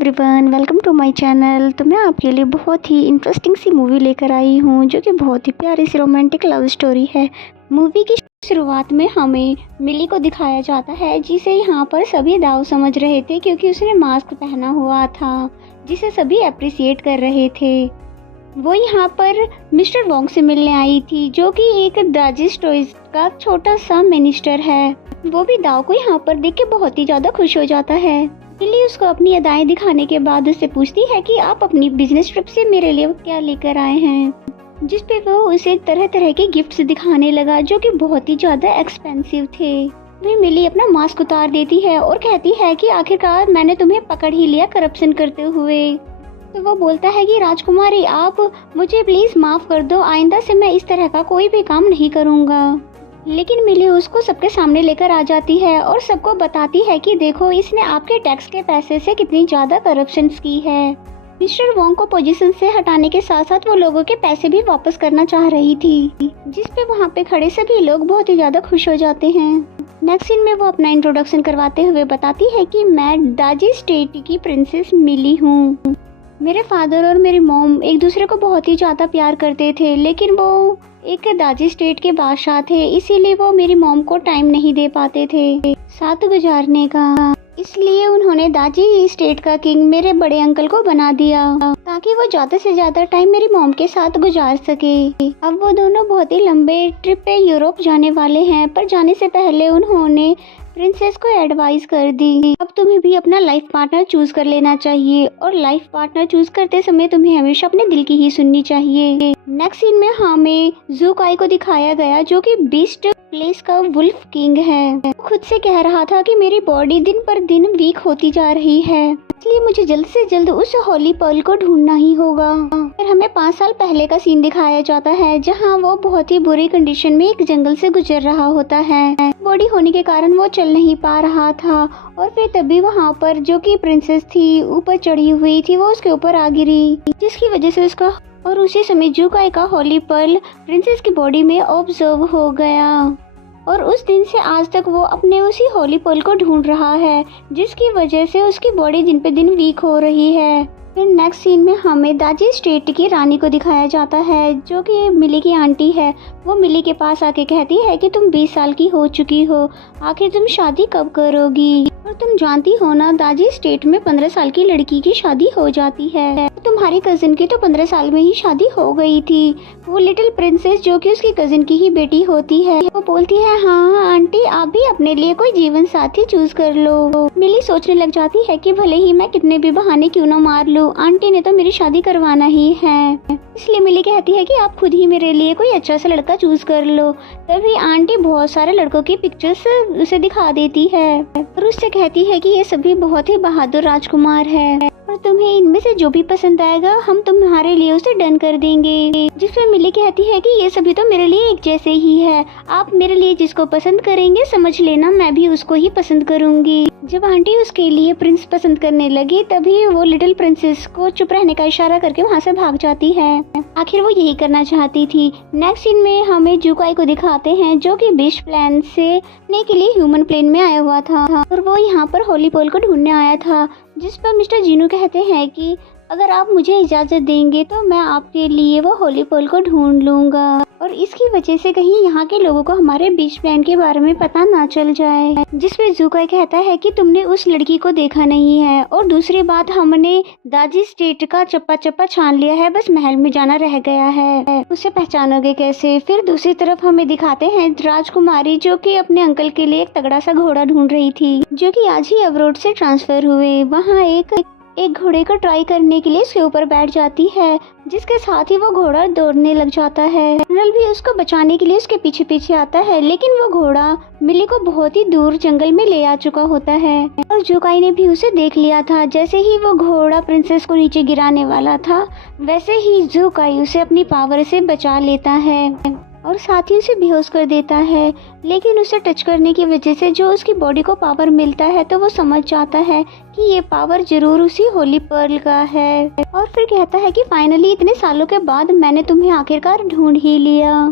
Everyone, welcome to my channel. तो मैं आपके लिए बहुत ही इंटरेस्टिंग सी मूवी लेकर आई हूँ जो कि बहुत ही प्यारी सी रोमांटिक लव स्टोरी है। मूवी की शुरुआत में हमें मिली को दिखाया जाता है जिसे यहाँ पर सभी दाव समझ रहे थे क्योंकि उसने मास्क पहना हुआ था जिसे सभी अप्रिसिएट कर रहे थे। वो यहाँ पर मिस्टर वोंग से मिलने आई थी जो कि एक दाजी स्टोरीज का छोटा सा मिनिस्टर है। वो भी दाव को यहाँ पर देख के बहुत ही ज़्यादा खुश हो जाता है। लिली उसको अपनी अदाएं दिखाने के बाद उससे पूछती है कि आप अपनी बिजनेस ट्रिप से मेरे लिए क्या लेकर आए हैं, जिस पे वो उसे तरह तरह के गिफ्ट्स दिखाने लगा जो कि बहुत ही ज्यादा एक्सपेंसिव थे। वही मिली अपना मास्क उतार देती है और कहती है कि आखिरकार मैंने तुम्हें पकड़ ही लिया करप्शन करते हुए। तो वो बोलता है कि राजकुमारी आप मुझे प्लीज माफ कर दो, आइंदा से मैं इस तरह का कोई भी काम नहीं करूँगा। लेकिन मिली उसको सबके सामने लेकर आ जाती है और सबको बताती है कि देखो इसने आपके टैक्स के पैसे से कितनी ज़्यादा करप्शंस की है। मिस्टर वोंग को पोजीशन से हटाने के साथ साथ वो लोगों के पैसे भी वापस करना चाह रही थी, जिस पे वहाँ पे खड़े सभी लोग बहुत ही ज़्यादा खुश हो जाते हैं। नेक्स्ट सीन में वो अपना इंट्रोडक्शन करवाते हुए बताती है कि मैं दाजी स्टेट की प्रिंसेस मिली हूँ। मेरे फादर और मेरी मॉम एक दूसरे को बहुत ही ज़्यादा प्यार करते थे, लेकिन वो एक दाजी स्टेट के बादशाह थे, इसीलिए वो मेरी मॉम को टाइम नहीं दे पाते थे साथ गुजारने का। इसलिए उन्होंने दाजी स्टेट का किंग मेरे बड़े अंकल को बना दिया ताकि वो ज़्यादा से ज़्यादा टाइम मेरी मॉम के साथ गुजार सके। अब वो दोनों बहुत ही लंबे ट्रिप पे यूरोप जाने वाले हैं, पर जाने से पहले उन्होंने प्रिंसेस को एडवाइस कर दी अब तुम्हें भी अपना लाइफ पार्टनर चूज कर लेना चाहिए और लाइफ पार्टनर चूज करते समय तुम्हें हमेशा अपने दिल की ही सुननी चाहिए। नेक्स्ट सीन में हमें ज़ू काई को दिखाया गया जो कि बीस्ट प्लेस का वुल्फ किंग है। वो खुद से कह रहा था कि मेरी बॉडी दिन पर दिन वीक होती जा रही है, इसलिए मुझे जल्द से जल्द उस होली पर्ल को ढूंढना ही होगा। फिर हमें 5 साल पहले का सीन दिखाया जाता है जहां वो बहुत ही बुरी कंडीशन में एक जंगल से गुजर रहा होता है। बॉडी होने के कारण वो चल नहीं पा रहा था और फिर तभी वहां पर जो कि प्रिंसेस थी ऊपर चढ़ी हुई थी, वो उसके ऊपर आ गिरी जिसकी वजह से उसका और उसी समय ज़ू काई का होली पर्ल प्रिंसेस की बॉडी में ऑब्जर्व हो गया और उस दिन से आज तक वो अपने उसी होली पर्ल को ढूंढ रहा है जिसकी वजह से उसकी बॉडी दिन पे दिन वीक हो रही है। फिर नेक्स्ट सीन में हमें दाजी स्टेट की रानी को दिखाया जाता है जो कि मिली की आंटी है। वो मिली के पास आके कहती है कि तुम 20 साल की हो चुकी हो, आखिर तुम शादी कब करोगी? और तुम जानती हो ना दाजी स्टेट में 15 साल की लड़की की शादी हो जाती है। तुम्हारी कजिन की तो 15 साल में ही शादी हो गई थी। वो लिटिल प्रिंसेस जो कि उसकी कजिन की ही बेटी होती है, वो बोलती है हाँ आंटी आप भी अपने लिए कोई जीवन साथी चूज कर लो। मिली सोचने लग जाती है कि भले ही मैं कितने भी बहाने क्यों न मार लूं, आंटी ने तो मेरी शादी करवाना ही है। इसलिए मिली कहती है कि आप खुद ही मेरे लिए कोई अच्छा सा लड़का चूज कर लो। तभी आंटी बहुत सारे लड़कों की पिक्चर्स उसे दिखा देती है और उससे कहती है कि ये सभी बहुत ही बहादुर राजकुमार है और तुम्हें इनमें से जो भी पसंद आएगा हम तुम्हारे लिए उसे डन कर देंगे। जिसपे मिली कहती है कि ये सभी तो मेरे लिए एक जैसे ही है, आप मेरे लिए जिसको पसंद करेंगे समझ लेना मैं भी उसको ही पसंद करूंगी। जब आंटी उसके लिए प्रिंस पसंद करने लगी तभी वो लिटिल प्रिंसेस को चुप रहने का इशारा करके वहाँ से भाग जाती है। आखिर वो यही करना चाहती थी। नेक्स्ट सीन में हमें ज़ू काई को दिखाते हैं जो कि बीस्ट प्लेन से ने के लिए ह्यूमन प्लेन में आया हुआ था और वो यहाँ पर होली पर्ल को ढूंढने आया था, जिस पर मिस्टर जीनू कहते हैं कि अगर आप मुझे इजाज़त देंगे तो मैं आपके लिए वो होली पर्ल को ढूंढ लूँगा और इसकी वजह से कहीं यहाँ के लोगों को हमारे बीच प्लान के बारे में पता ना चल जाए। जिसमें ज़ू काई कहता है कि तुमने उस लड़की को देखा नहीं है और दूसरी बात हमने दाजी स्टेट का चप्पा चप्पा छान लिया है, बस महल में जाना रह गया है, उसे पहचानोगे कैसे? फिर दूसरी तरफ हमें दिखाते हैं राजकुमारी जो कि अपने अंकल के लिए एक तगड़ा सा घोड़ा ढूंढ रही थी जो कि आज ही अब्रोड से ट्रांसफर हुए। वहाँ एक घोड़े को ट्राई करने के लिए उसके ऊपर बैठ जाती है, जिसके साथ ही वो घोड़ा दौड़ने लग जाता है। जनरल भी उसको बचाने के लिए उसके पीछे पीछे आता है, लेकिन वो घोड़ा मिली को बहुत ही दूर जंगल में ले आ चुका होता है और ज़ू काई ने भी उसे देख लिया था। जैसे ही वो घोड़ा प्रिंसेस को नीचे गिराने वाला था वैसे ही ज़ू काई उसे अपनी पावर से बचा लेता है। और साथ ही उसे बेहोश कर देता है। लेकिन उसे टच करने की वजह से जो उसकी बॉडी को पावर मिलता है तो वो समझ जाता है कि ये पावर जरूर उसी होली पर्ल का है और फिर कहता है कि फाइनली इतने सालों के बाद मैंने तुम्हें आखिरकार ढूंढ ही लिया।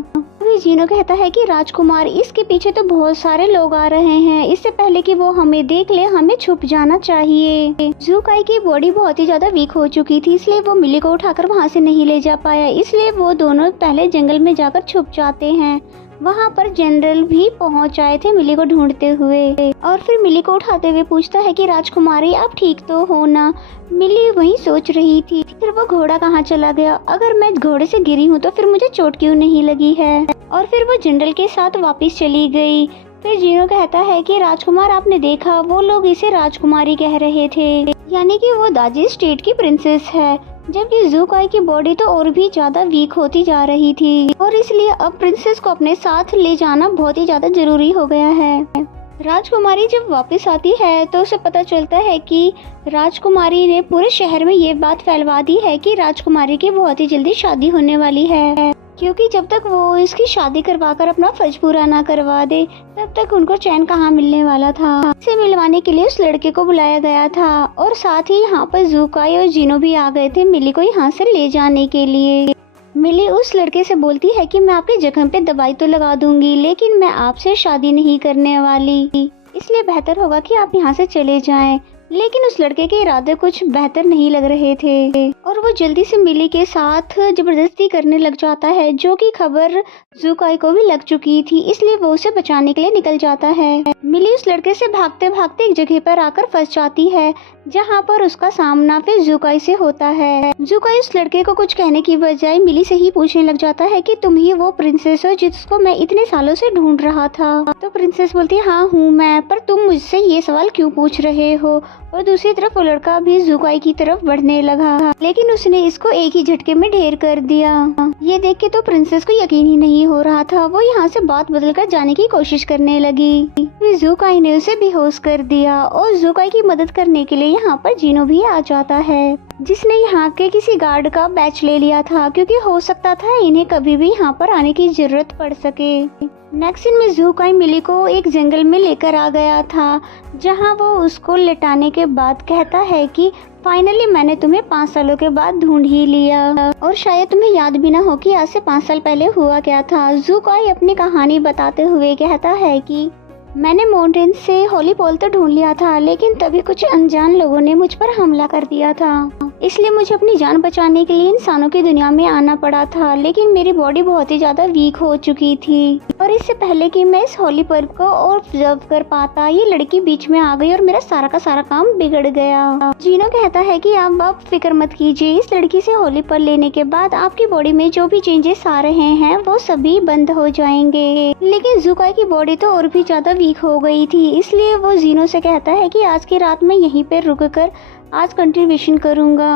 अभी जीनो कहता है कि राजकुमार, इसके पीछे तो बहुत सारे लोग आ रहे हैं, इससे पहले कि वो हमें देख ले हमें छुप जाना चाहिए। ज़ूकाई की बॉडी बहुत ही ज्यादा वीक हो चुकी थी, इसलिए वो मिली को उठाकर वहाँ से नहीं ले जा पाया, इसलिए वो दोनों पहले जंगल में जाकर छुप जाते हैं। वहाँ पर जनरल भी पहुँच आए थे मिली को ढूंढते हुए और फिर मिली को उठाते हुए पूछता है कि राजकुमारी आप ठीक तो हो ना। मिली वही सोच रही थी फिर वो घोड़ा कहाँ चला गया, अगर मैं घोड़े से गिरी हूँ तो फिर मुझे चोट क्यों नहीं लगी है। और फिर वो जनरल के साथ वापस चली गई। फिर जीनो कहता है कि राजकुमार आपने देखा वो लोग इसे राजकुमारी कह रहे थे, यानी कि वो दाजी स्टेट की प्रिंसेस है, जबकि ज़ूकाई की बॉडी तो और भी ज्यादा वीक होती जा रही थी और इसलिए अब प्रिंसेस को अपने साथ ले जाना बहुत ही ज्यादा जरूरी हो गया है। राजकुमारी जब वापस आती है तो उसे पता चलता है कि राजकुमारी ने पूरे शहर में ये बात फैलवा दी है कि राजकुमारी की बहुत ही जल्दी शादी होने वाली है, क्योंकि जब तक वो इसकी शादी करवाकर अपना फर्ज पूरा ना करवा दे तब तक उनको चैन कहाँ मिलने वाला था। इसे मिलवाने के लिए उस लड़के को बुलाया गया था और साथ ही यहाँ पर ज़ूकाई और जीनो भी आ गए थे मिली को यहाँ से ले जाने के लिए। मिली उस लड़के से बोलती है कि मैं आपके जख्म पे दवाई तो लगा दूंगी, लेकिन मैं आपसे शादी नहीं करने वाली, इसलिए बेहतर होगा कि आप यहाँ से चले जाएं। लेकिन उस लड़के के इरादे कुछ बेहतर नहीं लग रहे थे और वो जल्दी से मिली के साथ जबरदस्ती करने लग जाता है, जो कि खबर ज़ूकाई को भी लग चुकी थी, इसलिए वो उसे बचाने के लिए निकल जाता है। मिली उस लड़के से भागते भागते एक जगह पर आकर फंस जाती है, जहाँ पर उसका सामना फिर ज़ूकाई से होता है। ज़ूकाई उस लड़के को कुछ कहने की बजाय मिली से ही पूछने लग जाता है कि तुम ही वो प्रिंसेस हो जिसको मैं इतने सालों से ढूंढ रहा था। तो प्रिंसेस बोलती है हाँ हूँ मैं, पर तुम मुझसे ये सवाल क्यों पूछ रहे हो। और दूसरी तरफ वो लड़का भी ज़ूकाई की तरफ बढ़ने लगा, लेकिन उसने इसको एक ही झटके में ढेर कर दिया। ये देख के तो प्रिंसेस को यकीन ही नहीं हो रहा था, वो यहाँ से बात बदलकर जाने की कोशिश करने लगी। ज़ूकाई ने उसे बेहोश कर दिया और ज़ूकाई की मदद करने के लिए यहाँ पर जीनो भी आ जाता है, जिसने यहाँ के किसी गार्ड का बैच ले लिया था, क्योंकि हो सकता था इन्हें कभी भी यहाँ पर आने की जरूरत पड़ सके। नेक्स्ट सीन में ज़ूकाई मिली को एक जंगल में लेकर आ गया था, जहाँ वो उसको लेटाने के बाद कहता है कि फाइनली मैंने तुम्हें 5 सालों के बाद ढूंढ ही लिया और शायद तुम्हें याद भी ना हो कि आज से 5 साल पहले हुआ क्या था। ज़ूकाई अपनी कहानी बताते हुए कहता है कि मैंने माउंटेन से होली पर्ल तो ढूंढ लिया था, लेकिन तभी कुछ अनजान लोगों ने मुझ पर हमला कर दिया था, इसलिए मुझे अपनी जान बचाने के लिए इंसानों की दुनिया में आना पड़ा था। लेकिन मेरी बॉडी बहुत ही ज्यादा वीक हो चुकी थी और इससे पहले कि मैं इस होली पर्ल को ऑब्जर्व कर पाता, ये लड़की बीच में आ गई और मेरा सारा का सारा काम बिगड़ गया। जीनो कहता है कि आप फिक्र मत कीजिए, इस लड़की से होली पर्ल लेने के बाद आपकी बॉडी में जो भी चेंजेस आ रहे हैं वो सभी बंद हो जाएंगे। लेकिन ज़ूकाई की बॉडी तो और भी ज्यादा वीक हो गई थी, इसलिए वो जीनो से कहता है कि आज की रात मैं यहीं पर रुककर आज कंट्रीब्यूशन करूंगा,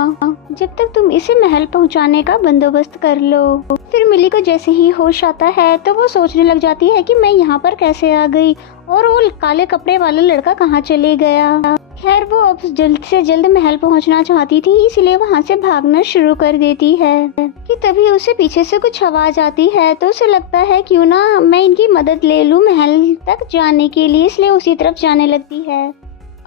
जब तक तुम इसे महल पहुंचाने का बंदोबस्त कर लो। फिर मिली को जैसे ही होश आता है तो वो सोचने लग जाती है कि मैं यहाँ पर कैसे आ गई और वो काले कपड़े वाला लड़का कहाँ चले गया। खैर वो अब जल्द से जल्द महल पहुँचना चाहती थी, इसलिए वहाँ से भागना शुरू कर देती है कि तभी उसे पीछे से कुछ आवाज आती है, तो उसे लगता है क्यों ना मैं इनकी मदद ले लूँ महल तक जाने के लिए, इसलिए उसी तरफ जाने लगती है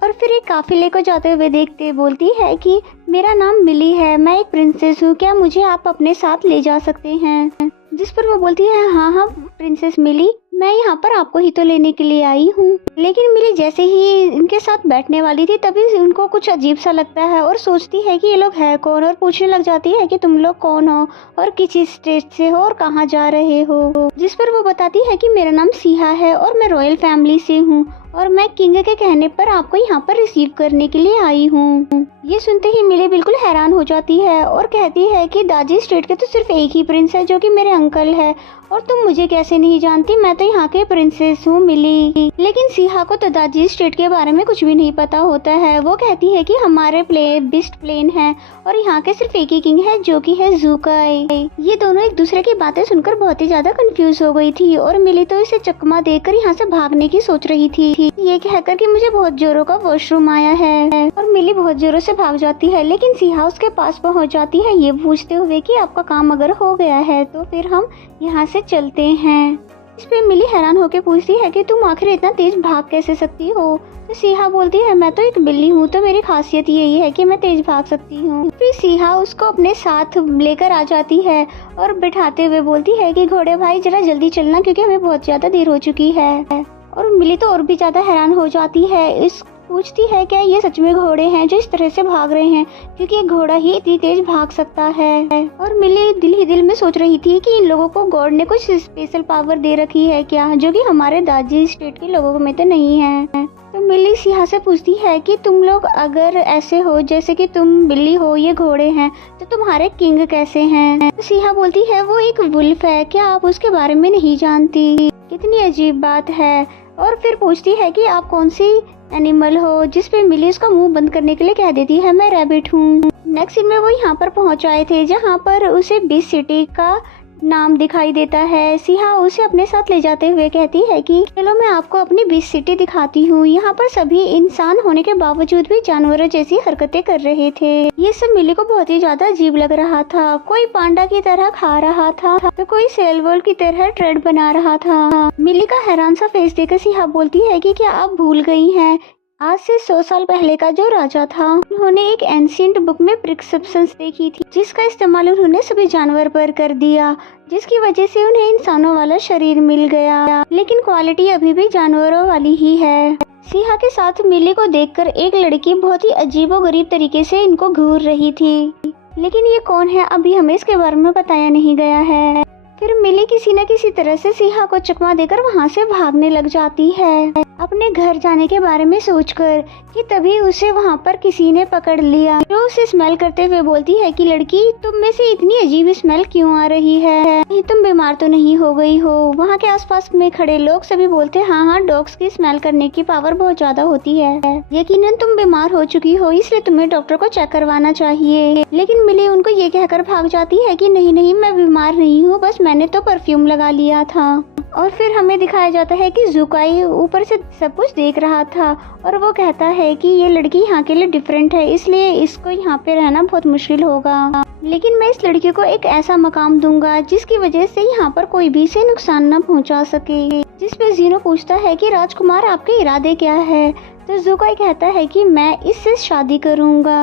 और फिर एक काफिले को जाते हुए देखते बोलती है कि मेरा नाम मिली है, मैं एक प्रिंसेस हूँ, क्या मुझे आप अपने साथ ले जा सकते हैं। जिस पर वो बोलती है हाँ हाँ प्रिंसेस मिली, मैं यहाँ पर आपको ही तो लेने के लिए आई हूँ। लेकिन मिली जैसे ही इनके साथ बैठने वाली थी तभी उनको कुछ अजीब सा लगता है और सोचती है कि ये लोग है कौन, और पूछने लग जाती है कि तुम लोग कौन हो और किस स्टेट से हो और कहाँ जा रहे हो। जिस पर वो बताती है कि मेरा नाम सिहा है और मैं रॉयल फैमिली से हूँ और मैं किंग के कहने पर आपको यहाँ पर रिसीव करने के लिए आई हूँ। ये सुनते ही मिली बिल्कुल हैरान हो जाती है और कहती है कि दाजी स्टेट के तो सिर्फ एक ही प्रिंस है जो कि मेरे अंकल है, और तुम मुझे कैसे नहीं जानती, मैं तो यहाँ के प्रिंसेस हूँ मिली। लेकिन सिहा को तो दाजी स्टेट के बारे में कुछ भी नहीं पता होता है। वो कहती है कि हमारे बेस्ट प्लेन है और यहाँ के सिर्फ एक ही किंग है जो कि है ज़ूकाई। ये दोनों एक दूसरे की बातें सुनकर बहुत ही ज्यादा कंफ्यूज हो गई थी और मिली तो इसे चकमा देकर यहाँ से भागने की सोच रही थी। ये कहकर कि मुझे बहुत जोरों का वॉशरूम आया है, और मिली बहुत जोरों से भाग जाती है। लेकिन सिहा उसके पास पहुंच जाती है ये पूछते हुए कि आपका काम अगर हो गया है तो फिर हम यहाँ से चलते हैं। इस पे मिली हैरान होकर पूछती है कि तुम आखिर इतना तेज भाग कैसे सकती हो। तो सिहा बोलती है मैं तो एक बिल्ली हूँ, तो मेरी खासियत यही है कि मैं तेज भाग सकती हूँ। फिर सिहा उसको अपने साथ लेकर आ जाती है और बिठाते हुए बोलती है कि घोड़े भाई जरा जल्दी चलना, क्योंकि हमें बहुत ज्यादा देर हो चुकी है। और मिली तो और भी ज्यादा हैरान हो जाती है। इस पूछती है क्या ये सच में घोड़े हैं जो इस तरह से भाग रहे हैं, क्योंकि एक घोड़ा ही इतनी तेज भाग सकता है। और मिली दिल ही दिल में सोच रही थी कि इन लोगों को गॉड ने कुछ स्पेशल पावर दे रखी है क्या, जो कि हमारे दार्जिलिंग स्टेट के लोगों में तो नहीं है। तो मिली सिहा से पूछती है कि तुम लोग अगर ऐसे हो जैसे कि तुम बिल्ली हो ये घोड़े हैं, तो तुम्हारे किंग कैसे हैं। तो सिहा बोलती है वो एक वुल्फ है, क्या आप उसके बारे में नहीं जानती। कितनी अजीब बात है। और फिर पूछती है कि आप कौन सी एनिमल हो, जिस पे मिली उसका मुंह बंद करने के लिए कह देती है मैं रैबिट हूँ। नेक्स्ट सीन में वो यहाँ पर पहुँच आए थे जहाँ पर उसे बीच सिटी का नाम दिखाई देता है। सिहा उसे अपने साथ ले जाते हुए कहती है कि चलो मैं आपको अपनी बीच सिटी दिखाती हूँ। यहाँ पर सभी इंसान होने के बावजूद भी जानवरों जैसी हरकतें कर रहे थे। ये सब मिली को बहुत ही ज्यादा अजीब लग रहा था। कोई पांडा की तरह खा रहा था तो कोई सेलवोल की तरह ट्रेड बना रहा था। मिली का हैरान सा फेस देखकर सिहा बोलती है कि क्या आप भूल गई हैं आज से 100 साल पहले का जो राजा था, उन्होंने एक एंशिएंट बुक में प्रिस्क्रिप्शंस देखी थी जिसका इस्तेमाल उन्होंने सभी जानवर पर कर दिया, जिसकी वजह से उन्हें इंसानों वाला शरीर मिल गया, लेकिन क्वालिटी अभी भी जानवरों वाली ही है। सिहा के साथ मिली को देखकर एक लड़की बहुत ही अजीबोगरीब तरीके से इनको घूर रही थी, लेकिन ये कौन है अभी हमें इसके बारे में बताया नहीं गया है। फिर मिली किसी न किसी तरह से सिहा को चकमा देकर वहाँ से भागने लग जाती है अपने घर जाने के बारे में सोचकर, कि तभी उसे वहाँ पर किसी ने पकड़ लिया जो उसे स्मेल करते हुए बोलती है कि लड़की तुम में से इतनी अजीब स्मेल क्यों आ रही है, कहीं तुम बीमार तो नहीं हो गई हो। वहाँ के आसपास में खड़े लोग सभी बोलते हैं हाँ डॉग्स की स्मेल करने की पावर बहुत ज्यादा होती है, यकीनन तुम बीमार हो चुकी हो इसलिए तुम्हें डॉक्टर को चेक करवाना चाहिए। लेकिन मिली उनको ये कहकर भाग जाती है कि नहीं नहीं मैं बीमार नहीं हूँ, बस मैंने तो परफ्यूम लगा लिया था। और फिर हमें दिखाया जाता है कि जुकाई ऊपर से सब कुछ देख रहा था और वो कहता है कि ये लड़की यहाँ के लिए डिफरेंट है, इसलिए इसको यहाँ पे रहना बहुत मुश्किल होगा, लेकिन मैं इस लड़की को एक ऐसा मकाम दूंगा जिसकी वजह से यहाँ पर कोई भी इसे नुकसान न पहुँचा सके। जिस पे जीनो पूछता है कि राजकुमार आपके इरादे क्या है, तो जुकाई कहता है कि मैं इससे शादी करूँगा।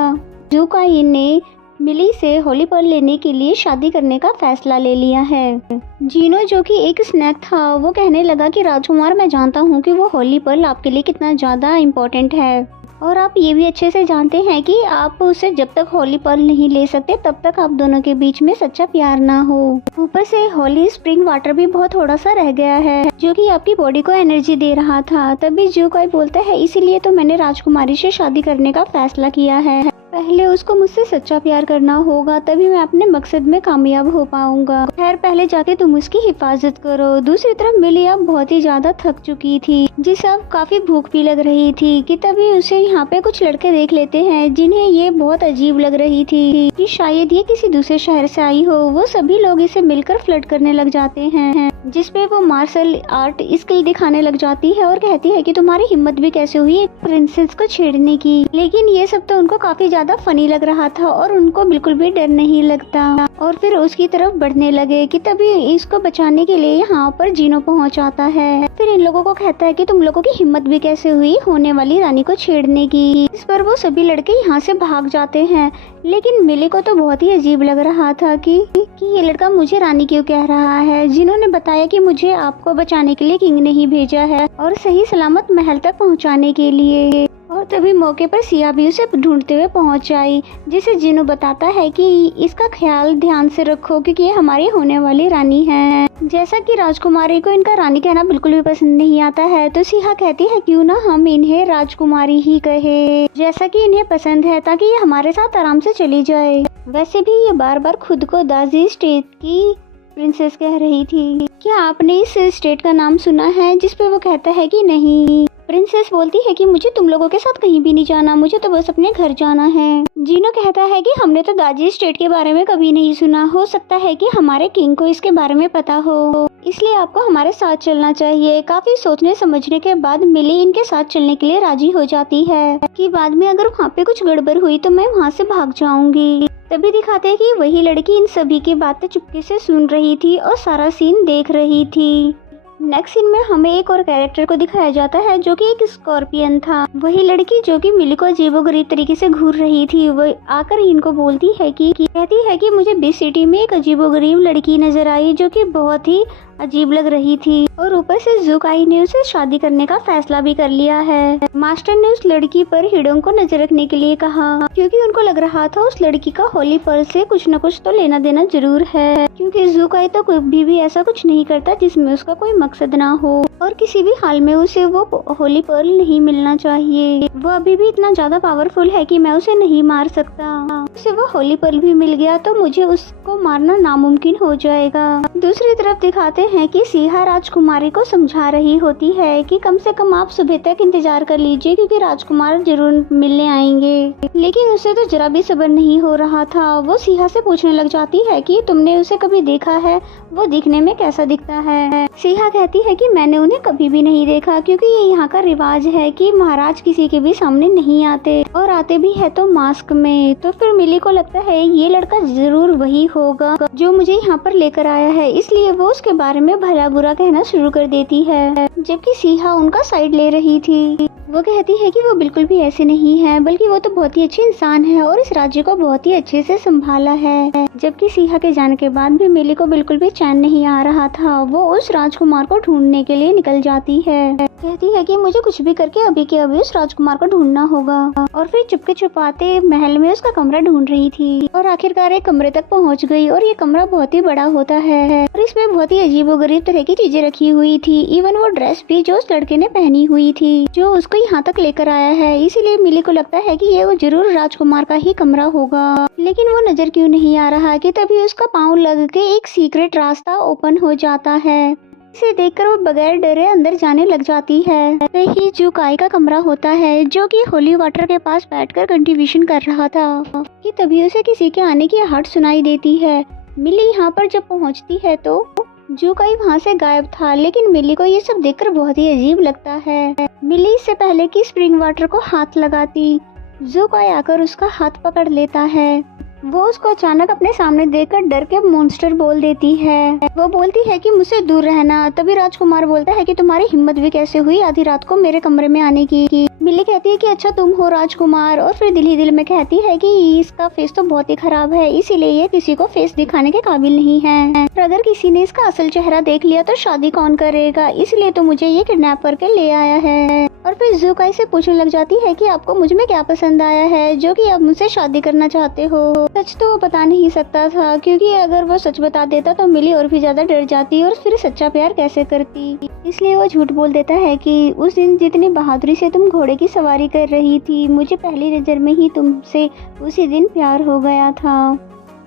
जुकाई ने मिली से होली पर्ल लेने के लिए शादी करने का फैसला ले लिया है। जीनो जो कि एक स्नैक था वो कहने लगा कि राजकुमार मैं जानता हूँ कि वो होली पर्ल आपके लिए कितना ज़्यादा इम्पोर्टेंट है, और आप ये भी अच्छे से जानते हैं कि आप उसे जब तक होली पर्ल नहीं ले सकते तब तक आप दोनों के बीच में सच्चा प्यार ना हो। ऊपर से होली स्प्रिंग वाटर भी बहुत थोड़ा सा रह गया है जो कि आपकी बॉडी को एनर्जी दे रहा था। तभी जुकाई बोलता है इसीलिए तो मैंने राजकुमारी से शादी करने का फैसला किया है, पहले उसको मुझसे सच्चा प्यार करना होगा तभी मैं अपने मकसद में कामयाब हो पाऊंगा। खैर पहले जाके तुम उसकी हिफाजत करो। दूसरी तरफ मिली अब बहुत ही ज्यादा थक चुकी थी, जिसे अब काफी भूख भी लग रही थी कि तभी उसे यहाँ पे कुछ लड़के देख लेते हैं जिन्हें ये बहुत अजीब लग रही थी कि शायद ये किसी दूसरे शहर से आई हो। वो सभी लोग इसे मिलकर फ्लर्ट करने लग जाते हैं, जिसपे वो मार्शल आर्ट स्किल दिखाने लग जाती है और कहती है कि तुम्हारी हिम्मत भी कैसे हुई एक प्रिंसेस को छेड़ने की। लेकिन ये सब तो उनको काफी ज्यादा फनी लग रहा था और उनको बिल्कुल भी डर नहीं लगता, और फिर उसकी तरफ बढ़ने लगे कि तभी इसको बचाने के लिए यहाँ पर जीनो पहुँच आता है। फिर इन लोगों को कहता है कि तुम लोगों की हिम्मत भी कैसे हुई होने वाली रानी को छेड़ने की। इस पर वो सभी लड़के यहाँ से भाग जाते हैं, लेकिन मिली को तो बहुत ही अजीब लग रहा था कि ये लड़का मुझे रानी क्यों कह रहा है। जिन्होंने बताया कि मुझे आपको बचाने के लिए किंग ने ही भेजा है और सही सलामत महल तक पहुँचाने के लिए। और तभी मौके पर सिया भी उसे ढूंढते हुए पहुंच आई, जिसे जिनो बताता है कि इसका ख्याल ध्यान से रखो क्योंकि ये हमारी होने वाली रानी है। जैसा कि राजकुमारी को इनका रानी कहना बिल्कुल भी पसंद नहीं आता है, तो सिया कहती है क्यों ना हम इन्हें राजकुमारी ही कहे जैसा कि इन्हें पसंद है, ताकि ये हमारे साथ आराम से चली जाए। वैसे भी ये बार बार खुद को दार्जिलिंग स्टेट की प्रिंसेस कह रही थी। क्या आपने इस स्टेट का नाम सुना है? जिस पे वो कहता है कि नहीं। प्रिंसेस बोलती है कि मुझे तुम लोगों के साथ कहीं भी नहीं जाना, मुझे तो बस अपने घर जाना है। जीनो कहता है कि हमने तो दाजी स्टेट के बारे में कभी नहीं सुना, हो सकता है कि हमारे किंग को इसके बारे में पता हो, इसलिए आपको हमारे साथ चलना चाहिए। काफी सोचने समझने के बाद मिली इनके साथ चलने के लिए राजी हो जाती है कि बाद में अगर वहाँ पे कुछ गड़बड़ हुई तो मैं वहाँ से भाग जाऊंगी। तभी दिखाते हैं कि वही लड़की इन सभी की बातें चुपके से सुन रही थी और सारा सीन देख रही थी। नेक्स्ट सीन में हमें एक और कैरेक्टर को दिखाया जाता है जो कि एक स्कॉर्पियन था। वही लड़की जो कि मिली को अजीबोगरीब तरीके से घूर रही थी, वो आकर इनको बोलती है कि कहती है कि मुझे बिग सिटी में एक अजीबोगरीब लड़की नजर आई जो कि बहुत ही अजीब लग रही थी और ऊपर से ज़ुकाई ने उसे शादी करने का फैसला भी कर लिया है। मास्टर ने उस लड़की पर हिडोंग को नजर रखने के लिए कहा क्योंकि उनको लग रहा था उस लड़की का होली पर्ल से कुछ न कुछ तो लेना देना जरूर है, क्योंकि ज़ुकाई तो कभी भी ऐसा कुछ नहीं करता जिसमें उसका कोई मकसद ना हो और किसी भी हाल में उसे वो होली पर्ल नहीं मिलना चाहिए। वो अभी भी इतना ज्यादा पावरफुल है कि मैं उसे नहीं मार सकता। उसे वो होली पर्ल भी मिल गया तो मुझे उसको मारना नामुमकिन हो जाएगा। दूसरी तरफ दिखाते हैं कि सिहा राजकुमारी को समझा रही होती है कि कम से कम आप सुबह तक इंतजार कर लीजिए क्योंकि राजकुमार जरूर मिलने आएंगे, लेकिन उसे तो जरा भी सब्र नहीं हो रहा था। वो सिहा से पूछने लग जाती है कि तुमने उसे कभी देखा है, वो दिखने में कैसा दिखता है। सिहा कहती है कि मैंने उन्हें कभी भी नहीं देखा क्योंकि ये यहाँ का रिवाज है कि महाराज किसी के भी सामने नहीं आते और आते भी है तो मास्क में। तो फिर मिली को लगता है ये लड़का जरूर वही होगा जो मुझे यहाँ पर लेकर आया है, इसलिए वो उसके बारे में भला बुरा कहना शुरू कर देती है। जबकि सिहा उनका साइड ले रही थी, वो कहती है कि वो बिल्कुल भी ऐसे नहीं है, बल्कि वो तो बहुत ही अच्छे इंसान है और इस राज्य को बहुत ही अच्छे से संभाला है। जबकि सिहा के जाने के बाद भी मिली को बिल्कुल भी चैन नहीं आ रहा था। वो उस राजकुमार को ढूंढने के लिए निकल जाती है, कहती है कि मुझे कुछ भी करके अभी के अभी उस राजकुमार को ढूंढना होगा और फिर चुपके छुपाते महल में उसका कमरा ढूंढ रही थी और आखिरकार एक कमरे तक पहुंच गई। और ये कमरा बहुत ही बड़ा होता है और इसमें बहुत ही अजीबोगरीब तरह की चीजें रखी हुई थी, इवन वो ड्रेस भी जो उस लड़के ने पहनी हुई थी जो उसको यहाँ तक लेकर आया है। इसीलिए मिली को लगता है कि ये वो जरूर राजकुमार का ही कमरा होगा, लेकिन वो नजर क्यों नहीं आ रहा कि तभी उसका पाँव लग के एक सीक्रेट रास्ता ओपन हो जाता है। इसे देखकर वो बगैर डरे अंदर जाने लग जाती है। वही ज़ुकाई का कमरा होता है जो कि होली वाटर के पास बैठकर कंट्रीब्यूशन कर रहा था कि तभी उसे किसी के आने की आहट सुनाई देती है। मिली यहाँ पर जब पहुँचती है तो ज़ुकाई वहाँ से गायब था, लेकिन मिली को ये सब देखकर बहुत ही अजीब लगता है। मिली इससे पहले कि स्प्रिंग वाटर को हाथ लगाती, ज़ुकाई आकर उसका हाथ पकड़ लेता है। वो उसको अचानक अपने सामने देखकर डर के मॉन्स्टर बोल देती है। वो बोलती है कि मुझसे दूर रहना। तभी राजकुमार बोलता है कि तुम्हारी हिम्मत भी कैसे हुई आधी रात को मेरे कमरे में आने की। मिली कहती है कि अच्छा तुम हो राजकुमार, और फिर दिल ही दिल में कहती है कि इसका फेस तो बहुत ही खराब है, इसीलिए ये किसी को फेस दिखाने के काबिल नहीं है। पर अगर किसी ने इसका असल चेहरा देख लिया तो शादी कौन करेगा, इसलिए तो मुझे ये किडनैप करके ले आया है। और फिर ज़ुकाई से पूछने लग जाती है कि आपको मुझ में क्या पसंद आया है जो कि आप मुझसे शादी करना चाहते हो। सच तो वो बता नहीं सकता था क्योंकि अगर वो सच बता देता तो मिली और भी ज्यादा डर जाती और फिर सच्चा प्यार कैसे करती। इसलिए वो झूठ बोल देता है कि उस दिन जितनी बहादुरी से तुम घोड़े की सवारी कर रही थी, मुझे पहली नजर में ही तुमसे उसी दिन प्यार हो गया था।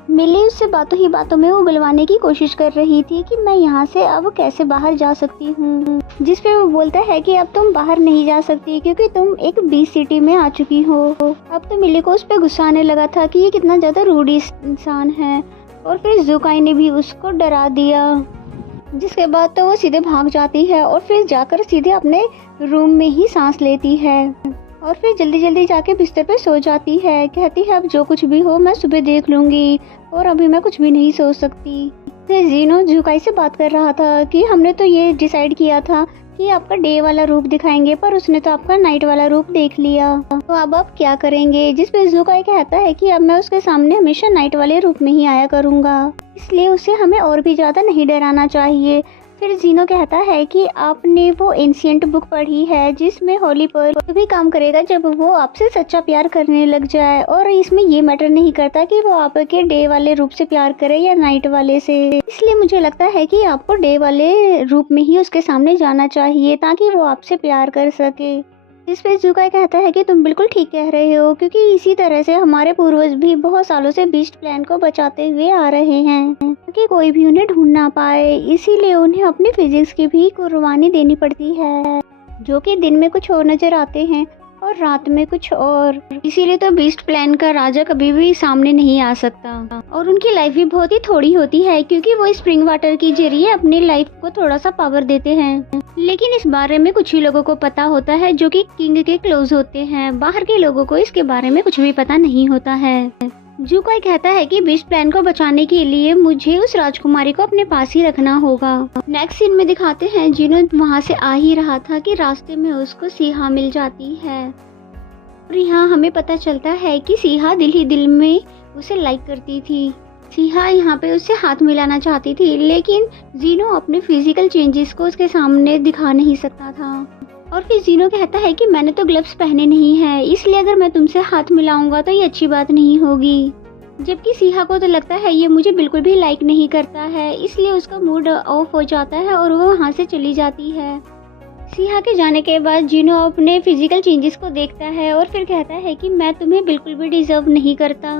मिली उससे बातों ही बातों में उगलवाने की कोशिश कर रही थी कि मैं यहाँ से अब कैसे बाहर जा सकती हूँ, जिस पे वो बोलता है कि अब तुम बाहर नहीं जा सकती क्योंकि तुम एक बीच सिटी में आ चुकी हो। अब तो मिली को उस पे गुस्सा आने लगा था कि ये कितना ज़्यादा रूड इंसान है, और फिर ज़ुकाई ने भी उसको डरा दिया, जिसके बाद तो वो सीधे भाग जाती है और फिर जाकर सीधे अपने रूम में ही सांस लेती है और फिर जल्दी जल्दी जाके बिस्तर पे सो जाती है। कहती है अब जो कुछ भी हो मैं सुबह देख लूंगी और अभी मैं कुछ भी नहीं सोच सकती। फिर जीनो ज़ुकाई से बात कर रहा था कि हमने तो ये डिसाइड किया था कि आपका डे वाला रूप दिखाएंगे, पर उसने तो आपका नाइट वाला रूप देख लिया, तो अब आप क्या करेंगे। जिस पे ज़ुकाई कहता है कि अब मैं उसके सामने हमेशा नाइट वाले रूप में ही आया करूँगा, इसलिए उसे हमें और भी ज़्यादा नहीं डराना चाहिए। फिर जीनो कहता है कि आपने वो एंशिएंट बुक पढ़ी है जिसमें होली पर्ल भी काम करेगा जब वो आपसे सच्चा प्यार करने लग जाए, और इसमें ये मैटर नहीं करता कि वो आपके डे वाले रूप से प्यार करे या नाइट वाले से। इसलिए मुझे लगता है कि आपको डे वाले रूप में ही उसके सामने जाना चाहिए ताकि वो आपसे प्यार कर सके। जिस पे ज़ुकाई कहता है कि तुम बिल्कुल ठीक कह रहे हो क्योंकि इसी तरह से हमारे पूर्वज भी बहुत सालों से बीस्ट प्लान को बचाते हुए आ रहे हैं ताकि कोई भी उन्हें ढूंढ ना पाए, इसीलिए उन्हें अपनी फिजिक्स की भी कुर्बानी देनी पड़ती है। जो कि दिन में कुछ और नजर आते हैं और रात में कुछ और। इसीलिए तो बीस्ट प्लान का राजा कभी भी सामने नहीं आ सकता और उनकी लाइफ भी बहुत ही थोड़ी होती है क्योंकि वो स्प्रिंग वाटर के जरिए अपनी लाइफ को थोड़ा सा पावर देते हैं। लेकिन इस बारे में कुछ ही लोगों को पता होता है जो कि किंग के क्लोज होते हैं। बाहर के लोगों को इसके बारे में कुछ भी पता नहीं होता है। ज़ुकाई कहता है कि बीस्ट प्लान को बचाने के लिए मुझे उस राजकुमारी को अपने पास ही रखना होगा। नेक्स्ट सीन में दिखाते हैं जिनो वहाँ से आ ही रहा था कि रास्ते में उसको सीहा मिल जाती है और यहाँ हमें पता चलता है कि सीहा दिल ही दिल में उसे लाइक करती थी। सीहा यहाँ पे उससे हाथ मिलाना चाहती थी लेकिन जीनो अपने फिजिकल चेंजेस को उसके सामने दिखा नहीं सकता था और फिर जीनो कहता है कि मैंने तो ग्लव्स पहने नहीं है, इसलिए अगर मैं तुमसे हाथ मिलाऊंगा तो ये अच्छी बात नहीं होगी। जबकि सीहा को तो लगता है ये मुझे बिल्कुल भी लाइक नहीं करता है, इसलिए उसका मूड ऑफ हो जाता है और वो वहाँ से चली जाती है। सीहा के जाने के बाद जीनो अपने फिजिकल चेंजेस को देखता है और फिर कहता है कि मैं तुम्हें बिल्कुल भी डिजर्व नहीं करता।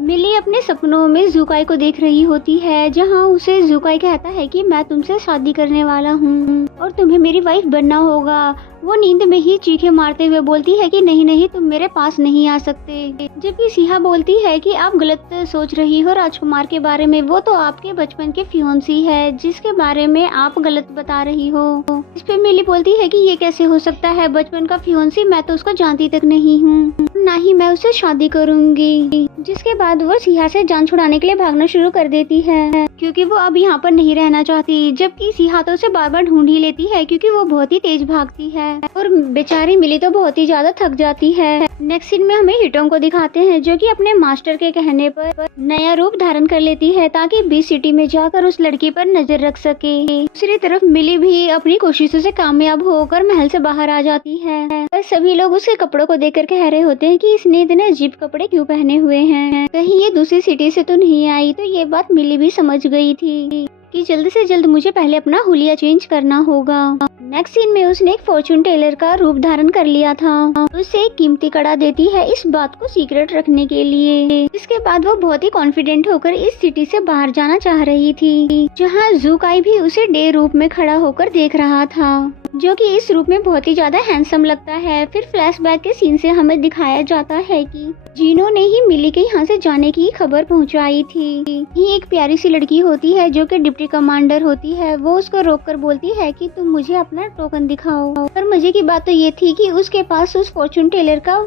मिली अपने सपनों में ज़ुकाई को देख रही होती है जहां उसे ज़ुकाई कहता है कि मैं तुमसे शादी करने वाला हूं और तुम्हें मेरी वाइफ बनना होगा। वो नींद में ही चीखें मारते हुए बोलती है कि नहीं नहीं, तुम मेरे पास नहीं आ सकते। जबकि सीहा बोलती है कि आप गलत सोच रही हो राजकुमार के बारे में, वो तो आपके बचपन के फियोंसी है जिसके बारे में आप गलत बता रही हो। इस पे मिली बोलती है कि ये कैसे हो सकता है, बचपन का फियोंसी, मैं तो उसको जानती तक नहीं हूँ, ना ही मैं उससे शादी करूंगी। जिसके बाद वो सीहा से जान छुड़ाने के लिए भागना शुरू कर देती है क्योंकि वो अब यहाँ पर नहीं रहना चाहती। जबकि सीहा तो उसे बार बार ढूंढ ही लेती है क्योंकि वो बहुत ही तेज भागती है और बेचारी मिली तो बहुत ही ज्यादा थक जाती है। नेक्स्ट सीन में हमें हिटोंग को दिखाते हैं जो कि अपने मास्टर के कहने पर नया रूप धारण कर लेती है ताकि बीच सिटी में जाकर उस लड़की पर नजर रख सके। दूसरी तरफ मिली भी अपनी कोशिशों से कामयाब होकर महल से बाहर आ जाती है। सभी लोग उसके कपड़ों को देखकर कह रहे होते हैं कि इसने इतने अजीब कपड़े क्यों पहने हुए हैं, कहीं ये दूसरी सिटी से तो नहीं आई। तो ये बात मिली भी समझ गई थी कि जल्द से जल्द मुझे पहले अपना हुलिया चेंज करना होगा। नेक्स्ट सीन में उसने एक फॉर्चून टेलर का रूप धारण कर लिया था। उसे एक कीमती कड़ा देती है इस बात को सीक्रेट रखने के लिए। इसके बाद वो बहुत ही कॉन्फिडेंट होकर इस सिटी से बाहर जाना चाह रही थी जहाँ ज़ुकाई भी उसे डे रूप में खड़ा होकर देख रहा था जो कि इस रूप में बहुत ही ज्यादा हैंडसम लगता है। फिर फ्लैशबैक के सीन से हमें दिखाया जाता है कि जीनो ने ही मिली के यहाँ से जाने की खबर पहुँचाई थी। ये एक प्यारी सी लड़की होती है जो कि डिप्टी कमांडर होती है। वो उसको रोककर बोलती है कि तुम मुझे अपना टोकन दिखाओ। पर मजे की बात तो ये थी कि उसके पास उस फॉर्चून टेलर का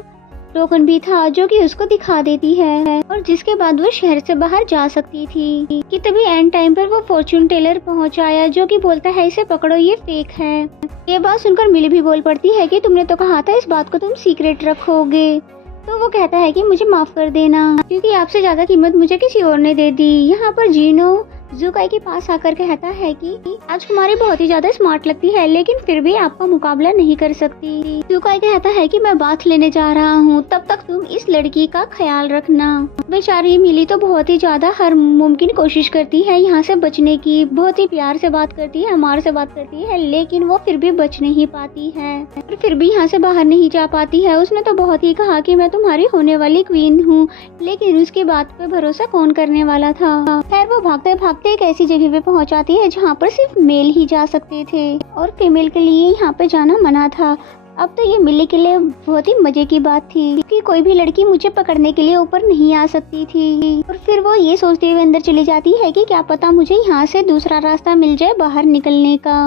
टोकन भी था जो कि उसको दिखा देती है और जिसके बाद वो शहर से बाहर जा सकती थी कि तभी एंड टाइम पर वो फॉर्चून टेलर पहुंच आया जो कि बोलता है इसे पकड़ो, ये फेक है। ये बात सुनकर मिली भी बोल पड़ती है कि तुमने तो कहा था इस बात को तुम सीक्रेट रखोगे। तो वो कहता है कि मुझे माफ कर देना क्योंकि आपसे ज्यादा कीमत मुझे किसी और ने दे दी। यहाँ पर जीनो ज़ुकाई के पास आकर कहता है कि राजकुमारी बहुत ही ज्यादा स्मार्ट लगती है लेकिन फिर भी आपका मुकाबला नहीं कर सकती। ज़ुकाई कहता है कि मैं बात लेने जा रहा हूँ, तब तक तुम इस लड़की का ख्याल रखना। बेचारी मिली तो बहुत ही ज्यादा हर मुमकिन कोशिश करती है यहाँ से बचने की, बहुत ही प्यार से बात करती है, हमारे से बात करती है, लेकिन वो फिर भी बच नहीं पाती है और फिर भी यहाँ से बाहर नहीं जा पाती है। उसने तो बहुत ही कहा कि मैं तुम्हारी होने वाली क्वीन हूँ, लेकिन उसकी बात पे भरोसा कौन करने वाला था। खैर वो भागते भागते एक ऐसी जगह पे पहुंच जाती है जहाँ पर सिर्फ मेल ही जा सकते थे और फीमेल के लिए यहाँ पे जाना मना था। अब तो ये मिली के लिए बहुत ही मजे की बात थी कि कोई भी लड़की मुझे पकड़ने के लिए ऊपर नहीं आ सकती थी और फिर वो ये सोचते हुए अंदर चली जाती है कि क्या पता मुझे यहाँ से दूसरा रास्ता मिल जाए बाहर निकलने का।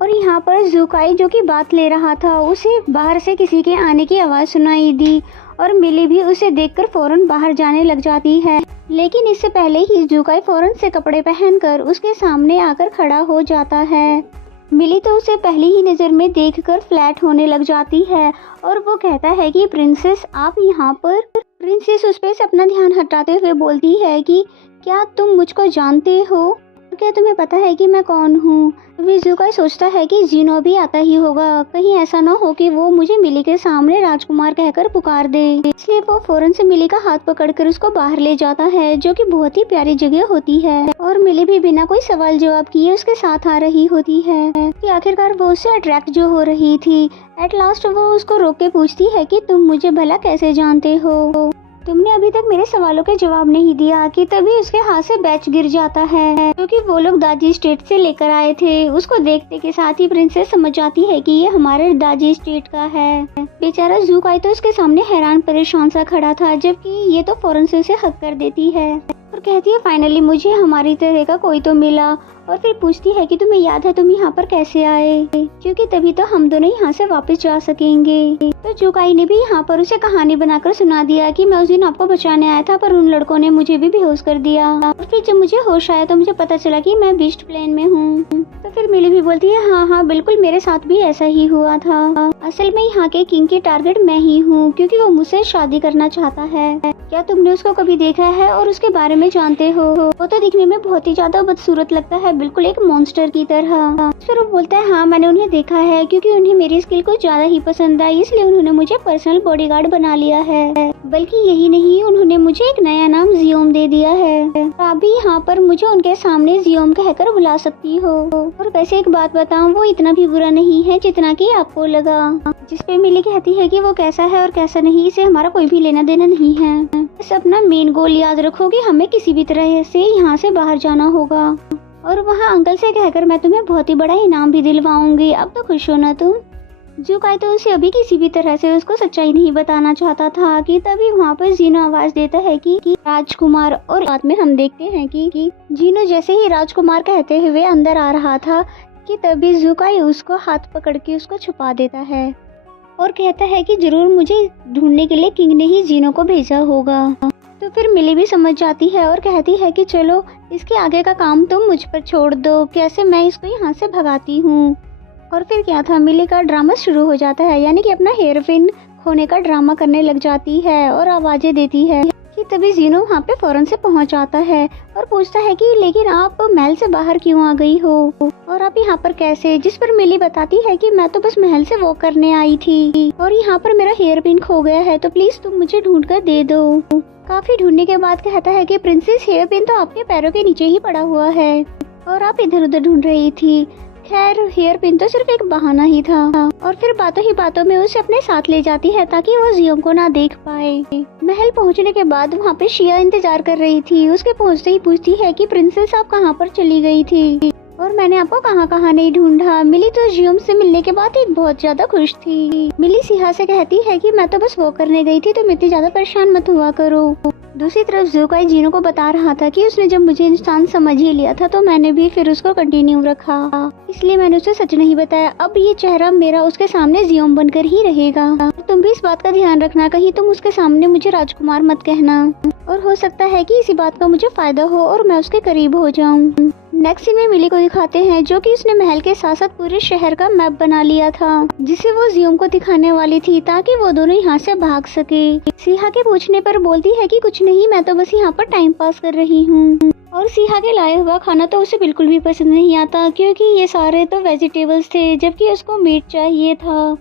और यहाँ पर ज़ुकाई जो कि बात ले रहा था उसे बाहर से किसी के आने की आवाज़ सुनाई दी और मिली भी उसे देखकर फौरन बाहर जाने लग जाती है। लेकिन इससे पहले ही ज़ुकाई फौरन से कपड़े पहनकर उसके सामने आकर खड़ा हो जाता है। मिली तो उसे पहली ही नज़र में देखकर फ्लैट होने लग जाती है और वो कहता है कि प्रिंसेस आप यहाँ पर। प्रिंसेस उस पर से अपना ध्यान हटाते हुए बोलती है कि क्या तुम मुझको जानते हो, क्या तुम्हें पता है कि मैं कौन हूँ। ज़ुकाई सोचता है कि जीनो भी आता ही होगा, कहीं ऐसा ना हो कि वो मुझे मिली के सामने राजकुमार कहकर पुकार दे। इसलिए वो फौरन से मिली का हाथ पकड़कर उसको बाहर ले जाता है जो कि बहुत ही प्यारी जगह होती है और मिली भी बिना कोई सवाल जवाब किए उसके साथ आ रही होती है कि आखिरकार वो उससे अट्रैक्ट जो हो रही थी। एट लास्ट वो उसको रोक के पूछती है कि तुम मुझे भला कैसे जानते हो। तुमने अभी तक मेरे सवालों के जवाब नहीं दिया कि तभी उसके हाथ से बैच गिर जाता है, क्योंकि वो लोग दाजी स्टेट से लेकर आए थे। उसको देखते के साथ ही प्रिंसेस समझ जाती है कि ये हमारे दाजी स्टेट का है। बेचारा ज़ूकाई तो उसके सामने हैरान परेशान सा खड़ा था, जबकि ये तो फौरन से उसे हक कर देती है और कहती है फाइनली मुझे हमारी तरह का कोई तो मिला। और फिर पूछती है कि तुम्हें याद है तुम यहाँ पर कैसे आए, क्योंकि तभी तो हम दोनों यहाँ से वापस जा सकेंगे। तो ज़ूकाई ने भी यहाँ पर उसे कहानी बनाकर सुना दिया कि मैं उस दिन आपको बचाने आया था, पर उन लड़कों ने मुझे भी बेहोश कर दिया। और फिर जब मुझे होश आया तो मुझे पता चला कि मैं बीस्ट प्लेन में हूँ। तो फिर मिली भी बोलती है हाँ बिल्कुल, मेरे साथ भी ऐसा ही हुआ था। असल में यहाँ के किंग की टारगेट मैं ही हूँ, क्योंकि वो मुझसे शादी करना चाहता है। क्या तुमने उसको कभी देखा है और उसके बारे में जानते हो? वो तो दिखने में बहुत ही ज्यादा बदसूरत लगता है, बिल्कुल एक मॉन्स्टर की तरह। फिर वो बोलता है हाँ मैंने उन्हें देखा है, क्योंकि उन्हें मेरी स्किल कुछ ज्यादा ही पसंद आई, इसलिए उन्होंने मुझे पर्सनल बॉडीगार्ड बना लिया है। बल्कि यही नहीं, उन्होंने मुझे एक नया नाम जियोम दे दिया है। आप भी यहाँ पर मुझे उनके सामने जियोम कहकर बुला सकती हो। और वैसे एक बात बताऊं, वो इतना भी बुरा नहीं है जितना कि आपको लगा। जिस पे मिली कहती है कि वो कैसा है और कैसा नहीं, इसे हमारा कोई भी लेना देना नहीं है। बस अपना मेन गोल याद रखो कि हमें किसी भी तरह से यहाँ से बाहर जाना होगा, और वहाँ अंकल से कहकर मैं तुम्हें बहुत ही बड़ा इनाम भी दिलवाऊंगी। अब तो खुश हो ना तुम? ज़ूकाई तो उसे अभी किसी भी तरह से उसको सच्चाई नहीं बताना चाहता था कि तभी वहाँ पर जीनो आवाज देता है कि राजकुमार। और बाद में हम देखते हैं कि जीनो जैसे ही राजकुमार कहते हुए अंदर आ रहा था कि तभी ज़ूकाई उसको हाथ पकड़ के उसको छुपा देता है और कहता है कि जरूर मुझे ढूंढने के लिए किंग ने ही जीनो को भेजा होगा। तो फिर मिली भी समझ जाती है और कहती है कि चलो इसके आगे का काम तुम मुझ पर छोड़ दो, कैसे मैं इसको यहाँ से भगाती हूँ। और फिर क्या था, मिली का ड्रामा शुरू हो जाता है, यानी कि अपना हेयर पिन खोने का ड्रामा करने लग जाती है और आवाजें देती है कि तभी जीनो वहाँ पे फौरन से पहुँच जाता है और पूछता है कि लेकिन आप महल से बाहर क्यों आ गई हो और आप यहाँ पर कैसे। जिस पर मिली बताती है कि मैं तो बस महल से वॉक करने आई थी और यहाँ पर मेरा हेयर पिन खो गया है, तो प्लीज तुम मुझे ढूंढ कर दे दो। काफी ढूंढने के बाद कहता है कि प्रिंसेस हेयर पिन तो आपके पैरों के नीचे ही पड़ा हुआ है और आप इधर उधर ढूंढ रही थी। खैर हेयर पिन तो सिर्फ एक बहाना ही था। और फिर बातों ही बातों में उसे अपने साथ ले जाती है ताकि वो जियोम को ना देख पाए। महल पहुंचने के बाद वहाँ पे शिया इंतजार कर रही थी। उसके पहुंचते ही पूछती है कि प्रिंसेस आप कहाँ पर चली गई थी और मैंने आपको कहाँ कहाँ नहीं ढूंढा। मिली तो जियोम से मिलने के बाद ही बहुत ज्यादा खुश थी। मिली सिहा से कहती है कि मैं तो बस वो करने गई थी, तुम इतनी ज्यादा परेशान मत हुआ करो। दूसरी तरफ ज़ूकाई जीनो को बता रहा था कि उसने जब मुझे इंसान समझ ही लिया था तो मैंने भी फिर उसको कंटिन्यू रखा, इसलिए मैंने उसे सच नहीं बताया। अब ये चेहरा मेरा उसके सामने जियोम बनकर ही रहेगा। तुम भी इस बात का ध्यान रखना, कहीं तुम उसके सामने मुझे राजकुमार मत कहना, और हो सकता है कि इसी बात का मुझे फायदा हो और मैं उसके करीब हो जाऊं। नेक्स्ट सीन में मिली को दिखाते हैं जो कि उसने महल के साथ साथ पूरे शहर का मैप बना लिया था, जिसे वो जियोम को दिखाने वाली थी ताकि वो दोनों यहाँ से भाग सके। सिहा के पूछने पर बोलती है कि कुछ नहीं, मैं तो बस यहाँ पर टाइम पास कर रही हूँ। और सिहा के लाया हुआ खाना तो उसे बिल्कुल भी पसंद नहीं आता, क्योंकि ये सारे तो वेजिटेबल्स थे जबकि उसको मीट चाहिए था।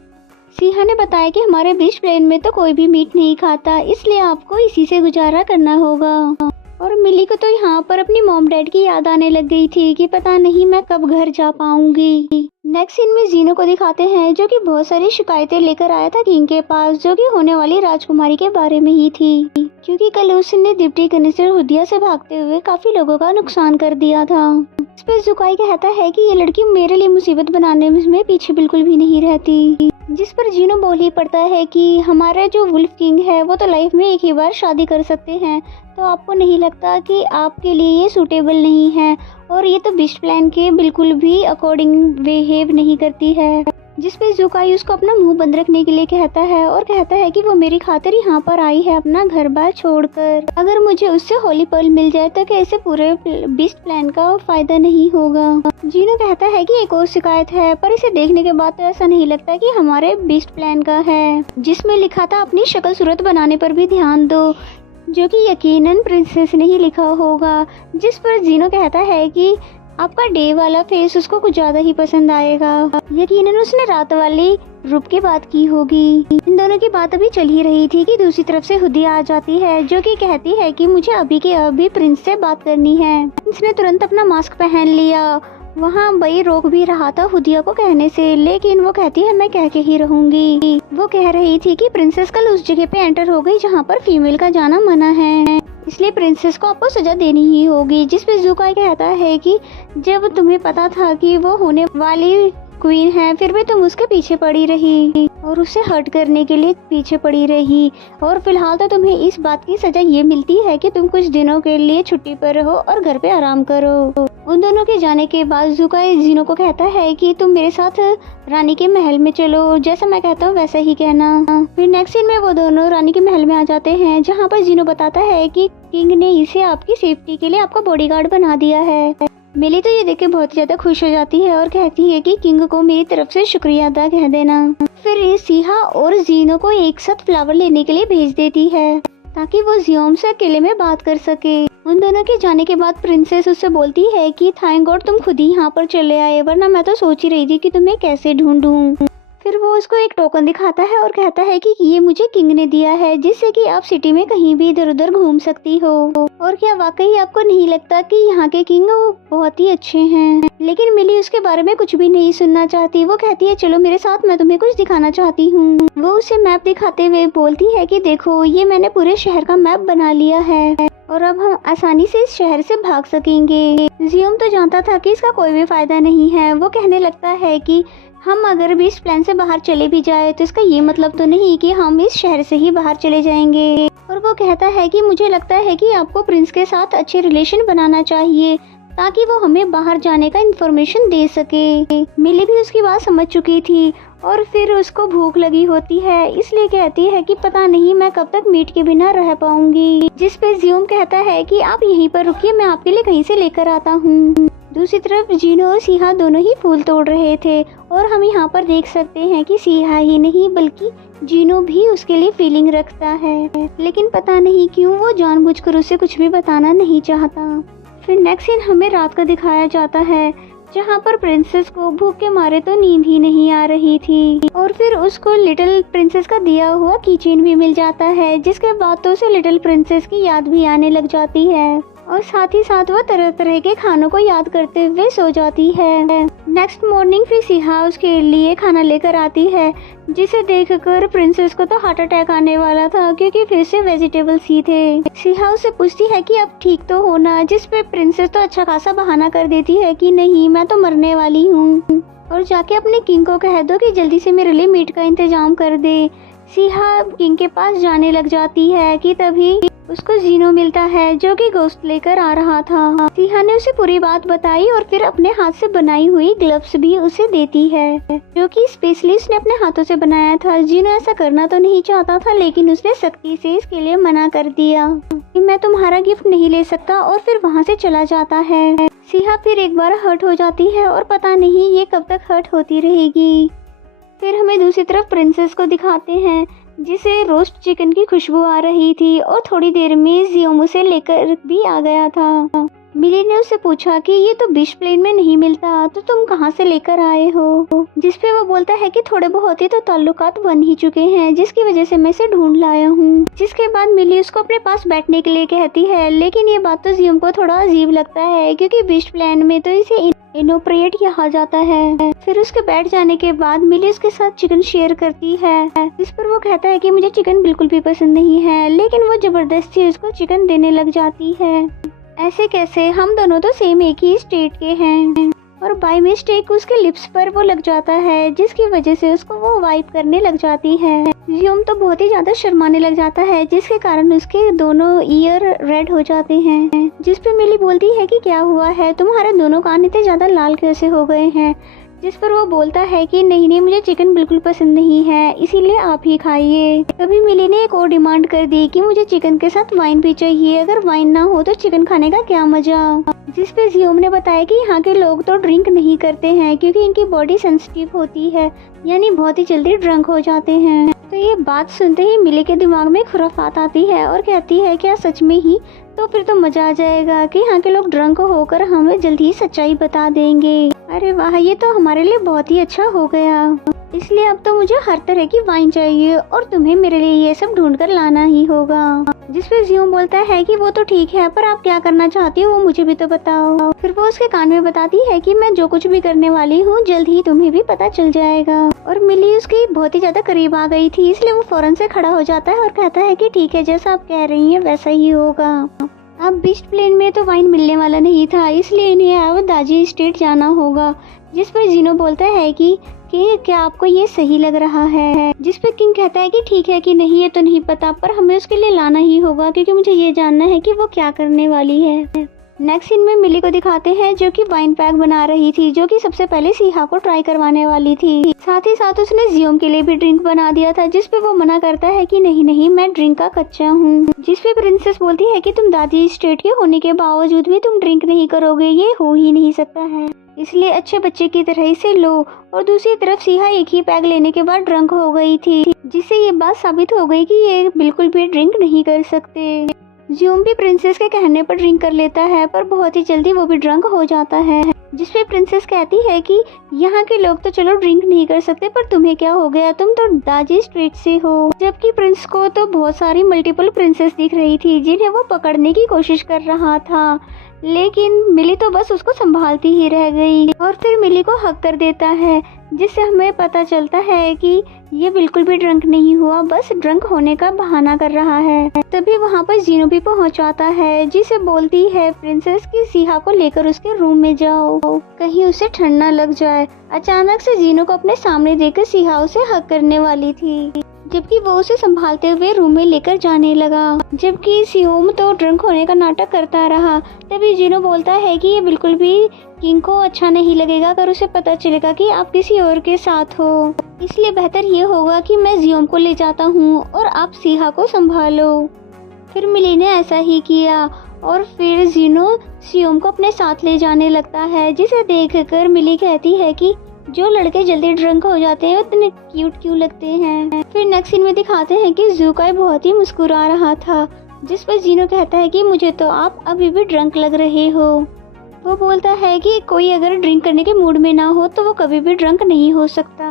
सिहा ने बताया कि हमारे बीच प्लेन में तो कोई भी मीट नहीं खाता, इसलिए आपको इसी से गुजारा करना होगा। और मिली को तो यहाँ पर अपनी मॉम डैड की याद आने लग गई थी कि पता नहीं मैं कब घर जा पाऊंगी। नेक्स्ट सीन में जीनो को दिखाते हैं जो कि बहुत सारी शिकायतें लेकर आया था किंग के पास, जो कि होने वाली राजकुमारी के बारे में ही थी, क्योंकि कल उसने डिप्टी कमिश्नर हुदिया से भागते हुए काफी लोगों का नुकसान कर दिया था। इस पर ज़ूकाई कहता है कि ये लड़की मेरे लिए मुसीबत बनाने में पीछे बिल्कुल भी नहीं रहती। जिस पर जीनो बोल ही पड़ता है कि हमारा जो वुल्फ किंग है वो तो लाइफ में एक ही बार शादी कर सकते हैं, तो आपको नहीं लगता कि आपके लिए ये सूटेबल नहीं है, और ये तो बीस्ट प्लान के बिल्कुल भी अकॉर्डिंग बिहेव नहीं करती है। जिस पे ज़ूकाई उसको अपना मुंह बंद रखने के लिए कहता है और कहता है कि वो मेरी खातिर यहाँ पर आई है अपना घर बार छोड़कर, अगर मुझे उससे होली पर्ल मिल जाए तो कैसे पूरे बीस्ट प्लान का फायदा नहीं होगा। जीनो कहता है कि एक और शिकायत है, पर इसे देखने के बाद तो ऐसा नहीं लगता कि हमारे बीस्ट प्लान का है, जिसमें लिखा था अपनी शक्ल सूरत बनाने पर भी ध्यान दो, जो कि यकीनन प्रिंसेस ने ही लिखा होगा। जिस पर जीनो कहता है कि आपका डे वाला फेस उसको कुछ ज्यादा ही पसंद आएगा, यकीनन उसने रात वाली रूप की बात की होगी। इन दोनों की बात अभी चल ही रही थी कि दूसरी तरफ से हुदिया आ जाती है जो कि कहती है कि मुझे अभी के अभी प्रिंस से बात करनी है। प्रिंस ने तुरंत अपना मास्क पहन लिया वहाँ बई रोक भी रहा था हुदिया को कहने से, लेकिन वो कहती है मैं कह के ही रहूंगी। वो कह रही थी कि प्रिंसेस कल उस जगह पे एंटर हो गई जहाँ पर फीमेल का जाना मना है, इसलिए प्रिंसेस को आपको सजा देनी ही होगी। जिसपे ज़ुकाई कहता है कि जब तुम्हें पता था कि वो होने वाली क्वीन है फिर भी तुम उसके पीछे पड़ी रही और उसे हर्ट करने के लिए पीछे पड़ी रही, और फिलहाल तो तुम्हें इस बात की सजा ये मिलती है कि तुम कुछ दिनों के लिए छुट्टी पर रहो और घर पे आराम करो। उन दोनों के जाने के बाद ज़ुकाई जीनो को कहता है कि तुम मेरे साथ रानी के महल में चलो, जैसा मैं कहता हूँ वैसा ही कहना। फिर नेक्स्ट सीन में वो दोनों रानी के महल में आ जाते हैं, जहाँ पर जीनो बताता है कि किंग ने इसे आपकी सेफ्टी के लिए आपका बॉडीगार्ड बना दिया है। मिली तो ये देख के बहुत ज्यादा खुश हो जाती है और कहती है कि किंग को मेरी तरफ से शुक्रिया अदा कह देना। फिर सिहा और जीनो को एक साथ फ्लावर लेने के लिए भेज देती है ताकि वो जियोम से अकेले में बात कर सके। उन दोनों के जाने के बाद प्रिंसेस उससे बोलती है कि थैंक गॉड तुम खुद ही यहाँ पर चले आए, वरना मैं तो सोच ही रही थी कि तुम्हें कैसे ढूंढूं। फिर वो उसको एक टोकन दिखाता है और कहता है कि ये मुझे किंग ने दिया है, जिससे कि आप सिटी में कहीं भी इधर उधर घूम सकती हो। और क्या वाकई आपको नहीं लगता कि यहाँ के किंग बहुत ही अच्छे हैं? लेकिन मिली उसके बारे में कुछ भी नहीं सुनना चाहती। वो कहती है चलो मेरे साथ, मैं तुम्हें कुछ दिखाना चाहती हूँ। वो उसे मैप दिखाते हुए बोलती है कि देखो ये मैंने पूरे शहर का मैप बना लिया है और अब हम आसानी से इस शहर से भाग सकेंगे। जियोम तो जानता था कि इसका कोई भी फायदा नहीं है। वो कहने लगता है कि हम अगर भी इस प्लान से बाहर चले भी जाए तो इसका ये मतलब तो नहीं कि हम इस शहर से ही बाहर चले जाएंगे। और वो कहता है कि मुझे लगता है कि आपको प्रिंस के साथ अच्छे रिलेशन बनाना चाहिए ताकि वो हमें बाहर जाने का इन्फॉर्मेशन दे सके। मिली भी उसकी बात समझ चुकी थी और फिर उसको भूख लगी होती है, इसलिए कहती है कि पता नहीं मैं कब तक मीट के बिना रह पाऊंगी। जिस पे जियोम कहता है कि आप यहीं पर रुकिए, मैं आपके लिए कहीं से लेकर आता हूँ। दूसरी तरफ जीनो और सिहा दोनों ही फूल तोड़ रहे थे और हम यहाँ पर देख सकते हैं कि सिहा ही नहीं बल्कि जीनो भी उसके लिए फीलिंग रखता है, लेकिन पता नहीं क्यों वो जानबूझकर उसे कुछ भी बताना नहीं चाहता। फिर नेक्स्ट सीन हमें रात का दिखाया जाता है, जहाँ पर प्रिंसेस को भूख के मारे तो नींद ही नहीं आ रही थी और फिर उसको लिटिल प्रिंसेस का दिया हुआ कीचेन भी मिल जाता है, जिसके बाद तो उसे लिटिल प्रिंसेस की याद भी आने लग जाती है और साथ ही साथ वो तरह तरह के खानों को याद करते हुए सो जाती है। नेक्स्ट मॉर्निंग फिर सिहा उसके लिए खाना लेकर आती है, जिसे देखकर प्रिंसेस को तो हार्ट अटैक आने वाला था क्योंकि फिर से वेजिटेबल्स ही थे। सिहा उससे पूछती है कि अब ठीक तो हो ना, जिस पे प्रिंसेस तो अच्छा खासा बहाना कर देती है कि नहीं मैं तो मरने वाली हूँ और जाके अपने किंग को कह दो कि जल्दी से मेरे लिए मीट का इंतजाम कर दे। सिहा किंग के पास जाने लग जाती है कि तभी उसको जीनो मिलता है जो कि गोश्त लेकर आ रहा था। सिहा ने उसे पूरी बात बताई और फिर अपने हाथ से बनाई हुई ग्लव्स भी उसे देती है, जो कि स्पेशली उसने अपने हाथों से बनाया था। जीनो ऐसा करना तो नहीं चाहता था, लेकिन उसने सख्ती से इसके लिए मना कर दिया कि मैं तुम्हारा गिफ्ट नहीं ले सकता और फिर वहाँ से चला जाता है। सिहा फिर एक बार हर्ट हो जाती है और पता नहीं ये कब तक हर्ट होती रहेगी। फिर हमें दूसरी तरफ प्रिंसेस को दिखाते हैं, जिसे रोस्ट चिकन की खुशबू आ रही थी और थोड़ी देर में जियोम उसे लेकर भी आ गया था। मिली ने उससे पूछा कि ये तो बिश प्लेन में नहीं मिलता, तो तुम कहाँ से लेकर आए हो? जिसपे वो बोलता है कि थोड़े बहुत ही तो ताल्लुकात बन ही चुके हैं, जिसकी वजह से मैं इसे ढूंढ लाया हूँ। जिसके बाद मिली उसको अपने पास बैठने के लिए कहती है, लेकिन ये बात तो जियोम को थोड़ा अजीब लगता है क्योंकि बिश प्लेन में तो इसे इनोप्रिएट कहा जाता है। फिर उसके बैठ जाने के बाद मिली उसके साथ चिकन शेयर करती है, जिस पर वो कहता है कि मुझे चिकन बिल्कुल भी पसंद नहीं है, लेकिन वो जबरदस्ती उसको चिकन देने लग जाती है। ऐसे कैसे, हम दोनों तो सेम एक ही स्टेट के हैं। और बाय मिस्टेक उसके लिप्स पर वो लग जाता है, जिसकी वजह से उसको वो वाइप करने लग जाती है। जियोम तो बहुत ही ज्यादा शर्माने लग जाता है, जिसके कारण उसके दोनों ईयर रेड हो जाते हैं। जिस पे मिली बोलती है कि क्या हुआ है, तुम्हारे दोनों कान इतने ज्यादा लाल कैसे हो गए हैं? जिस पर वो बोलता है कि नहीं मुझे चिकन बिल्कुल पसंद नहीं है, इसीलिए आप ही खाइए। तभी मिली ने एक और डिमांड कर दी कि मुझे चिकन के साथ वाइन भी चाहिए, अगर वाइन ना हो तो चिकन खाने का क्या मजा। जिस पे जियोम ने बताया कि यहाँ के लोग तो ड्रिंक नहीं करते हैं क्योंकि इनकी बॉडी सेंसिटिव होती है, यानी बहुत ही जल्दी ड्रंक हो जाते हैं। तो ये बात सुनते ही मिली के दिमाग में खुराफात आती है और कहती है क्या सच में ही? तो फिर तो मजा आ जाएगा कि यहाँ के लोग ड्रंक होकर हमें जल्दी ही सच्चाई बता देंगे। अरे वाह, ये तो हमारे लिए बहुत ही अच्छा हो गया। इसलिए अब तो मुझे हर तरह की वाइन चाहिए और तुम्हें मेरे लिए ये सब ढूंढ कर लाना ही होगा। जिस पे जियोन बोलता है कि वो तो ठीक है, पर आप क्या करना चाहती हो वो मुझे भी तो बताओ। फिर वो उसके कान में बताती है कि मैं जो कुछ भी करने वाली हूँ जल्द ही तुम्हें भी पता चल जाएगा। और मिली उसकी बहुत ही ज्यादा करीब आ गई थी, इसलिए वो फौरन से खड़ा हो जाता है और कहता है कि ठीक है, जैसा आप कह रही हैं वैसा ही होगा। अब बीस्ट प्लेन में तो वाइन मिलने वाला नहीं था, इसलिए इन्हें अब दाजी स्टेट जाना होगा। जिस पर जीनो बोलता है कि क्या आपको ये सही लग रहा है। जिस पे किंग कहता है कि ठीक है कि नहीं ये तो नहीं पता, पर हमें उसके लिए लाना ही होगा क्योंकि मुझे ये जानना है कि वो क्या करने वाली है। नेक्स्ट सीन में मिली को दिखाते हैं जो कि वाइन पैक बना रही थी, जो कि सबसे पहले सीहा को ट्राई करवाने वाली थी। साथ ही साथ उसने जियोम के लिए भी ड्रिंक बना दिया था, जिस पे वो मना करता है कि नहीं नहीं मैं ड्रिंक का कच्चा हूँ। जिस पे प्रिंसेस बोलती है कि तुम दादी स्टेट के होने के बावजूद भी तुम ड्रिंक नहीं करोगे, ये हो ही नहीं सकता है, इसलिए अच्छे बच्चे की तरह इसे लो। और दूसरी तरफ सीहा एक ही पैग लेने के बाद ड्रंक हो गई थी, जिससे ये बात साबित हो गई कि ये बिल्कुल भी ड्रिंक नहीं कर सकते। जियोम भी प्रिंसेस के कहने पर ड्रिंक कर लेता है, पर बहुत ही जल्दी वो भी ड्रंक हो जाता है। जिसपे प्रिंसेस कहती है कि यहाँ के लोग तो चलो ड्रिंक नहीं कर सकते, पर तुम्हें क्या हो गया, तुम तो दाजी स्ट्रीट से हो। जबकि प्रिंस को तो बहुत सारी मल्टीपल प्रिंसेस दिख रही थी जिन्हें वो पकड़ने की कोशिश कर रहा था, लेकिन मिली तो बस उसको संभालती ही रह गई। और फिर मिली को हक कर देता है, जिससे हमें पता चलता है कि ये बिल्कुल भी ड्रंक नहीं हुआ, बस ड्रंक होने का बहाना कर रहा है। तभी वहाँ पर जीनो भी पहुँच जाता है, जिसे बोलती है प्रिंसेस की सीहा को लेकर उसके रूम में जाओ, कहीं उसे ठंड न लग जाए। अचानक से जीनो को अपने सामने देखकर सीहा उसे हक करने वाली थी, जबकि वो उसे संभालते हुए रूम में लेकर जाने लगा। जबकि सियोम तो ड्रंक होने का नाटक करता रहा। तभी जीनो बोलता है कि ये बिल्कुल भी किंग को अच्छा नहीं लगेगा अगर उसे पता चलेगा कि आप किसी और के साथ हो, इसलिए बेहतर ये होगा कि मैं जियोम को ले जाता हूँ और आप सीहा को संभालो। फिर मिली ने ऐसा ही किया और फिर जीनो सियोम को अपने साथ ले जाने लगता है, जिसे देखकर मिली कहती है कि जो लड़के जल्दी ड्रंक हो जाते हैं उतने क्यूट क्यों लगते हैं। फिर नेक्स्ट सीन में दिखाते हैं कि ज़ुकाई बहुत ही मुस्कुरा रहा था, जिस पर जीनो कहता है कि मुझे तो आप अभी भी ड्रंक लग रहे हो। वो बोलता है कि कोई अगर ड्रिंक करने के मूड में ना हो तो वो कभी भी ड्रंक नहीं हो सकता,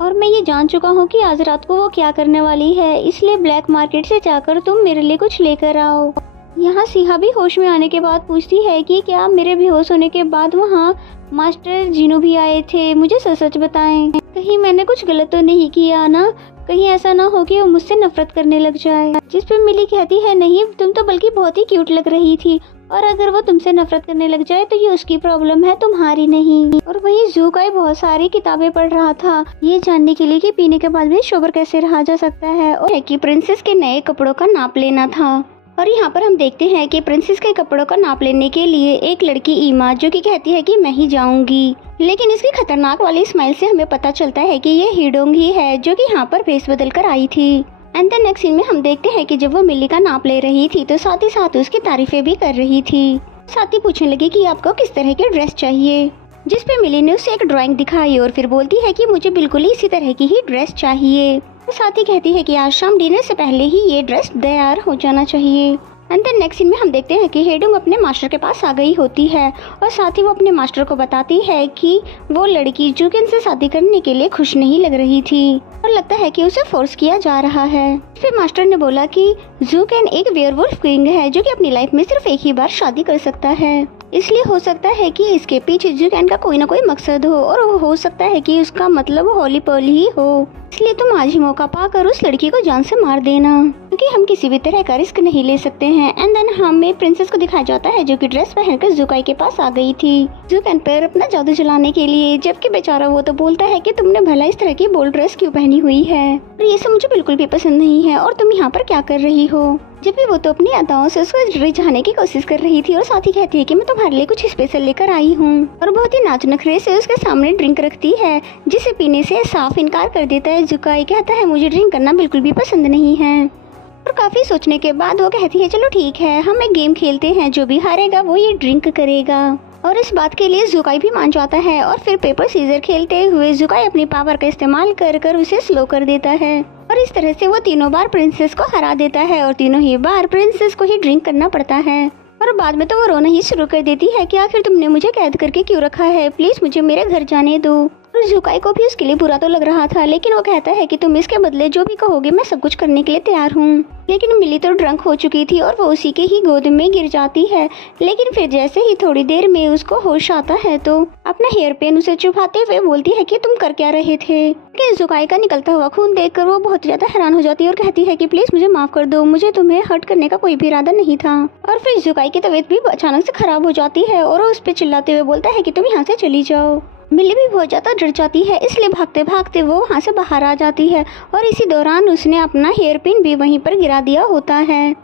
और मैं ये जान चुका हूँ कि आज रात को वो क्या करने वाली है, इसलिए ब्लैक मार्केट से जाकर तुम मेरे लिए कुछ लेकर आओ। यहाँ सीहा भी होश में आने के बाद पूछती है कि क्या मेरे बेहोश होने के बाद वहाँ मास्टर जीनो भी आए थे, मुझे सच सच बताएं, कहीं मैंने कुछ गलत तो नहीं किया ना, कहीं ऐसा ना हो कि वो मुझसे नफरत करने लग जाए। जिस पे मिली कहती है नहीं, तुम तो बल्कि बहुत ही क्यूट लग रही थी, और अगर वो तुमसे नफरत करने लग जाए तो ये उसकी प्रॉब्लम है, तुम्हारी नहीं। और वहीं ज़ुकाई बहुत सारी किताबें पढ़ रहा था, ये जानने के लिए कि पीने के बाद भी सोबर कैसे रहा जा सकता है, और कि प्रिंसेस के नए कपड़ों का नाप लेना था। और यहाँ पर हम देखते हैं कि प्रिंसेस के कपड़ों का नाप लेने के लिए एक लड़की ईमा जो कि कहती है कि मैं ही जाऊंगी, लेकिन इसकी खतरनाक वाली स्माइल से हमें पता चलता है कि ये हीडोंग ही है जो कि यहाँ पर भेस बदल कर आई थी। एंड द नेक्स्ट सीन में हम देखते हैं कि जब वो मिली का नाप ले रही थी तो साथ ही साथ उसकी तारीफें भी कर रही थी। साथ ही पूछने लगी कि आपको किस तरह की ड्रेस चाहिए, जिस पे मिली ने उसे एक ड्राइंग दिखाई और फिर बोलती है कि मुझे बिल्कुल ही इसी तरह की ही ड्रेस चाहिए। साथ ही कहती है कि आज शाम डिनर से पहले ही ये ड्रेस तैयार हो जाना चाहिए। एंड देन नेक्स्ट सीन में हम देखते हैं कि हेडोंग अपने मास्टर के पास आ गई होती है और साथ ही वो अपने मास्टर को बताती है कि वो लड़की जुकेन से शादी करने के लिए खुश नहीं लग रही थी और लगता है कि उसे फोर्स किया जा रहा है। फिर मास्टर ने बोला कि जुकेन एक वेयरवुल्फ किंग है जो कि अपनी लाइफ में सिर्फ एक ही बार शादी कर सकता है, इसलिए हो सकता है कि इसके पीछे जुकेन का कोई ना कोई मकसद हो और वो हो सकता है कि उसका मतलब होली पर्ल ही हो, इसलिए तुम आज ही मौका पाकर उस लड़की को जान से मार देना, क्योंकि हम किसी भी तरह का रिस्क नहीं ले सकते हैं। एंड देन हमें प्रिंसेस को दिखाया जाता है जो कि ड्रेस पहनकर ज़ुकाई के पास आ गई थी जुकेन पर अपना जादू चलाने के लिए, जबकि बेचारा वो तो बोलता है कि तुमने भला इस तरह की बोल्ड ड्रेस क्यों पहनी हुई है और ये सब मुझे बिल्कुल भी पसंद नहीं है और तुम यहाँ पर क्या कर रही हो। जब भी वो तो अपनी अदाओं से उसको रिझाने की कोशिश कर रही थी और साथ ही कहती है कि मैं तुम्हारे लिए कुछ स्पेशल लेकर आई हूँ और बहुत ही नाच नखरे से उसके सामने ड्रिंक रखती है, जिसे पीने से साफ इनकार कर देता है। ज़ुकाई कहता है मुझे ड्रिंक करना बिल्कुल भी पसंद नहीं है और काफी सोचने के बाद वो कहती है चलो ठीक है हम एक गेम खेलते हैं, जो भी हारेगा वो ये ड्रिंक करेगा। और इस बात के लिए ज़ुकाई भी मान जाता है और फिर पेपर सीजर खेलते हुए ज़ुकाई अपनी पावर का इस्तेमाल कर उसे स्लो कर देता है और इस तरह से वो तीनों बार प्रिंसेस को हरा देता है और तीनों ही बार प्रिंसेस को ही ड्रिंक करना पड़ता है। और बाद में तो वो रोना ही शुरू कर देती है कि आखिर तुमने मुझे कैद करके क्यों रखा है, प्लीज मुझे मेरे घर जाने दो। और जुकाई को भी उसके लिए बुरा तो लग रहा था, लेकिन वो कहता है कि तुम इसके बदले जो भी कहोगे मैं सब कुछ करने के लिए तैयार हूँ। लेकिन मिली तो ड्रंक हो चुकी थी और वो उसी के ही गोद में गिर जाती है। लेकिन फिर जैसे ही थोड़ी देर में उसको होश आता है तो अपना हेयर पेन उसे चुभाते हुए बोलती है कि तुम कर क्या रहे थे। लेकिन जुकाई का निकलता हुआ खून देखकर वो बहुत ज्यादा हैरान हो जाती है और कहती है कि प्लीज मुझे माफ कर दो, मुझे तुम्हें हर्ट करने का कोई भी इरादा नहीं था। और फिर जुकाई की तबीयत भी अचानक से खराब हो जाती है और वो उस पर चिल्लाते हुए बोलता है कि तुम यहाँ से चली जाओ। मिली भी बहुत ज़्यादा डर जाती है, इसलिए भागते भागते वो वहाँ से बाहर आ जाती है और इसी दौरान उसने अपना हेयर पिन भी वहीं पर गिरा दिया होता है।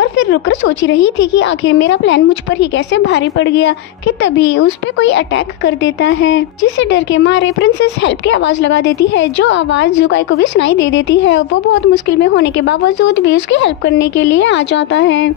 और फिर रुककर सोच रही थी कि आखिर मेरा प्लान मुझ पर ही कैसे भारी पड़ गया कि तभी उस पे कोई अटैक कर देता है, जिससे डर के मारे प्रिंसेस हेल्प की आवाज़ लगा देती है, जो आवाज़ जुकाई को भी सुनाई दे देती है। वो बहुत मुश्किल में होने के बावजूद भी उसकी हेल्प करने के लिए आ जाता है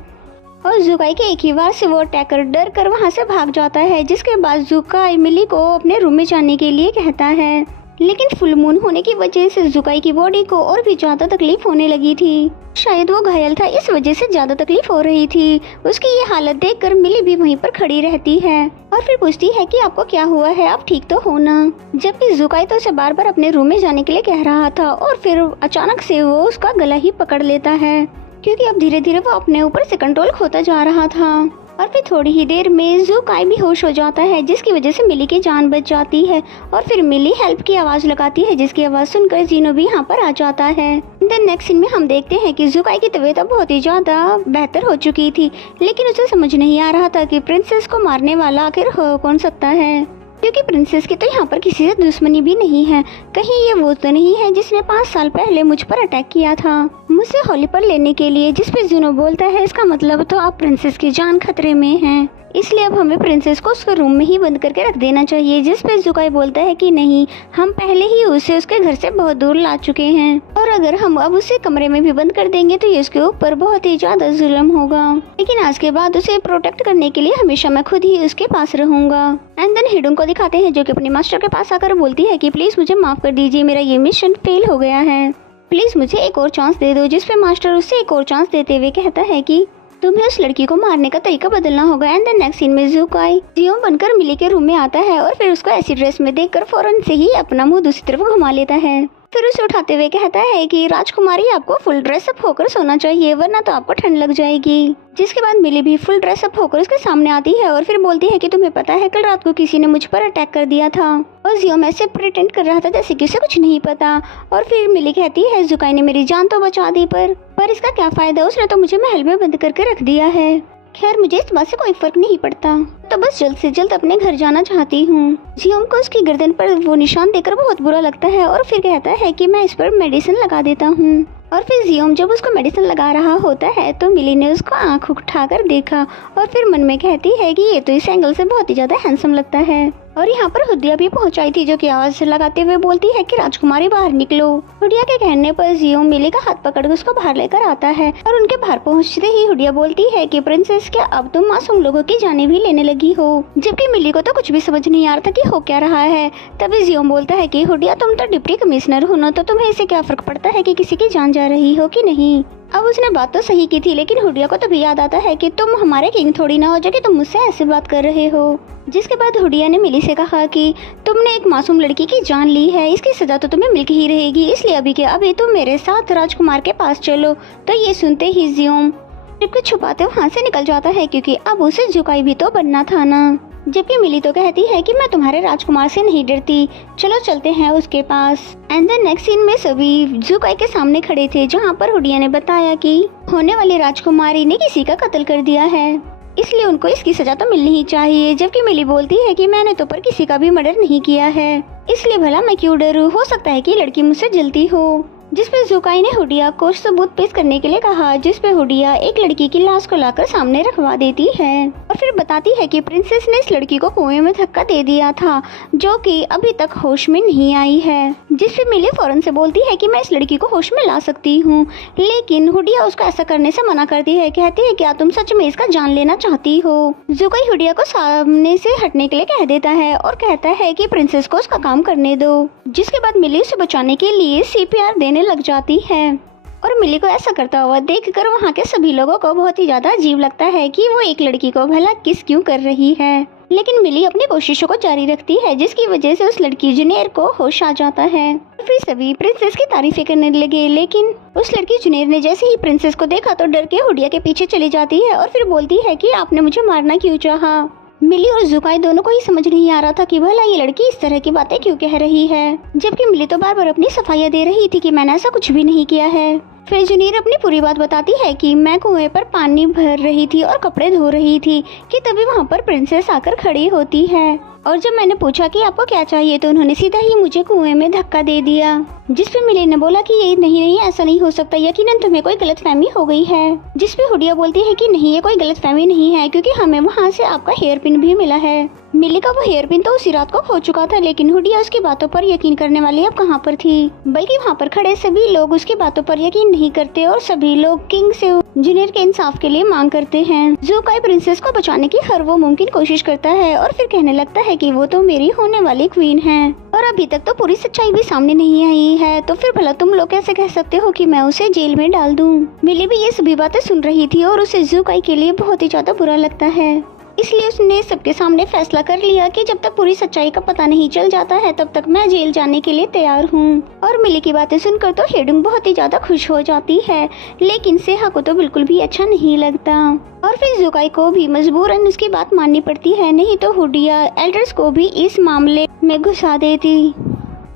और जुकाई के एक ही बार से वो अटैकर डर कर वहाँ से भाग जाता है, जिसके बाद जुकाई मिली को अपने रूम में जाने के लिए कहता है। लेकिन फुल मून होने की वजह से जुकाई की बॉडी को और भी ज्यादा तकलीफ होने लगी थी। शायद वो घायल था, इस वजह से ज्यादा तकलीफ हो रही थी। उसकी ये हालत देखकर मिली भी वहीं पर खड़ी रहती है और फिर पूछती है कि आपको क्या हुआ है, आप ठीक तो हो ना। जबकि जुकाई तो उसे बार बार अपने रूम में जाने के लिए कह रहा था और फिर अचानक से वो उसका गला ही पकड़ लेता है, क्योंकि अब धीरे धीरे वो अपने ऊपर से कंट्रोल खोता जा रहा था। और फिर थोड़ी ही देर में जुकाई भी होश हो जाता है, जिसकी वजह से मिली की जान बच जाती है। और फिर मिली हेल्प की आवाज़ लगाती है, जिसकी आवाज़ सुनकर जीनो भी यहाँ पर आ जाता है। देन नेक्स्ट सीन में हम देखते हैं कि जुकाई की तबीयत अब बहुत ही ज़्यादा बेहतर हो चुकी थी, लेकिन उसे समझ नहीं आ रहा था कि प्रिंसेस को मारने वाला आखिर हो कौन सकता है, क्योंकि प्रिंसेस की तो यहाँ पर किसी से दुश्मनी भी नहीं है। कहीं ये वो तो नहीं है जिसने 5 साल पहले मुझ पर अटैक किया था मुझसे होली पर लेने के लिए, जिस पे जुनो बोलता है इसका मतलब तो आप प्रिंसेस की जान खतरे में है, इसलिए अब हमें प्रिंसेस को उसके रूम में ही बंद करके रख देना चाहिए। जिस पे जुकाई बोलता है कि नहीं, हम पहले ही उसे उसके घर से बहुत दूर ला चुके हैं और अगर हम अब उसे कमरे में भी बंद कर देंगे तो ये उसके ऊपर बहुत ही ज्यादा जुल्म होगा। लेकिन आज के बाद उसे प्रोटेक्ट करने के लिए हमेशा मैं खुद ही उसके पास रहूंगा। एंड देन हिडुंग को दिखाते हैं, जो कि अपने मास्टर के पास आकर बोलती है कि प्लीज मुझे माफ कर दीजिए, मेरा ये मिशन फेल हो गया है, प्लीज मुझे एक और चांस दे दो। जिस पे मास्टर उससे एक और चांस देते हुए कहता है कि तुम्हें उस लड़की को मारने का तरीका बदलना होगा। एंड देन नेक्स्ट सीन में जुकाई जियोंग बनकर मिली के रूम में आता है और फिर उसको ऐसी ड्रेस में देखकर फौरन से ही अपना मुंह दूसरी तरफ घुमा लेता है। फिर उसे उठाते हुए कहता है कि राजकुमारी आपको फुल ड्रेसअप होकर सोना चाहिए, वरना तो आपको ठंड लग जाएगी। जिसके बाद मिली भी फुल ड्रेसअप होकर उसके सामने आती है और फिर बोलती है कि तुम्हें पता है कल रात को किसी ने मुझ पर अटैक कर दिया था। और जियोंग ऐसे प्रिटेंड कर रहा था जैसे कि उसे कुछ नहीं पता। और फिर मिली कहती है जुकाई ने मेरी जान तो बचा दी, पर इसका क्या फायदा, उसने तो मुझे महल में बंद करके रख दिया है। खैर मुझे इस बात से कोई फर्क नहीं पड़ता, तो बस जल्द से जल्द अपने घर जाना चाहती हूँ। जियोंग को उसकी गर्दन पर वो निशान देखकर बहुत बुरा लगता है और फिर कहता है कि मैं इस पर मेडिसिन लगा देता हूँ। और फिर जियोंग जब उसको मेडिसिन लगा रहा होता है तो मिली ने उसको आंख उठाकर देखा और फिर मन में कहती है कि ये तो इस एंगल से बहुत ही ज्यादा हैंडसम लगता है। और यहाँ पर हुडिया भी पहुंचाई थी, जो कि आवाज लगाते हुए बोलती है कि राजकुमारी बाहर निकलो। हुडिया के कहने पर जियोंग मिली का हाथ पकड़ उसको बाहर लेकर आता है और उनके बाहर पहुंचते ही हुडिया बोलती है कि प्रिंसेस क्या अब तुम मासूम लोगों की जाने भी लेने लगी हो। जबकि मिली को तो कुछ भी समझ नहीं आ रहा था कि हो क्या रहा है। तभी जियोंग बोलता है कि हुडिया तुम तो डिप्टी कमिश्नर हो ना, तो तुम्हें इससे क्या फर्क पड़ता है कि किसी की जान जा रही हो कि नहीं। अब उसने बात तो सही की थी, लेकिन हुडिया को तभी याद आता है कि तुम हमारे किंग थोड़ी ना हो जो कि तुम मुझसे ऐसे बात कर रहे हो। जिसके बाद हुडिया ने मिली से कहा कि तुमने एक मासूम लड़की की जान ली है, इसकी सजा तो तुम्हें मिल ही रहेगी, इसलिए अभी के अभी तुम मेरे साथ राजकुमार के पास चलो। तो ये सुनते ही जियोंग चुपके छुपाते वहाँ से निकल जाता है, क्योंकि अब उसे जुकाई भी तो बनना था ना। जबकि मिली तो कहती है कि मैं तुम्हारे राजकुमार से नहीं डरती, चलो चलते हैं उसके पास। एंड देन नेक्स्ट सीन में सभी जुकाई के सामने खड़े थे, जहाँ पर हुडिया ने बताया कि होने वाली राजकुमारी ने किसी का कत्ल कर दिया है, इसलिए उनको इसकी सजा तो मिलनी ही चाहिए। जबकि मिली बोलती है कि मैंने तो पर किसी का भी मर्डर नहीं किया है, इसलिए भला मैं क्यों डरूं, हो सकता है कि लड़की मुझसे जलती हो। जिसपे जुकाई ने हुडिया को सबूत पेश करने के लिए कहा, जिसपे हुडिया एक लड़की की लाश को लाकर सामने रखवा देती है और फिर बताती है कि प्रिंसेस ने इस लड़की को कुएं में धक्का दे दिया था, जो कि अभी तक होश में नहीं आई है। जिसपे मिली फौरन से बोलती है कि मैं इस लड़की को होश में ला सकती हूँ, लेकिन हुडिया उसको ऐसा करने से मना करती है। कहती है क्या तुम सच में इसका जान लेना चाहती हो। जुकाई हुडिया को सामने से हटने के लिए कह देता है और कहता है कि प्रिंसेस को उसका काम करने दो। जिसके बाद मिली उसे बचाने के लिए CPR देने लग जाती है और मिली को ऐसा करता हुआ देखकर वहाँ के सभी लोगों को बहुत ही ज्यादा अजीब लगता है कि वो एक लड़की को भला किस क्यों कर रही है। लेकिन मिली अपनी कोशिशों को जारी रखती है, जिसकी वजह से उस लड़की जुनेर को होश आ जाता है। फिर सभी प्रिंसेस की तारीफें करने लगे, लेकिन उस लड़की जुनेर ने जैसे ही प्रिंसेस को देखा तो डर के हुडिया के पीछे चली जाती है और फिर बोलती है कि आपने मुझे मारना क्यों चाहा। मिली और जुकाई दोनों को ही समझ नहीं आ रहा था कि भला ये लड़की इस तरह की बातें क्यों कह रही है, जबकि मिली तो बार बार अपनी सफाइयाँ दे रही थी कि मैंने ऐसा कुछ भी नहीं किया है। फिर जुनीर अपनी पूरी बात बताती है कि मैं कुएं पर पानी भर रही थी और कपड़े धो रही थी कि तभी वहाँ पर प्रिंसेस आकर खड़ी होती है, और जब मैंने पूछा कि आपको क्या चाहिए तो उन्होंने सीधा ही मुझे कुएं में धक्का दे दिया। जिस पे मिली ने बोला कि ये नहीं ऐसा नहीं हो सकता, यकीनन तुम्हें कोई गलतफहमी हो गई है। जिस पे हुडिया बोलती है कि नहीं, ये कोई गलतफहमी नहीं है, क्योंकि हमें वहाँ से आपका हेयर पिन भी मिला है। मिली का वो हेयर पिन तो उसी रात को खो चुका था, लेकिन हुडिया उसकी बातों पर यकीन करने वाली अब कहाँ पर थी, बल्कि वहाँ पर खड़े सभी लोग उसकी बातों पर यकीन नहीं करते और सभी लोग किंग से जुनेर के इंसाफ के लिए मांग करते हैं। जुकाई प्रिंसेस को बचाने की हर वो मुमकिन कोशिश करता है और फिर कहने लगता है कि वो तो मेरी होने वाली क्वीन है और अभी तक तो पूरी सच्चाई भी सामने नहीं आई है, तो फिर भला तुम लोग कैसे कह सकते हो कि मैं उसे जेल में डाल दूं। मिली भी ये सभी बातें सुन रही थी और उसे जुकाई के लिए बहुत ही ज्यादा बुरा लगता है, इसलिए उसने सबके सामने फैसला कर लिया कि जब तक पूरी सच्चाई का पता नहीं चल जाता है तब तक मैं जेल जाने के लिए तैयार हूँ। और मिली की बातें सुनकर तो हेडुंग बहुत ही ज्यादा खुश हो जाती है, लेकिन सेहा को तो बिल्कुल भी अच्छा नहीं लगता और फिर जुकाई को भी मजबूरन उसकी बात माननी पड़ती है, नहीं तो हुडिया एल्डर्स को भी इस मामले में घुसा देती।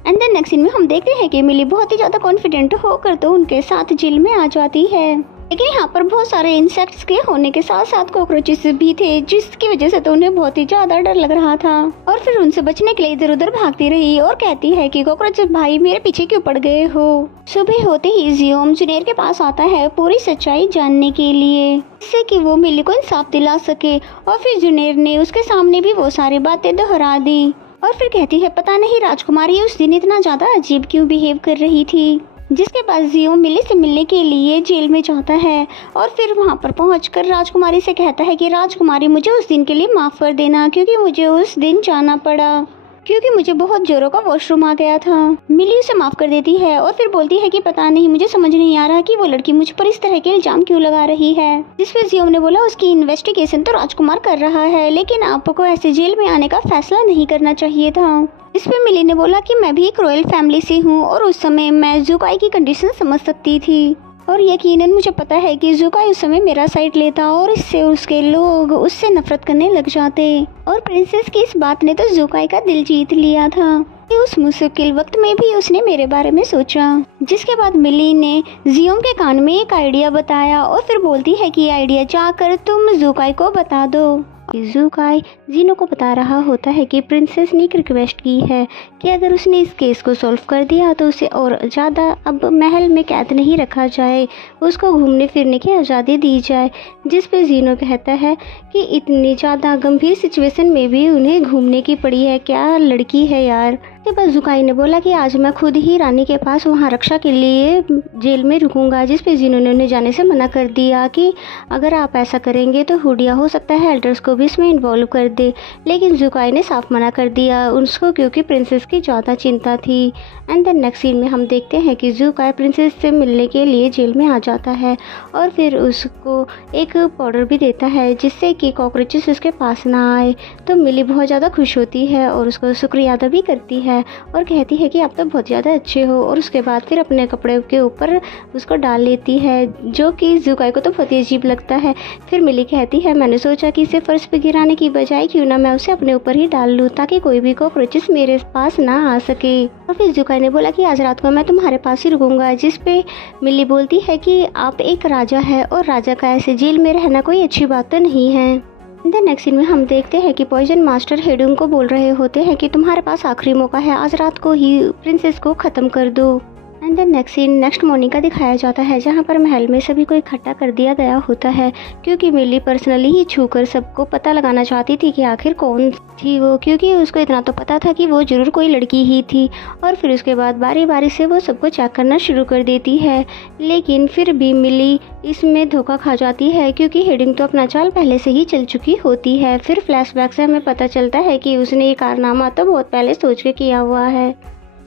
एंड देन नेक्स्ट सीन में हम देखते हैं कि मिली बहुत ही ज्यादा कॉन्फिडेंट होकर तो उनके साथ जेल में आ जाती है, लेकिन यहाँ पर बहुत सारे इंसेक्ट्स के होने के साथ साथ कॉकरोचेस भी थे, जिसकी वजह से तो उन्हें बहुत ही ज्यादा डर लग रहा था और फिर उनसे बचने के लिए इधर उधर भागती रही और कहती है कि कॉकरोचेस भाई मेरे पीछे क्यों पड़ गए हो। सुबह होते ही जियोम जुनेर के पास आता है पूरी सच्चाई जानने के लिए, जिससे कि वो मिली को इंसाफ दिला सके, और फिर जुनेर ने उसके सामने भी वो सारी बातें दोहरा दी और फिर कहती है पता नहीं राजकुमारी उस दिन इतना ज्यादा अजीब क्यों बिहेव कर रही थी। जिसके बाद जियो मिली से मिलने के लिए जेल में जाता है और फिर वहां पर पहुंचकर राजकुमारी से कहता है कि राजकुमारी मुझे उस दिन के लिए माफ़ कर देना, क्योंकि मुझे उस दिन जाना पड़ा क्योंकि मुझे बहुत जोरों का वॉशरूम आ गया था। मिली उसे माफ़ कर देती है और फिर बोलती है कि पता नहीं मुझे समझ नहीं आ रहा कि वो लड़की मुझ पर इस तरह के इल्जाम क्यों लगा रही है। जिस पर जियो ने बोला उसकी इन्वेस्टिगेशन तो राजकुमार कर रहा है, लेकिन आपको ऐसे जेल में आने का फैसला नहीं करना चाहिए था। इस पे मिली ने बोला कि मैं भी एक रॉयल फैमिली से हूँ और उस समय मैं जुकाई की कंडीशन समझ सकती थी और यकीनन मुझे पता है कि जुकाई उस समय मेरा साइड लेता और इससे उसके लोग उससे नफरत करने लग जाते और प्रिंसेस की इस बात ने तो जुकाई का दिल जीत लिया था कि उस मुश्किल वक्त में भी उसने मेरे बारे में सोचा। जिसके बाद मिली ने जियोम के कान में एक आइडिया बताया और फिर बोलती है कि ये आइडिया जाकर तुम जुकाई को बता दो। जुकाई जिनो को बता रहा होता है कि प्रिंसेस ने एक रिक्वेस्ट की है कि अगर उसने इस केस को सॉल्व कर दिया तो उसे और ज़्यादा अब महल में कैद नहीं रखा जाए, उसको घूमने फिरने की आज़ादी दी जाए। जिस पे जिनो कहता है कि इतनी ज़्यादा गंभीर सिचुएशन में भी उन्हें घूमने की पड़ी है, क्या लड़की है यार। के बाद जुकाई ने बोला कि आज मैं खुद ही रानी के पास वहाँ रक्षा के लिए जेल में रुकूंगा, जिस पे जिनो ने उन्हें जाने से मना कर दिया कि अगर आप ऐसा करेंगे तो हुडिया हो सकता है एल्डर्स को भी इसमें इन्वॉल्व कर दे, लेकिन जुकाई ने साफ मना कर दिया उसको क्योंकि प्रिंसेस की ज़्यादा चिंता थी। एंड देन नेक्स्ट सीन में हम देखते हैं कि जुकाई प्रिंसेस से मिलने के लिए जेल में आ जाता है और फिर उसको एक पाउडर भी देता है जिससे कि कॉकरोचेस उसके पास ना आए। तो मिली बहुत ज़्यादा खुश होती है और उसको शुक्रिया अदा भी करती है और कहती है कि आप तो बहुत ज़्यादा अच्छे हो, और उसके बाद फिर अपने कपड़े के ऊपर उसको डाल लेती है, जो कि जुकाई को तो बहुत ही अजीब लगता है। फिर मिली कहती है मैंने सोचा कि इसे फर्श पे गिराने की बजाय क्यों ना मैं उसे अपने ऊपर ही डाल लूँ ताकि कोई भी कॉकरोचेस मेरे पास ना आ सके। और फिर जुकाई ने बोला कि आज रात को मैं तुम्हारे पास ही रुकूंगा, जिस पे मिली बोलती है कि आप एक राजा है और राजा का ऐसे जेल में रहना कोई अच्छी बात तो नहीं है। नेक्स्ट सीन में हम देखते हैं कि पॉइजन मास्टर हेडुंग को बोल रहे होते हैं कि तुम्हारे पास आखिरी मौका है, आज रात को ही प्रिंसेस को ख़त्म कर दो। And then next scene next morning का दिखाया जाता है, जहाँ पर महल में सभी को इकट्ठा कर दिया गया होता है क्योंकि मिली पर्सनली ही छूकर सबको पता लगाना चाहती थी कि आखिर कौन थी वो, क्योंकि उसको इतना तो पता था कि वो जरूर कोई लड़की ही थी। और फिर उसके बाद बारी बारी से वो सबको चेक करना शुरू कर देती है, लेकिन फिर भी मिली इसमें धोखा खा जाती है क्योंकि हेडिंग तो अपना चाल पहले से ही चल चुकी होती है। फिर फ्लैशबैक से हमें पता चलता है कि उसने ये कारनामा तो बहुत पहले सोच के किया हुआ है।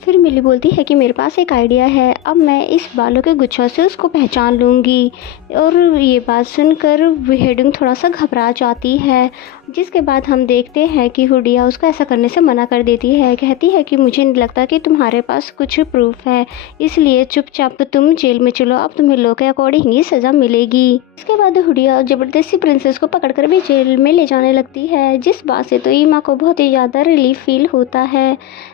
फिर मिली बोलती है कि मेरे पास एक आइडिया है, अब मैं इस बालों के गुच्छा से उसको पहचान लूँगी। और ये बात सुनकर हेडुंग थोड़ा सा घबरा जाती है, जिसके बाद हम देखते हैं कि हुडिया उसको ऐसा करने से मना कर देती है। कहती है कि मुझे नहीं लगता कि तुम्हारे पास कुछ प्रूफ है, इसलिए चुपचाप तुम जेल में चलो, अब तुम्हें लॉ के अकॉर्डिंग ही सज़ा मिलेगी। इसके बाद हुडिया ज़बरदस्ती प्रिंसेस को पकड़कर भी जेल में ले जाने लगती है, जिस बात से तो ईमा को बहुत ही ज़्यादा रिलीफ फील होता है।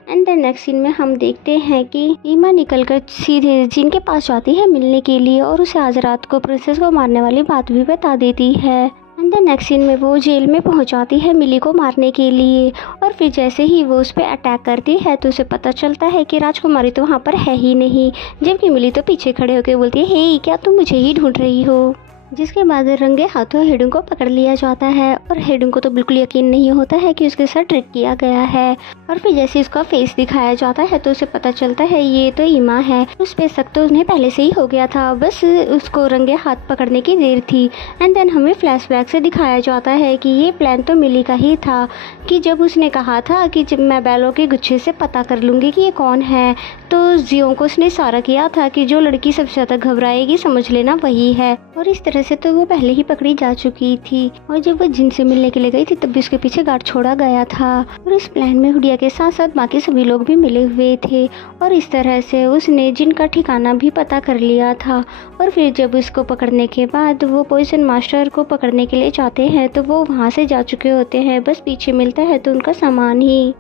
एंड द नेक्स्ट सीन में हम देखते हैं कि ईमा निकलकर सीधे जिन के पास जाती है मिलने के लिए और उसे आज रात को प्रिंसेस को मारने वाली बात भी बता देती है। एंड द नेक्स्ट सीन में वो जेल में पहुंचाती है मिली को मारने के लिए, और फिर जैसे ही वो उस पर अटैक करती है तो उसे पता चलता है कि राजकुमारी तो वहाँ पर है ही नहीं, जबकि मिली तो पीछे खड़े होकर बोलती है, हे क्या तुम मुझे ही ढूंढ रही हो। जिसके बाद रंगे हाथों हेडुंग को पकड़ लिया जाता है, और हेडुंग को तो बिल्कुल यकीन नहीं होता है कि उसके साथ ट्रिक किया गया है। और फिर जैसे उसका फेस दिखाया जाता है तो उसे पता चलता है ये तो ईमा है। उस पे शक तो उन्हें पहले से ही हो गया था, बस उसको रंगे हाथ पकड़ने की देर थी। एंड देन हमें फ्लैशबैक से दिखाया जाता है कि ये प्लान तो मिली का ही था, कि जब उसने कहा था कि जब मैं बैलों के गुच्छे से पता कर लूँगी कि ये कौन है, तो जियों को उसने इशारा किया था कि जो लड़की सबसे ज़्यादा घबराएगी समझ लेना वही है। और इस तरह से तो वो पहले ही पकड़ी जा चुकी थी, और जब वो जिन से मिलने के लिए गई थी तब भी उसके पीछे गार्ड छोड़ा गया था। और इस प्लान में हुडिया के साथ साथ बाकी सभी लोग भी मिले हुए थे, और इस तरह से उसने जिन का ठिकाना भी पता कर लिया था। और फिर जब उसको पकड़ने के बाद वो पॉइजन मास्टर को पकड़ने के लिए जाते हैं तो वो वहाँ से जा चुके होते हैं, बस पीछे मिलता है तो उनका सामान ही।